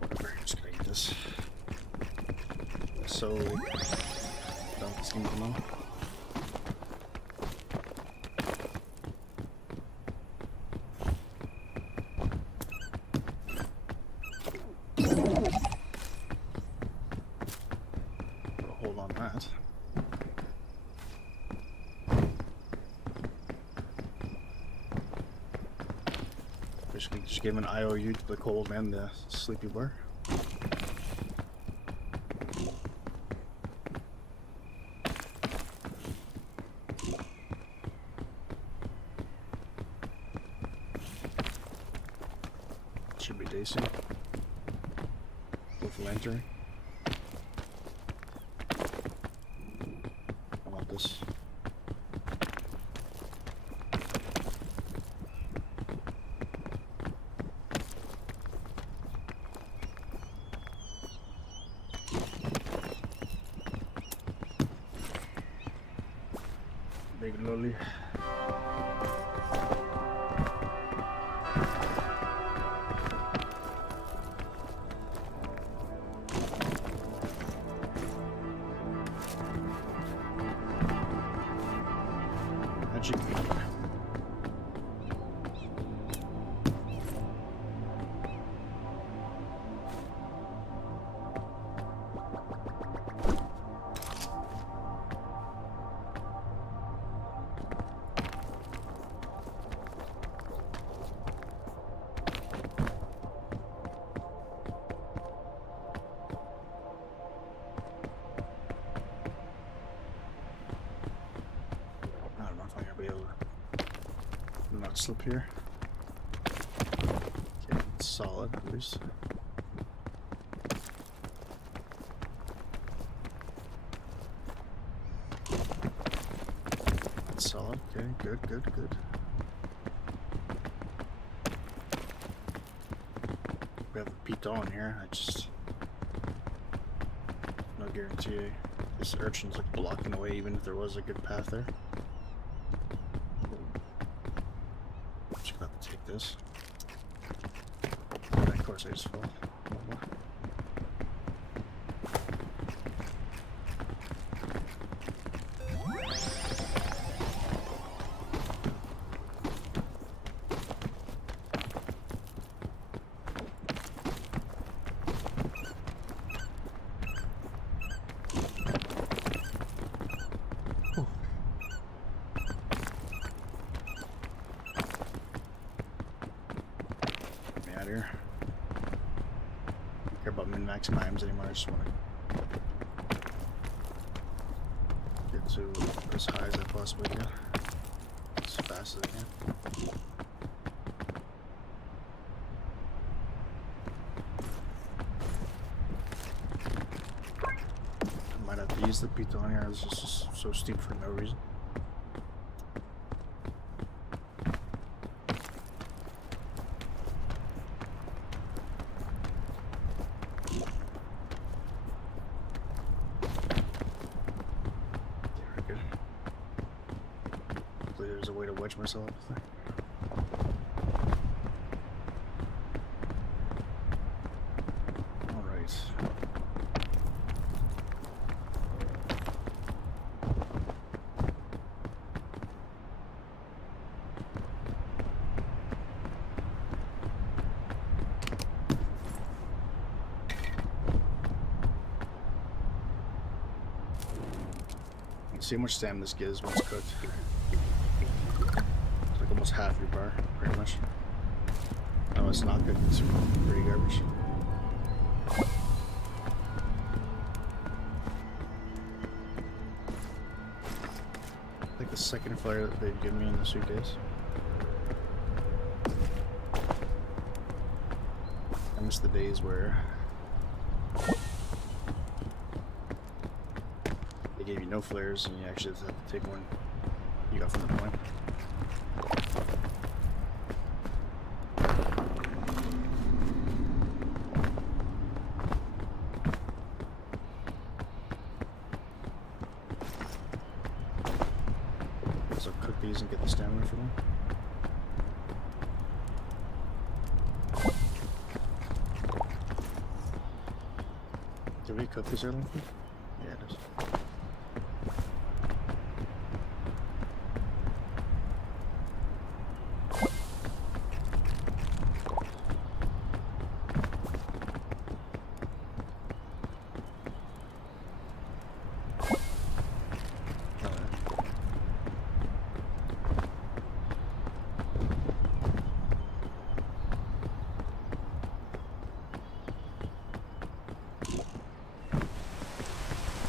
Whatever, I'm just gonna eat this. So done with this game at the moment. Hold on that. Basically just give an IOU to the cold and the sleepy bar. Should be Daisy. With lantern. I want this. Big lolly. Magic. We have a nut slip here. Okay, it's solid at least. That's solid. Okay, good, good, good. We have a piton here. I just no guarantee this urchin's like blocking the way, even if there was a good path there. I'm just gonna have to take this. And of course, I just fell. Here. Don't care about min-maxing items anymore. I just want to get to as high as I possibly can, as fast as I can. I might have to use the piton here. It's just so steep for no reason. There's a way to wedge myself. All right. Let's see how much stamina this gives once cooked. Almost half your bar, pretty much. No, it's not good. It's pretty garbage. Like the second flare that they've given me in the suitcase. I miss the days where they gave you no flares and you actually just have to take one you got from the point. So cook these and get the stamina for them. Did we cook this earlier? Yeah, it is.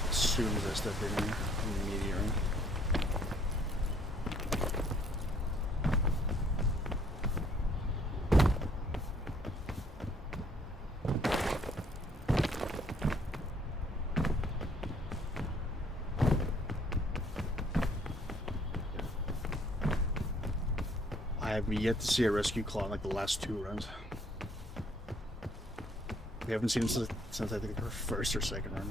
As soon as I step in here, I'm immediately. I have yet to see a rescue claw in like the last 2 runs. We haven't seen it since I think our first or second run.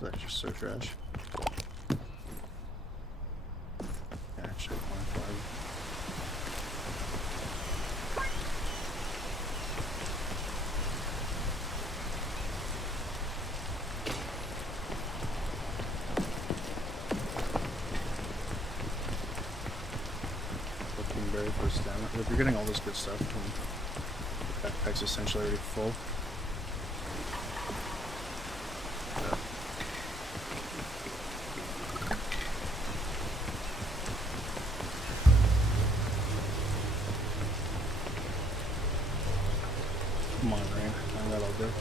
That's just so trash. Yeah, actually, I want to fly. Very first down. If you're getting all this good stuff, the backpack's essentially already full. Come on, Rain. I got all good.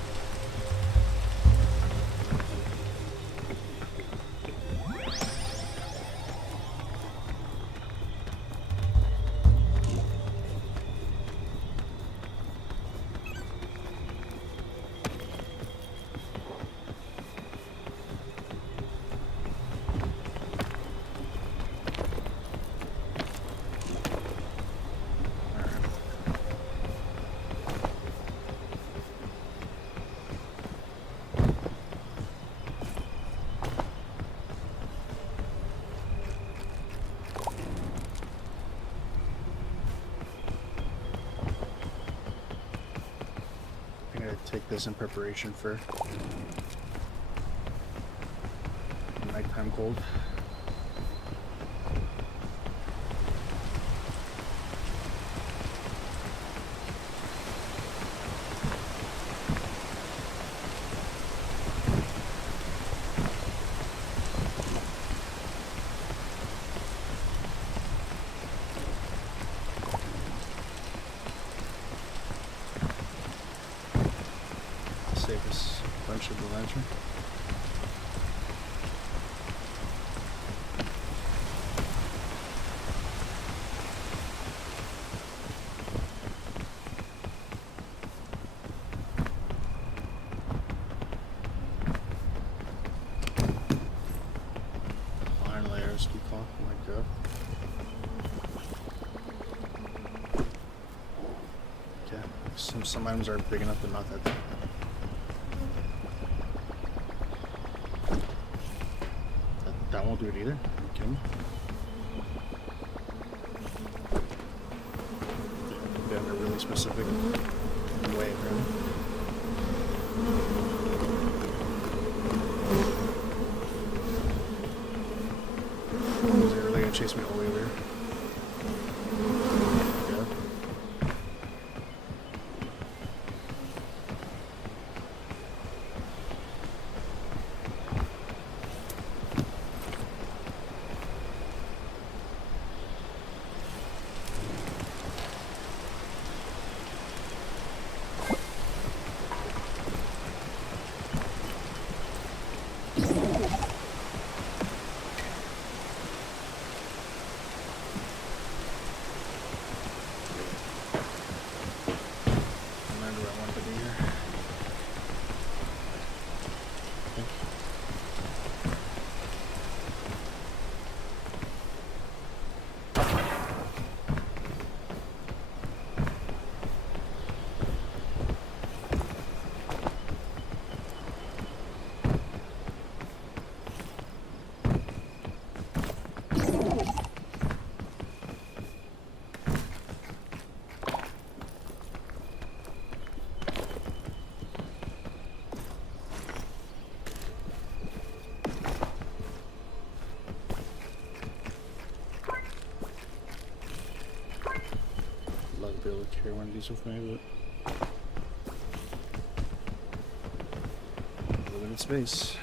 this in preparation for nighttime cold. Save this bunch of the lantern. Iron layers keep on. Oh my god. Okay. Some items are big enough, but not that big. That won't do it either. Are you kidding me? They're in a really specific way, apparently. Is it really gonna chase me all the way over here? Yeah. Remember I wanted to be here. Thank you. Love to be able to carry one of these with me, but limited space.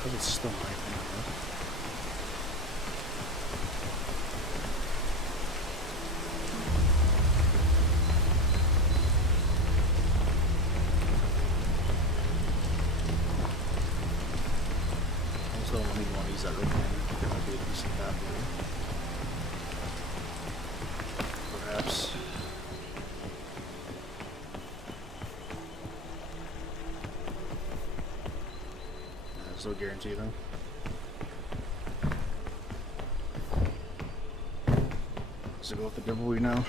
Because it's still my thing, also, I don't even want to use that rope again. There might be a decent path here. Perhaps. There's no guarantee though. Does it go with the devil we know?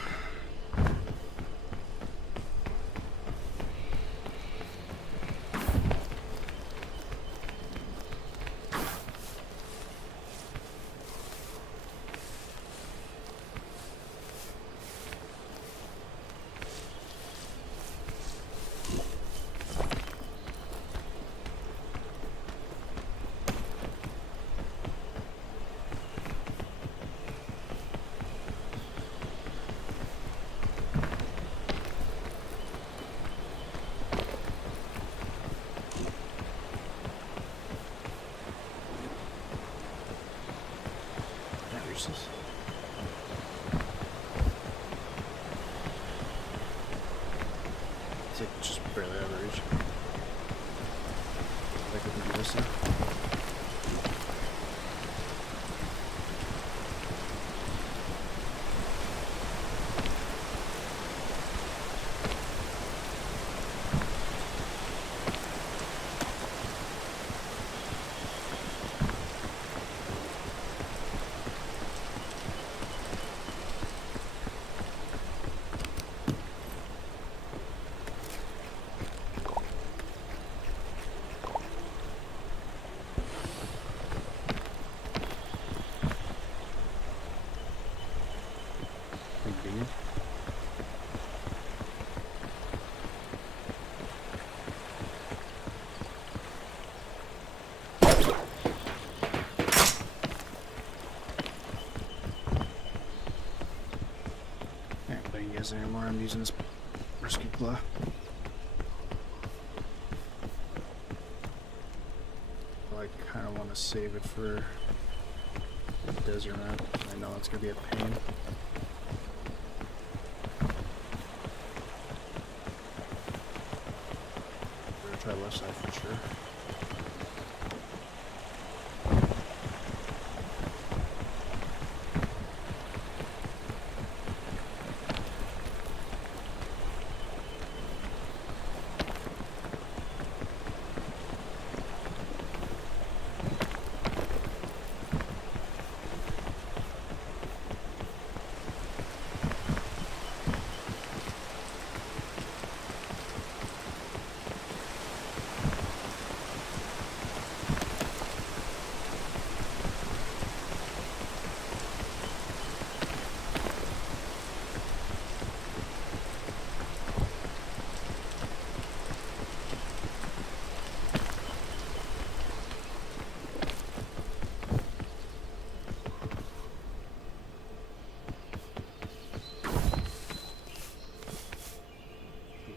This? It's like just barely out of reach. I think we can do this now. Indeed. I ain't playing guys anymore. I'm using this rescue claw. I kind of want to save it for the desert map. I know it's gonna be a pain. We're gonna try left side for sure.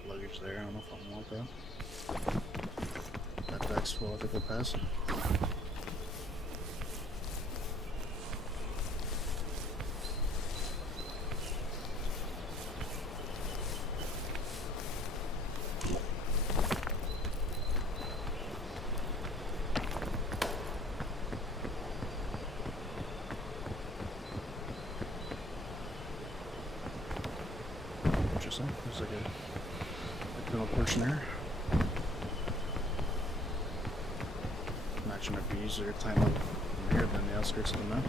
Luggage there. I don't know if I want that. That back's full. I think we'll pass. Interesting. There's like a little portion there. Actually might be easier to climb up from here than the outskirts of the map.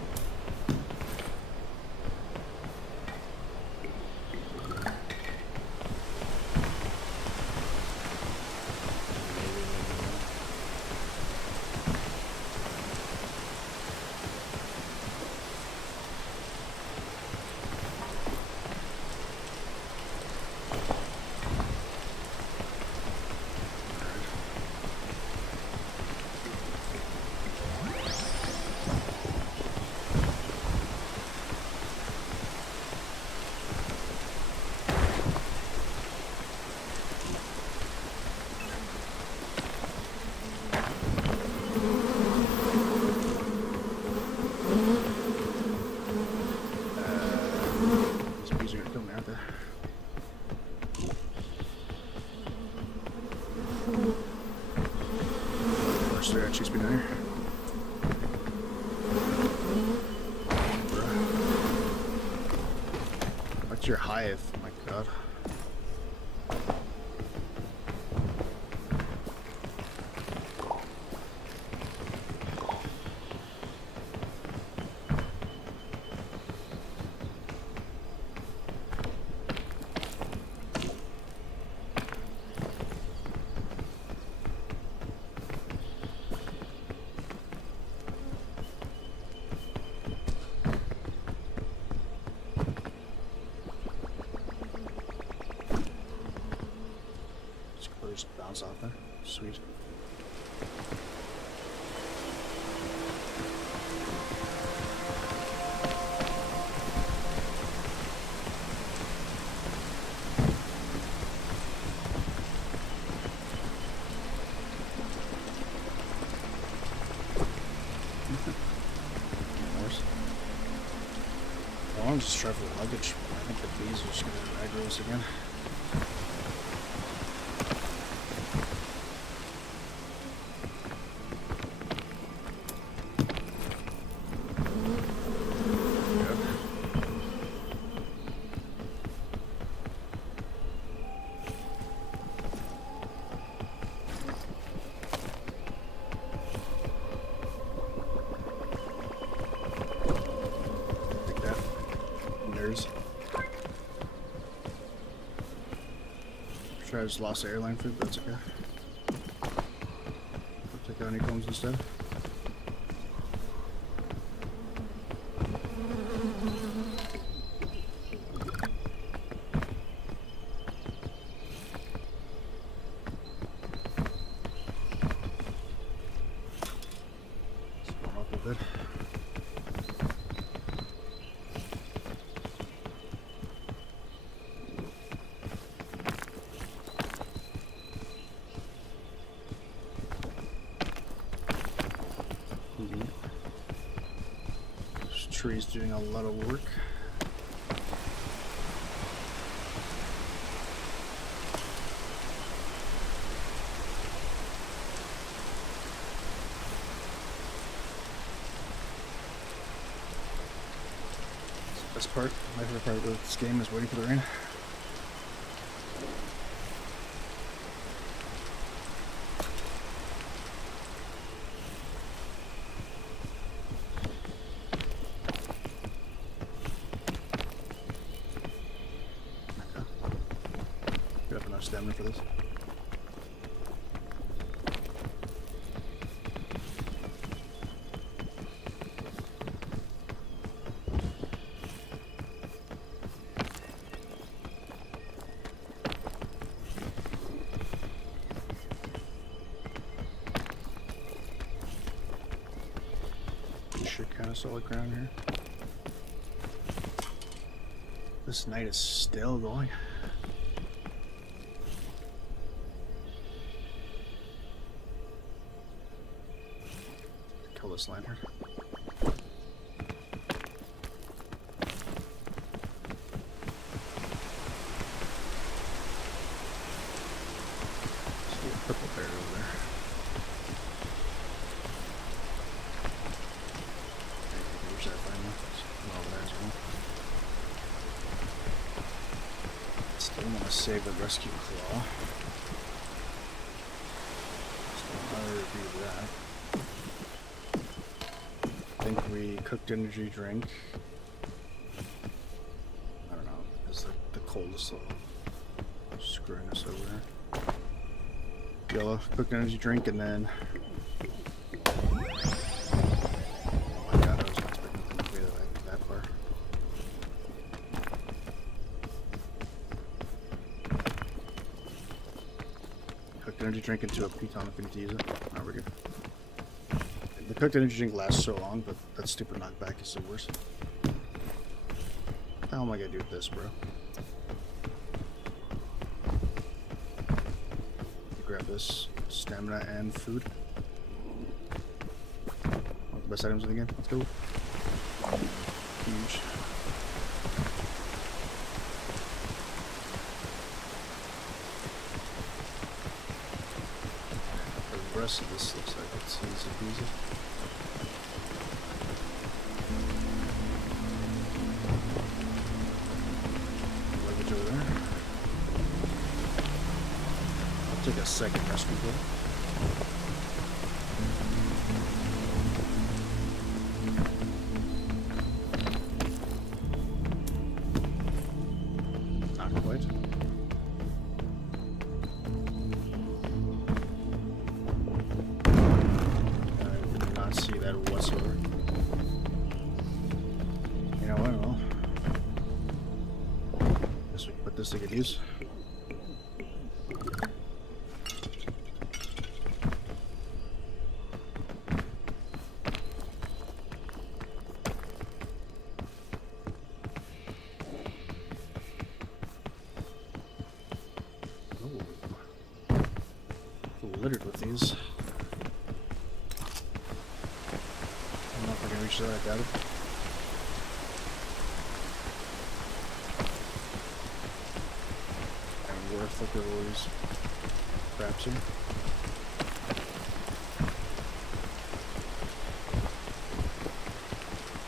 These bees are gonna kill me, aren't they? Of course, they're gonna chase me down here. What's your hive? Oh my god. Just bounce off there. Sweet. I want to just try for the luggage. I think the bees are just going to aggro us again. Sure, I just lost the airline food, but that's okay. I'll take out honeycombs instead. tree's doing a lot of work. Best part, my favorite part of this game is waiting for the rain. Okay. We have enough stamina for this. Kind of solid ground here. This night is still going. Kill this lantern. See a purple bear over there. Still want to save the rescue claw. So I'll review that. I think we cooked energy drink. I don't know. It's like the coldest little screwing us over there. Yellow cooked energy drink, and then. Energy drink into a pecan if we need to use it. Oh, we're good. The cooked energy drink lasts so long, but that stupid knockback is the worst. What the hell am I gonna do with this, bro? Grab this stamina and food. One of the best items in the game. Let's go. Huge. The rest of this looks like it's easy peasy. Luggage over there. I'll take a second rescue boat. Not quite. See that whatsoever. You know what? Well, guess we can put this to good use. Oh, littered with these. Reach that, I got it. And worth look at all these craps here.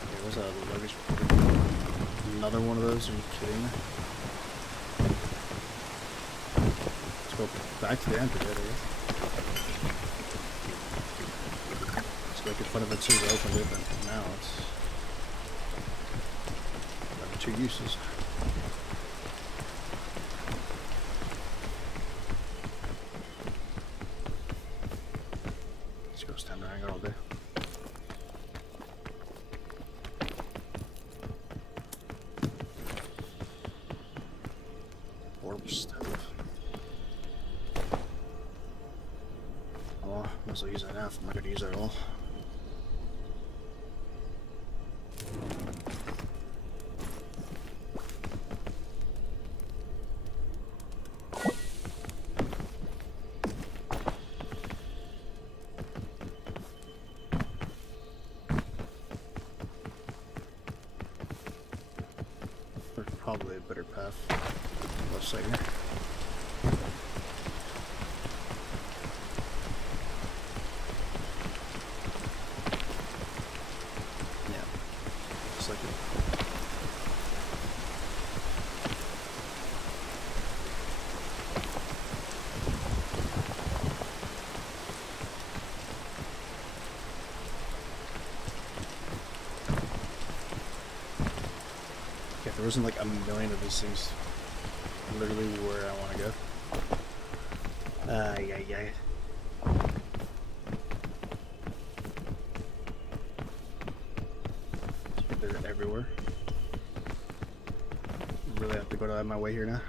Okay, what's that other luggage? Another one of those? Are you kidding me? Let's go back to the end of it, I guess. Making fun of it as soon as I opened it, but now it's got two uses. Let's go stand there, hang out all day. Horrible stuff. Oh, might as well use that now if I'm not going to use it at all. probably a better path. Left side here. Yeah, just like it. If there wasn't like a million of these things, literally where I want to go. Yeah. They're everywhere. Really have to go out of my way here now.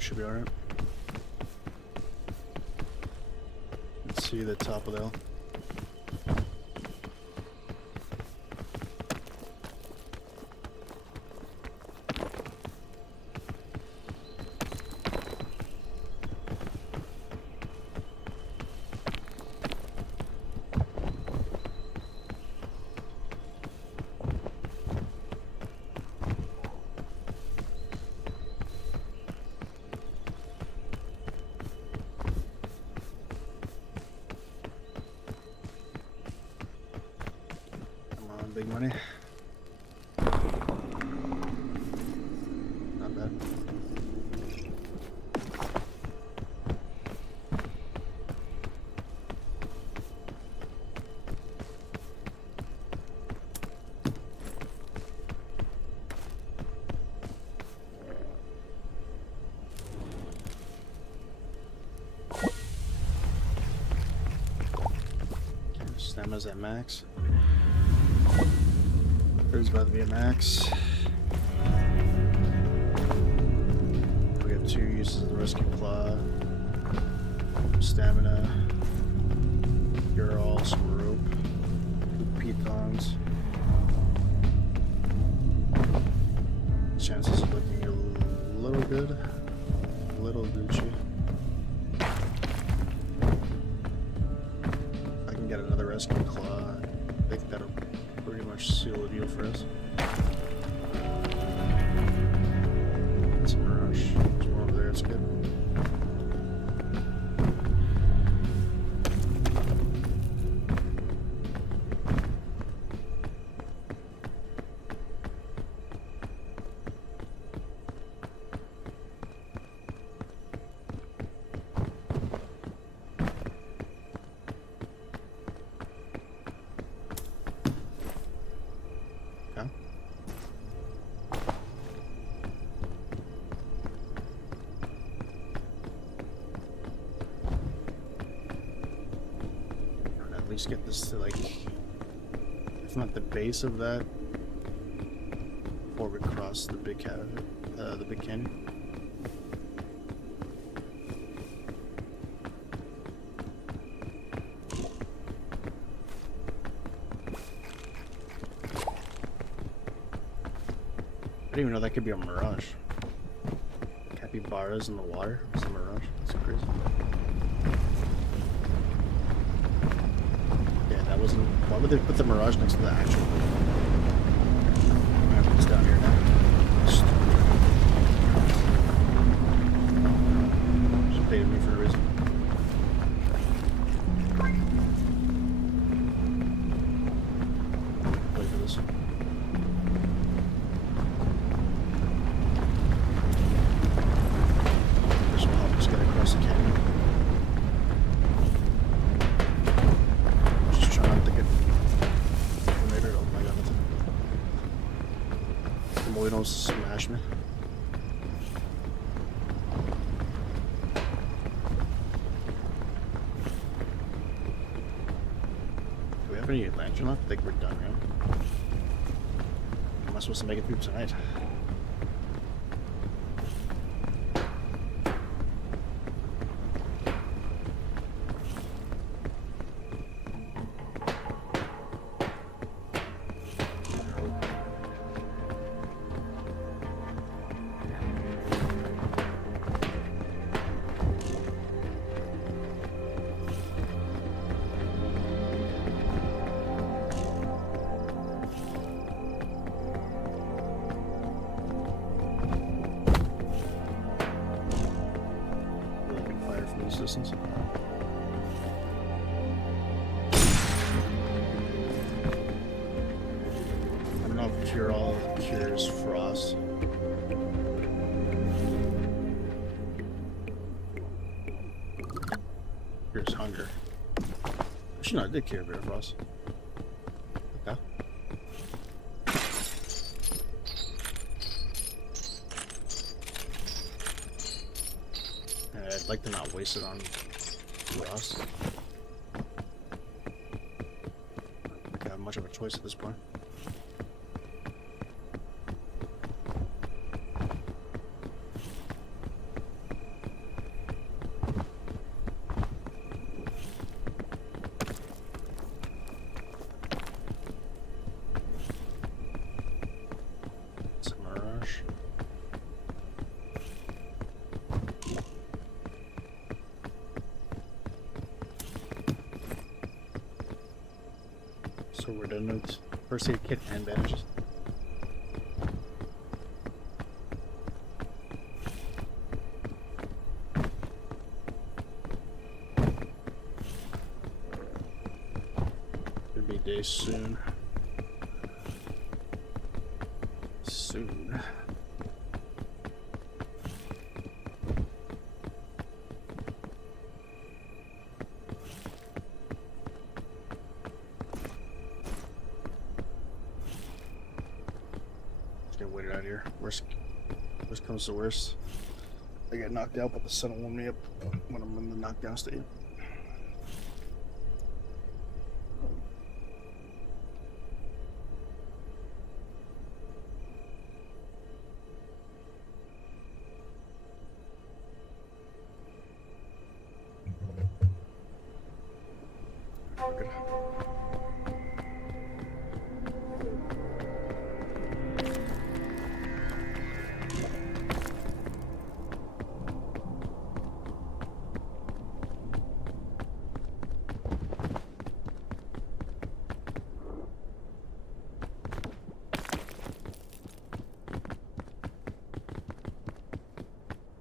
Should be alright. Let's see the top of the hill. Big money. Not bad. Stamina's at max. There's about to be a max. We got 2 uses of the rescue claw, stamina, Ural, some rope, 2 pitons. Chances of looking a little good, a little Gucci. I can get another rescue claw. I think that'll pretty much seal the deal for us. That's a Mirage. There's one over there, that's good. At least get this to like, if not the base of that, before we cross the big canyon. I didn't even know that could be a Mirage. Capybaras in the water. It's a Mirage. That's crazy. That wasn't. Why would they put the Mirage next to the actual thing? I'm gonna put this down here now. She paid me for a reason. Wait for this. This will help us get across the canyon. Don't smash me. Do we have any lantern left? I think we're done, right? Am I supposed to make it through tonight? cure all cures frost. Cures hunger. Actually, no, it did cure a bit of frost. Okay. I'd like to not waste it on frost. I don't think I have much of a choice at this point. So we're done with first aid kit and bandages. It'll be day soon. Soon. Wait it out here. Worst comes to worst, I get knocked out, but the sun will warm me up when I'm in the knockdown state. Good.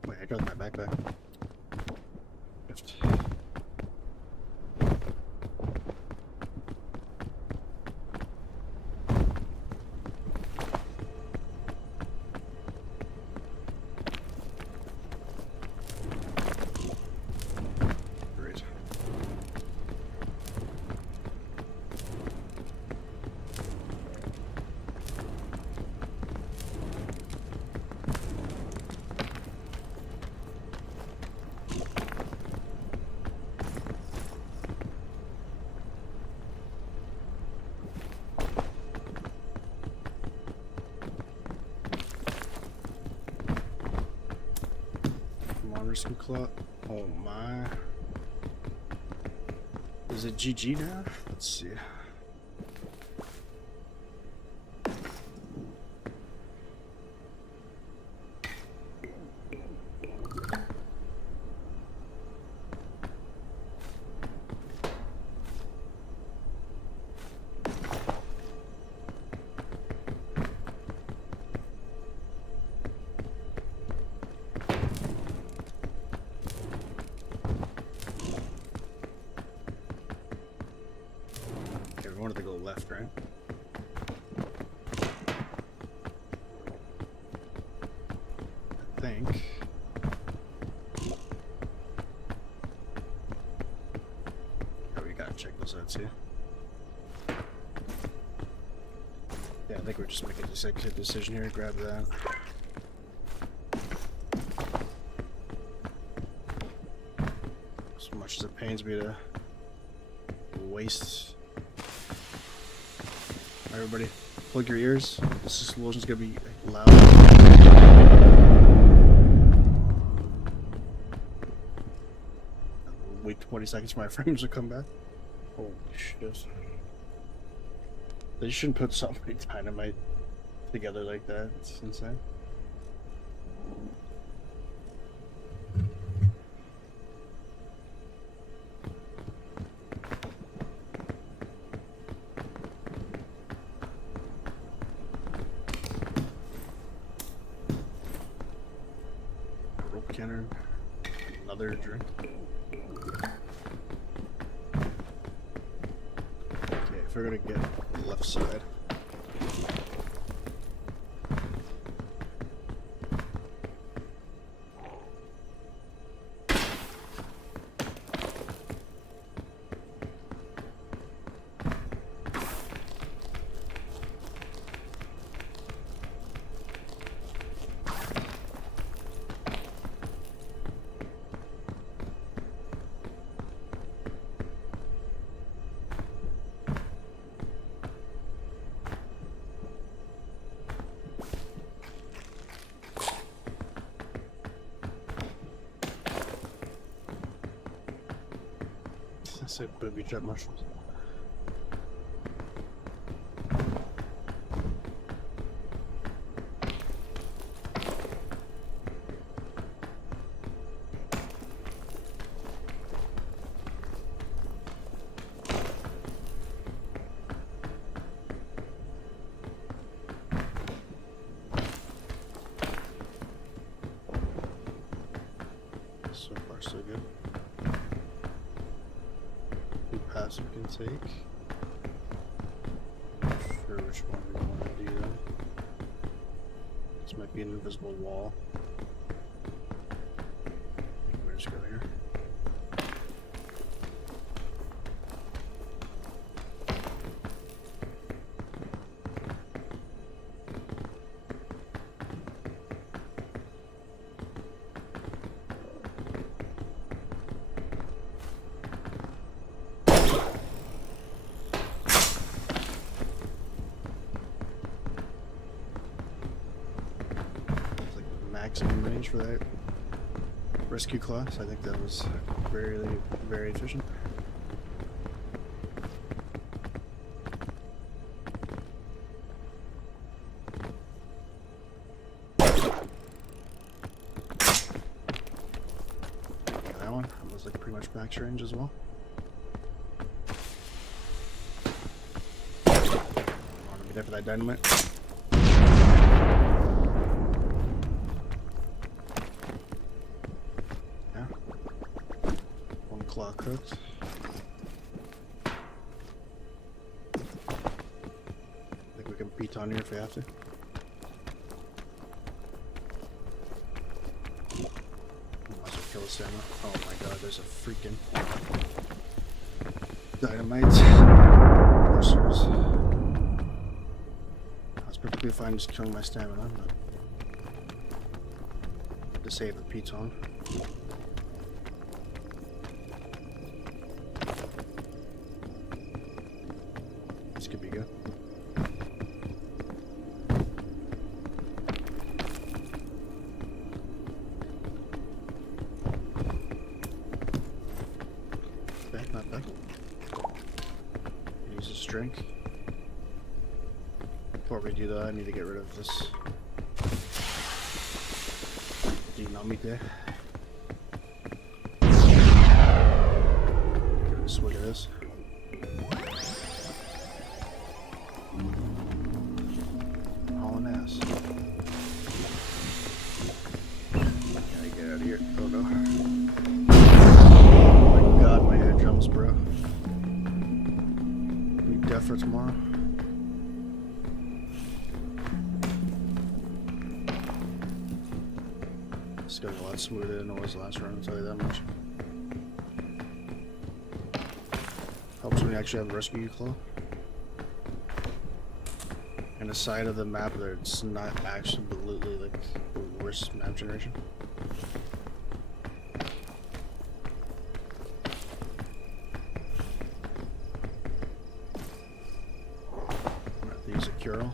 Wait, I got my backpack. Gift. Great. Rescue clock. Oh my. Is it GG now? Let's see. We wanted to go left, right? I think. Oh, we gotta check those out too. Yeah, I think we're just making a executive decision here. Grab that. As much as it pains me to waste. Everybody, plug your ears. This explosion's gonna be loud. Wait 20 seconds for my frames to come back. Holy shit. They shouldn't put so many dynamite together like that. It's insane. Cannon, another drink. Okay, if we're gonna get the left side. I said booby trap mushrooms. So far, so good. Two paths we can take. Not sure which one we want to do though. This might be an invisible wall. We'll just go here. Maximum range for that rescue class. I think that was very efficient. That one was like pretty much max range as well. I want to be there for that dynamite. Claw cooked. I think we can beat on here if we have to. Might as well kill the stamina. Oh my god, there's a freaking dynamite. Monsters. That's perfectly fine just killing my stamina, but to save the piton. This could be good. Okay, not bad. Use this drink. Before we do that, I need to get rid of this dynamite. Give it a swig of this. Hauling ass. Gotta get out of here. Oh no. Oh my god, my eardrums, bro. Be deaf for tomorrow. It's going a lot smoother than it was last round, I'll tell you that much. Helps when you actually have a rescue claw. And the side of the map there, it's not absolutely like the worst map generation. I'm gonna have to use a cure-all.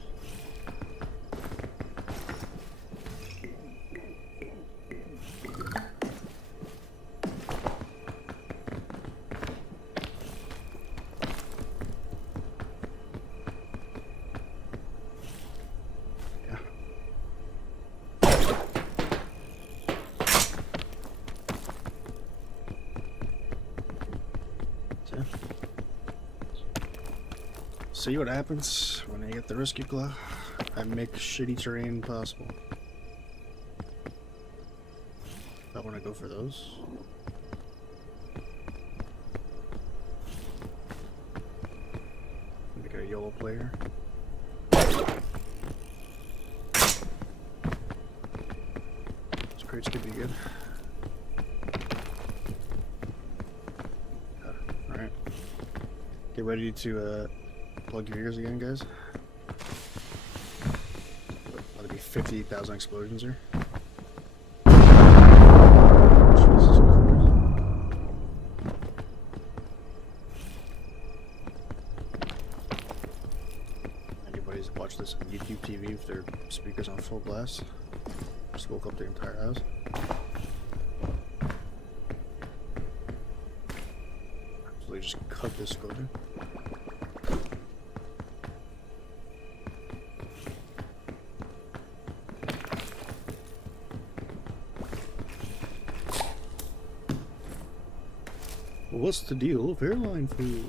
See what happens when I get the rescue claw. I make shitty terrain possible. I want to go for those. Make it a YOLO player. These crates could be good. Alright. Get ready to plug your ears again, guys. That'll be 50,000 explosions here. Jesus Christ. Anybody's watched this on YouTube TV with their speakers on full blast. Just woke up the entire house. Absolutely cut this sculpture. What's the deal with airline food?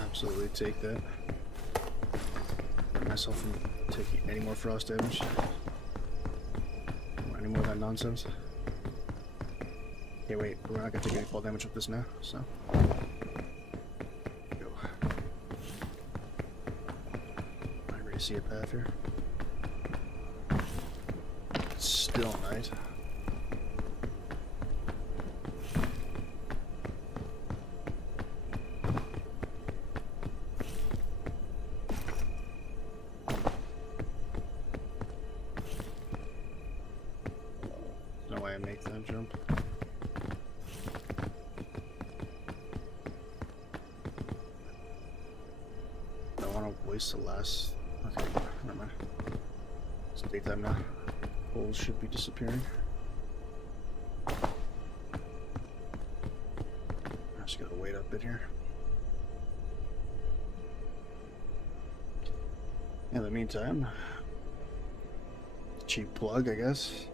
Absolutely take that. Get myself from taking any more frost damage. Or any more of that nonsense. Okay, wait, we're not gonna take any fall damage with this now, so. Go. I already see a path here. It's still night. No way I make that jump. Waste the last. Okay, never mind. It's daytime now. Holes should be disappearing. I just gotta wait up in here. In the meantime, cheap plug, I guess.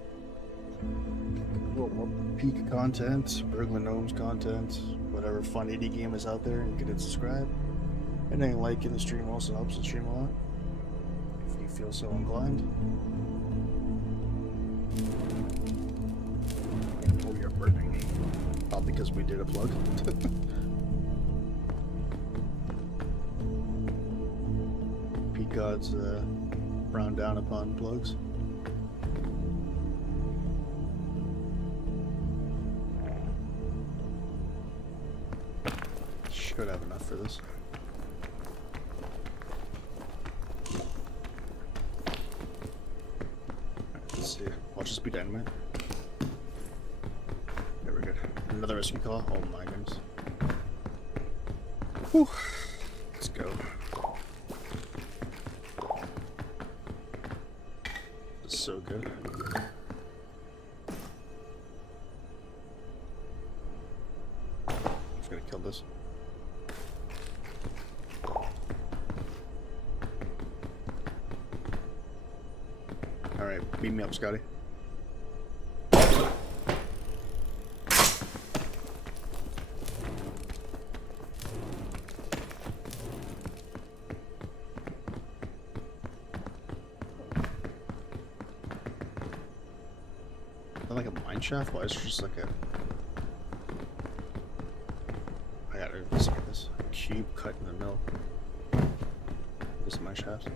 A little more peak content, Burglar Gnomes content, whatever fun indie game is out there, and get it subscribe. And then liking the stream also helps the stream a lot, if you feel so inclined. Oh, you're burning. All because we did a plug. Peak gods frown down upon plugs. Should have enough for this. Watch this be dynamite. Yeah, we're good. Another rescue call. Oh my goodness. Whew. Let's go. This is so good. I'm just gonna kill this. Alright, beat me up, Scotty. Is that like a mine shaft? Why is it just like a... I gotta investigate this. A cube cut in the middle. This is a mine shaft.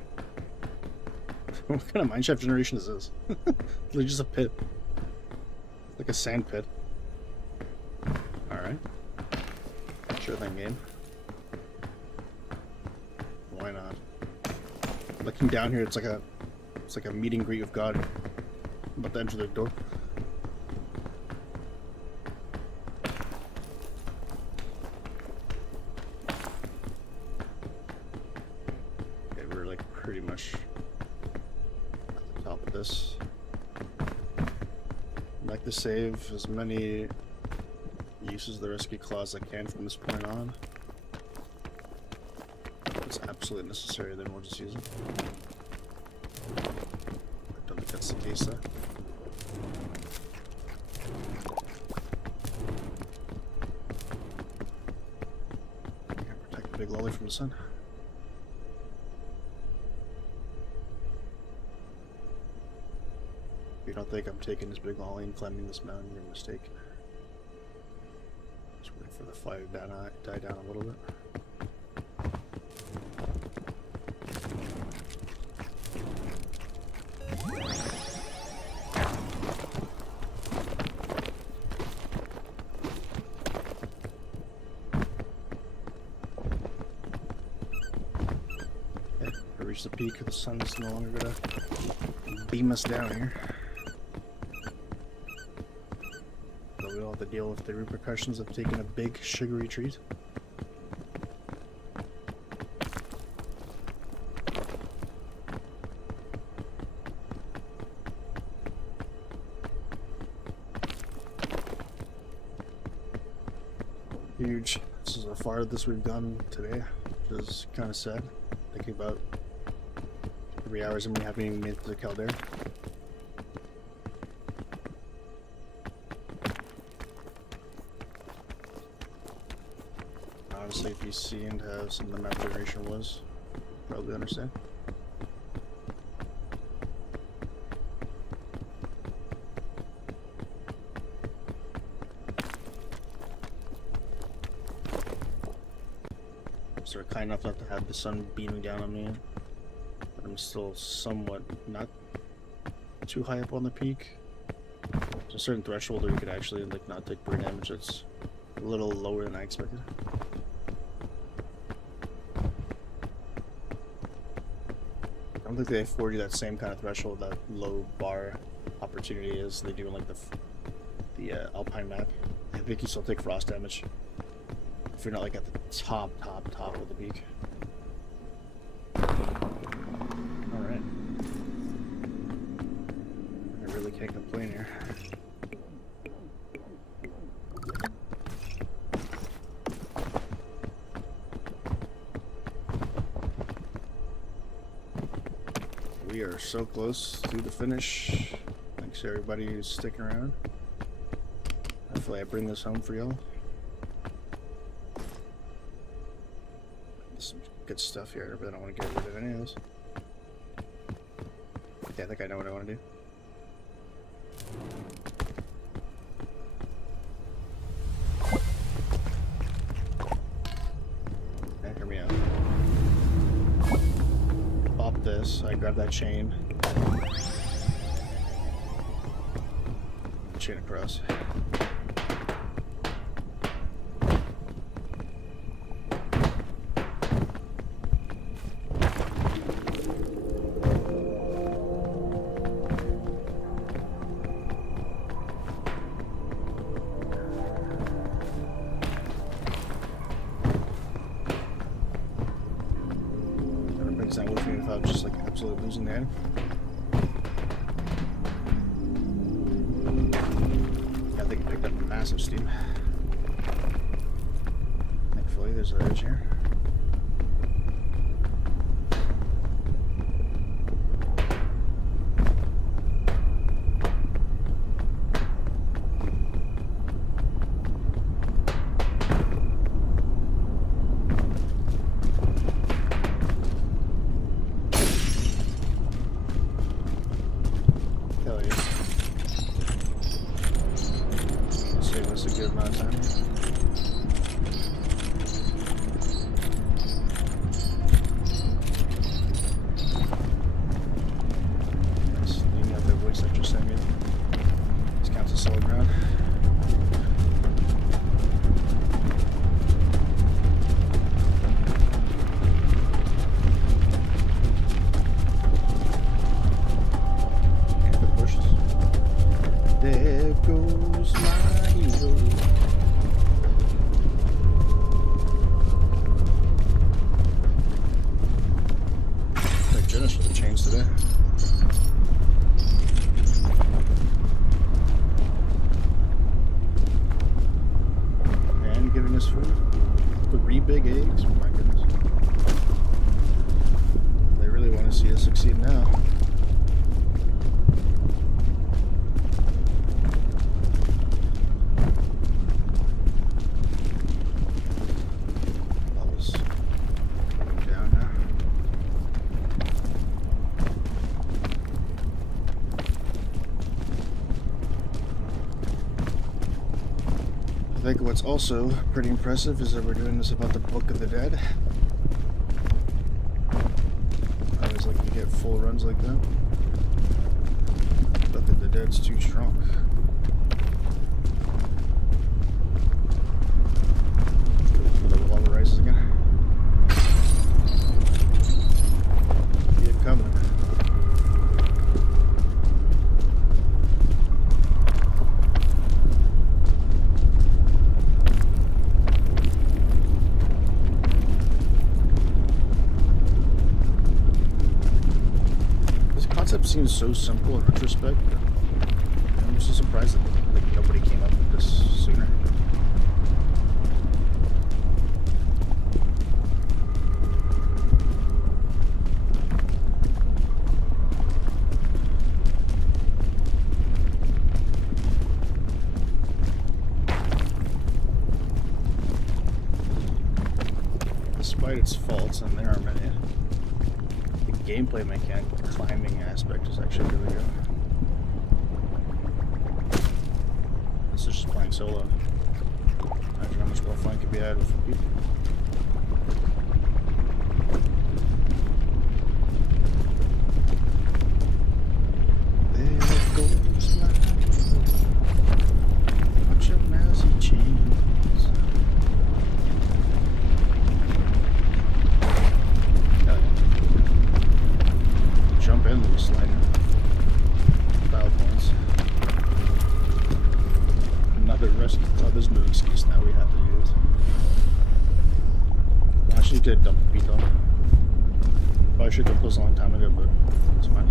What kind of mineshaft generation is this? It's just a pit. It's like a sand pit. Alright. Sure thing, game. Why not? Looking down here, it's like a meet and greet with God. I'm about to enter the door. Okay, we're like pretty much top of this. I'd like to save as many uses of the rescue clause as I can from this point on. If it's absolutely necessary, then we'll just use it. I don't think that's the case though. I can protect the big lolly from the sun. If you don't think I'm taking this big lolly and climbing this mountain, you're mistaken. Just wait for the fire to die down a little bit. Okay, I reached the peak, the sun's no longer gonna beam us down here. We don't have to deal with the repercussions of taking a big sugary treat. Huge. This is the farthest we've gone today, which is kind of sad. Thinking about 3 hours and we haven't even made it to the caldera. Honestly, if you've seen how some of the map duration was, probably understand. So we're kind enough not to have the sun beaming down on me. But I'm still somewhat not too high up on the peak. There's a certain threshold where you could actually like not take burn damage. That's a little lower than I expected. I don't think they afford you that same kind of threshold, that low bar opportunity as they do in like the Alpine map. I think you still take frost damage if you're not like at the top of the peak. Alright. I really can't complain here. We are so close to the finish. Thanks to everybody who's sticking around. Hopefully I bring this home for y'all. Some good stuff here, but I don't want to get rid of any of this. Yeah, I think I know what I want to do. Okay, hear me out. Pop this, I grab that chain. Chain across. Not with me without just like absolutely losing the head. I think it picked up massive steam. Thankfully, there's an edge here. I think what's also pretty impressive is that we're doing this about the Book of the Dead. I always like to get full runs like that. Book of the Dead's too strong. The lava rises again. See it coming. Seems so simple in retrospect. I'm just so surprised that like nobody came up with this sooner. despite its faults, and there are many, the gameplay mechanic, the climbing aspect is actually really good. This is just playing solo. Imagine how much more fun could be had with people. There goes my bunch of mousy chains. Hell yeah. Jump in, little slider. Battle points. Another rescue. Oh, there's no excuse now. We have to use. I should did double beat though. Probably should have closed a long time ago, but it's fine.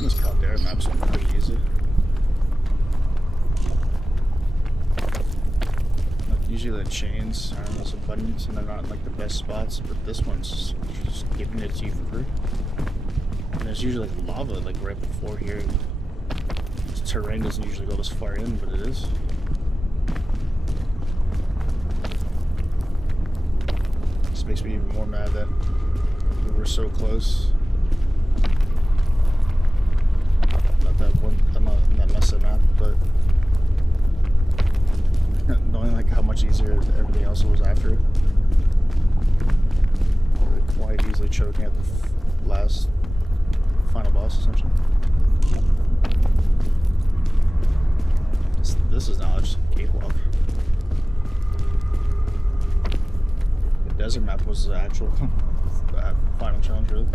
This Caldera map's pretty easy. Usually the chains are those abundance and they're not in like the best spots, but this one's just giving it to you for free. And there's usually like lava like right before here. This terrain doesn't usually go this far in, but it is. This makes me even more mad that we were so close. Not that one, not that mess of map, but knowing like how much easier everything else was after it. Quite easily choking at the last final boss essentially. This is now just a cakewalk. The desert map was the actual final challenge really.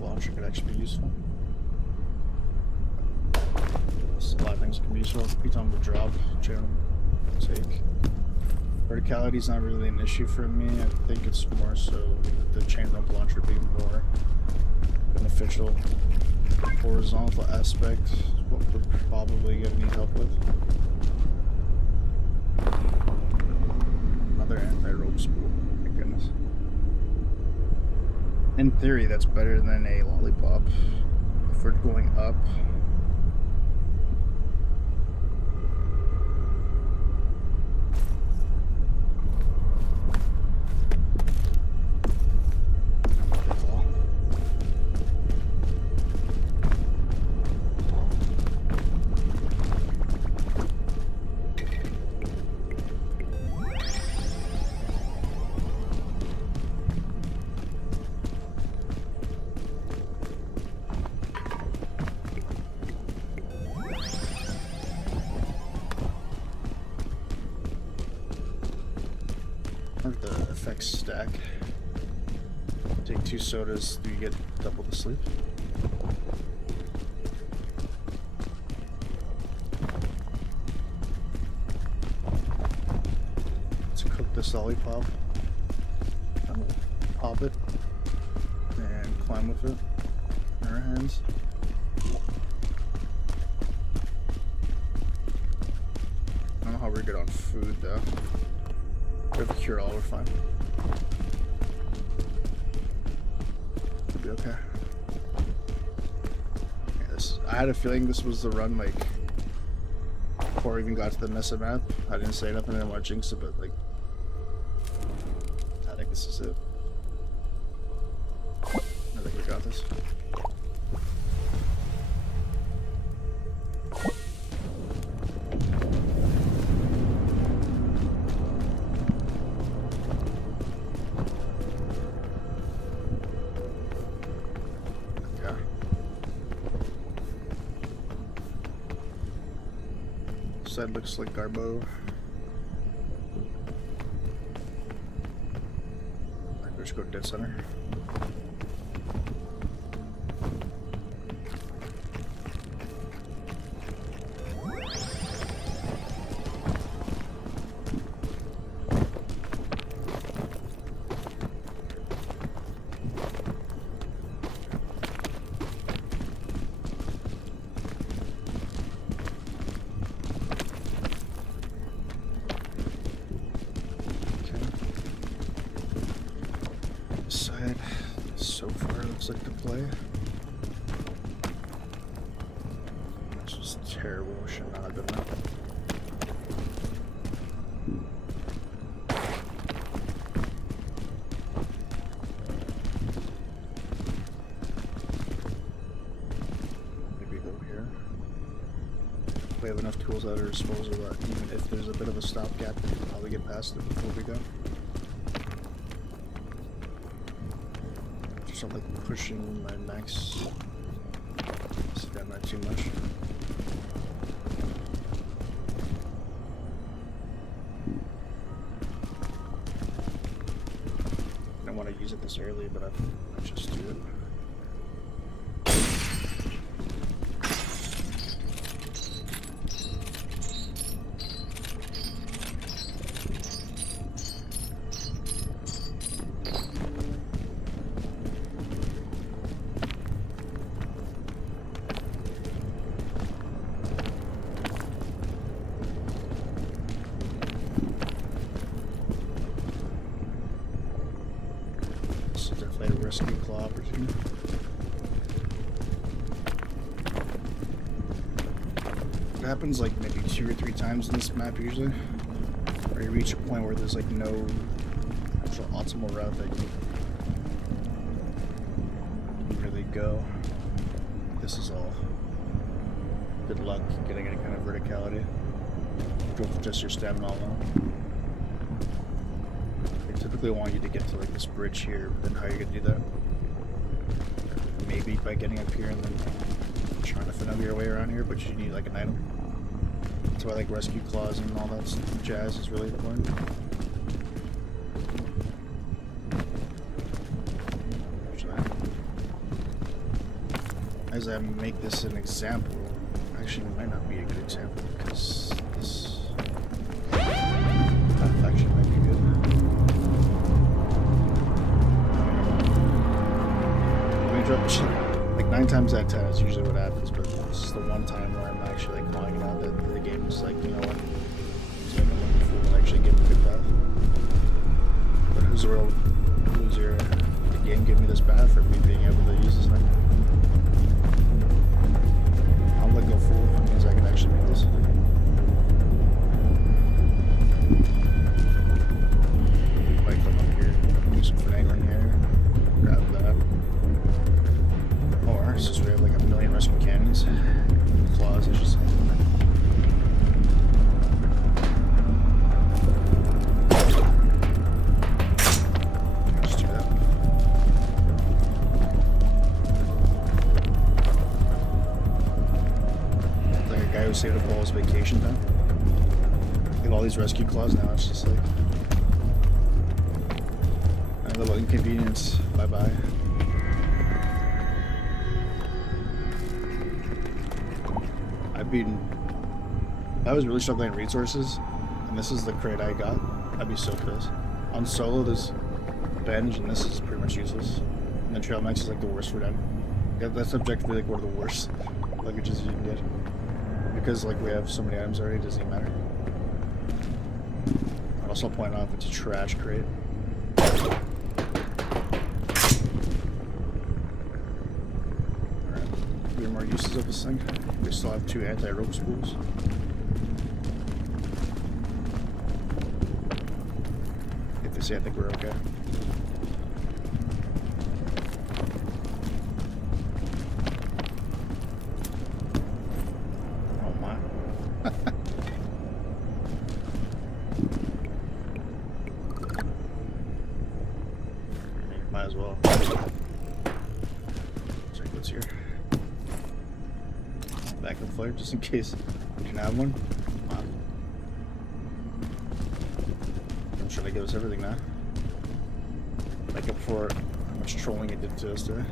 Launcher could actually be useful. There's a lot of things that can be useful. Every time we drop, channel take. Verticality is not really an issue for me. I think it's more so the chain rump launcher being more beneficial. Horizontal aspect, what we're probably gonna need help with. Another anti-rope spool. My goodness. In theory, that's better than a lollipop. If we're going up, the effects stack. Take 2 sodas, do you get double the sleep? Let's cook this lollipop. Pop it and climb with it in our hands. I don't know how we're good on food though. We have a cure-all, we're fine. We'll be okay. Yes, I had a feeling this was the run, like, before we even got to the mesa map. I didn't say nothing, I didn't want to jinx it, but, like, I think this is it. I think we got this. side looks like Garbo. Let's go to Dead Center. Side so far looks like the play. It's just terrible shenanigans. Maybe go here. We have enough tools at our disposal that even if there's a bit of a stopgap, we can probably get past it before we go. Just not like pushing my max. So that not too much. I don't want to use it this early, but I'll just do it. Definitely a rescue claw opportunity. It happens like maybe 2 or 3 times in this map usually, where you reach a point where there's like no actual optimal route that you can really go. This is all good luck getting any kind of verticality. Go for just your stamina alone. Typically want you to get to like this bridge here, but then how are you gonna do that? Maybe by getting up here and then trying to finagle your way around here, but you need like an item. That's why like rescue claws and all that jazz is really important. As I make this an example, actually it might not be a good example because this path actually might be good. Like 9 times out of 10 is usually what happens, but this is the one time where I'm actually like calling it out that the game is like, you know what, it's making a fool and actually give me a good path. But who's the real loser? The game give me this path for me being able to use this thing. I'm gonna go fool if it means I can actually make this. Might come up here, do some finagling here, grab that. Or since we have like a million rescue cannons, claws, I should say. Just do that. Like a guy who saved up all his vacation time. They have all these rescue claws now, it's just like a little inconvenience. Bye bye. If I was really struggling in resources, and this is the crate I got, I'd be so pissed. On solo, there's Benj, and this is pretty much useless. And then Trail Max is like the worst for them. Yeah, that's objectively like one of the worst luggages you can get. Because like we have so many items already, it doesn't even matter. I'd also point out it's a trash crate. More uses of this thing. We still have 2 anti-rope spools. If they say I think we're okay. Oh my. Might as well. Check what's here. Backup flare just in case we can have one. I'm trying to give us everything now. Make up for how much trolling it did to us today.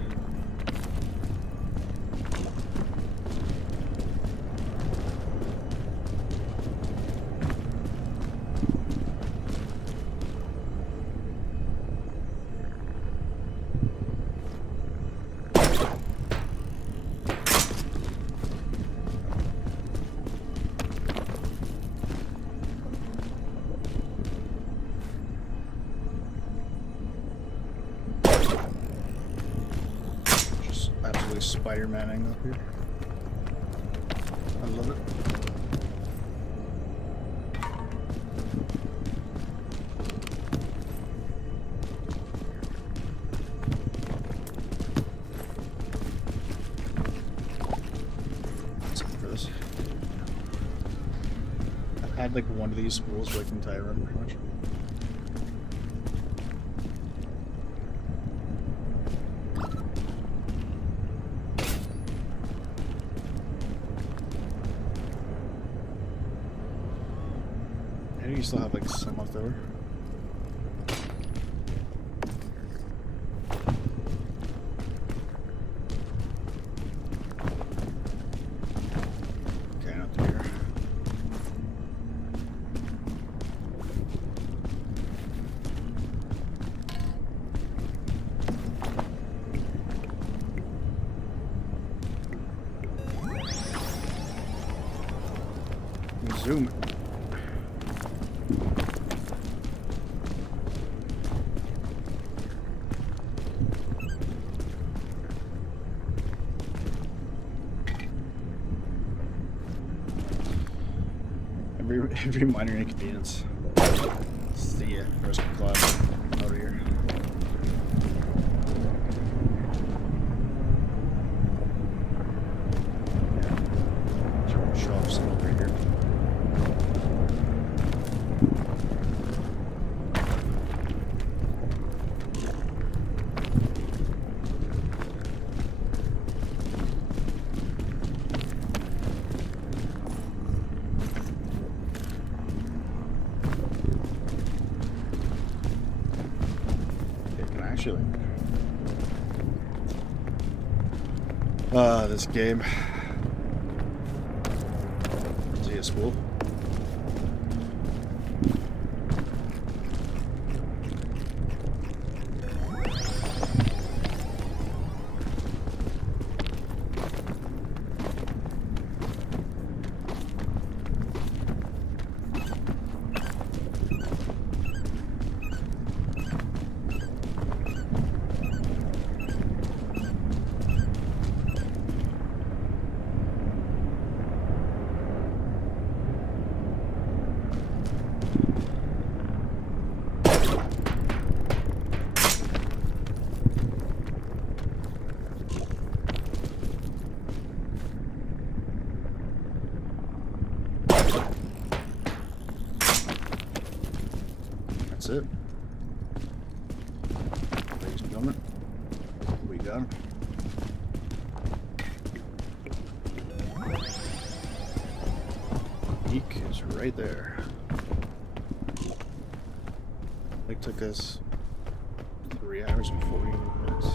Spider-Man up here. I love it. What's up for this? I've had like one of these spools like the entire run pretty much. You still have like some left over. Okay, not through here. Zoom. Every minor inconvenience. It's the rescue class out here. Yeah. Show off some over here. Actually, this game. Is he a spool? That's it. Ladies and gentlemen, we got him. Peak is right there. It took us 3 hours and 40 minutes.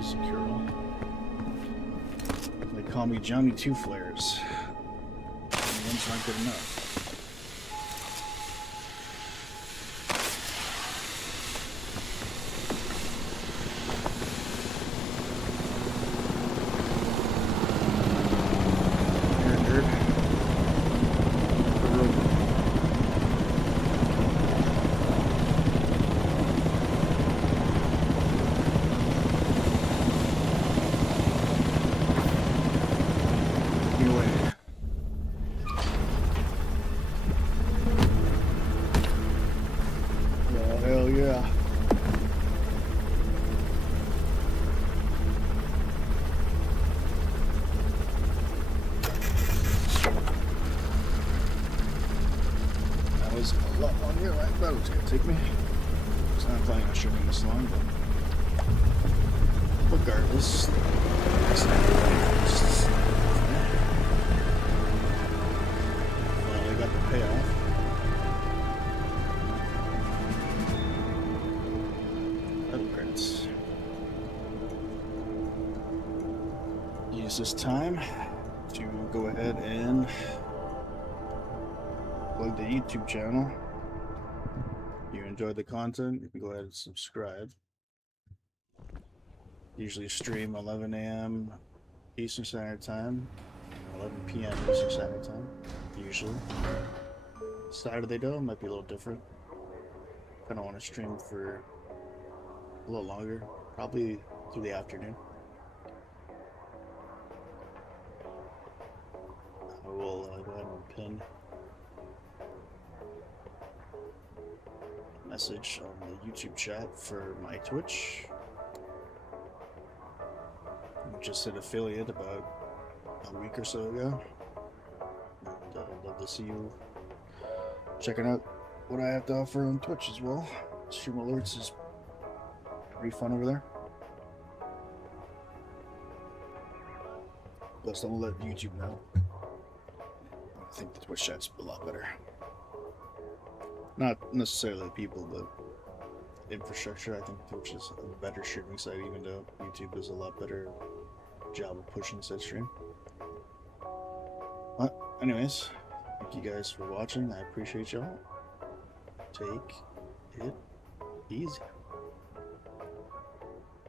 Secure. They call me Johnny Two Flares. One's not good enough. thought it was gonna take me. I was not planning on streaming this long, but regardless, it's not just, well, I got the payoff. Other credits. Use this time to go ahead and plug the YouTube channel. If you enjoyed the content, you can go ahead and subscribe. Usually stream 11 a.m. Eastern Standard Time, 11 p.m. Eastern Standard Time, usually. Saturday though might be a little different. Kind of want to stream for a little longer, probably through the afternoon. I will go ahead and pin a message on the YouTube chat for my Twitch. I just hit affiliate about a week or so ago. And I'd love to see you checking out what I have to offer on Twitch as well. Stream alerts is pretty fun over there. Plus, I'm gonna let YouTube know. I think the Twitch chat's a lot better. Not necessarily the people, but infrastructure. I think Twitch is a better streaming site, even though YouTube does a lot better job of pushing said stream. But anyways, thank you guys for watching. I appreciate y'all. Take it easy.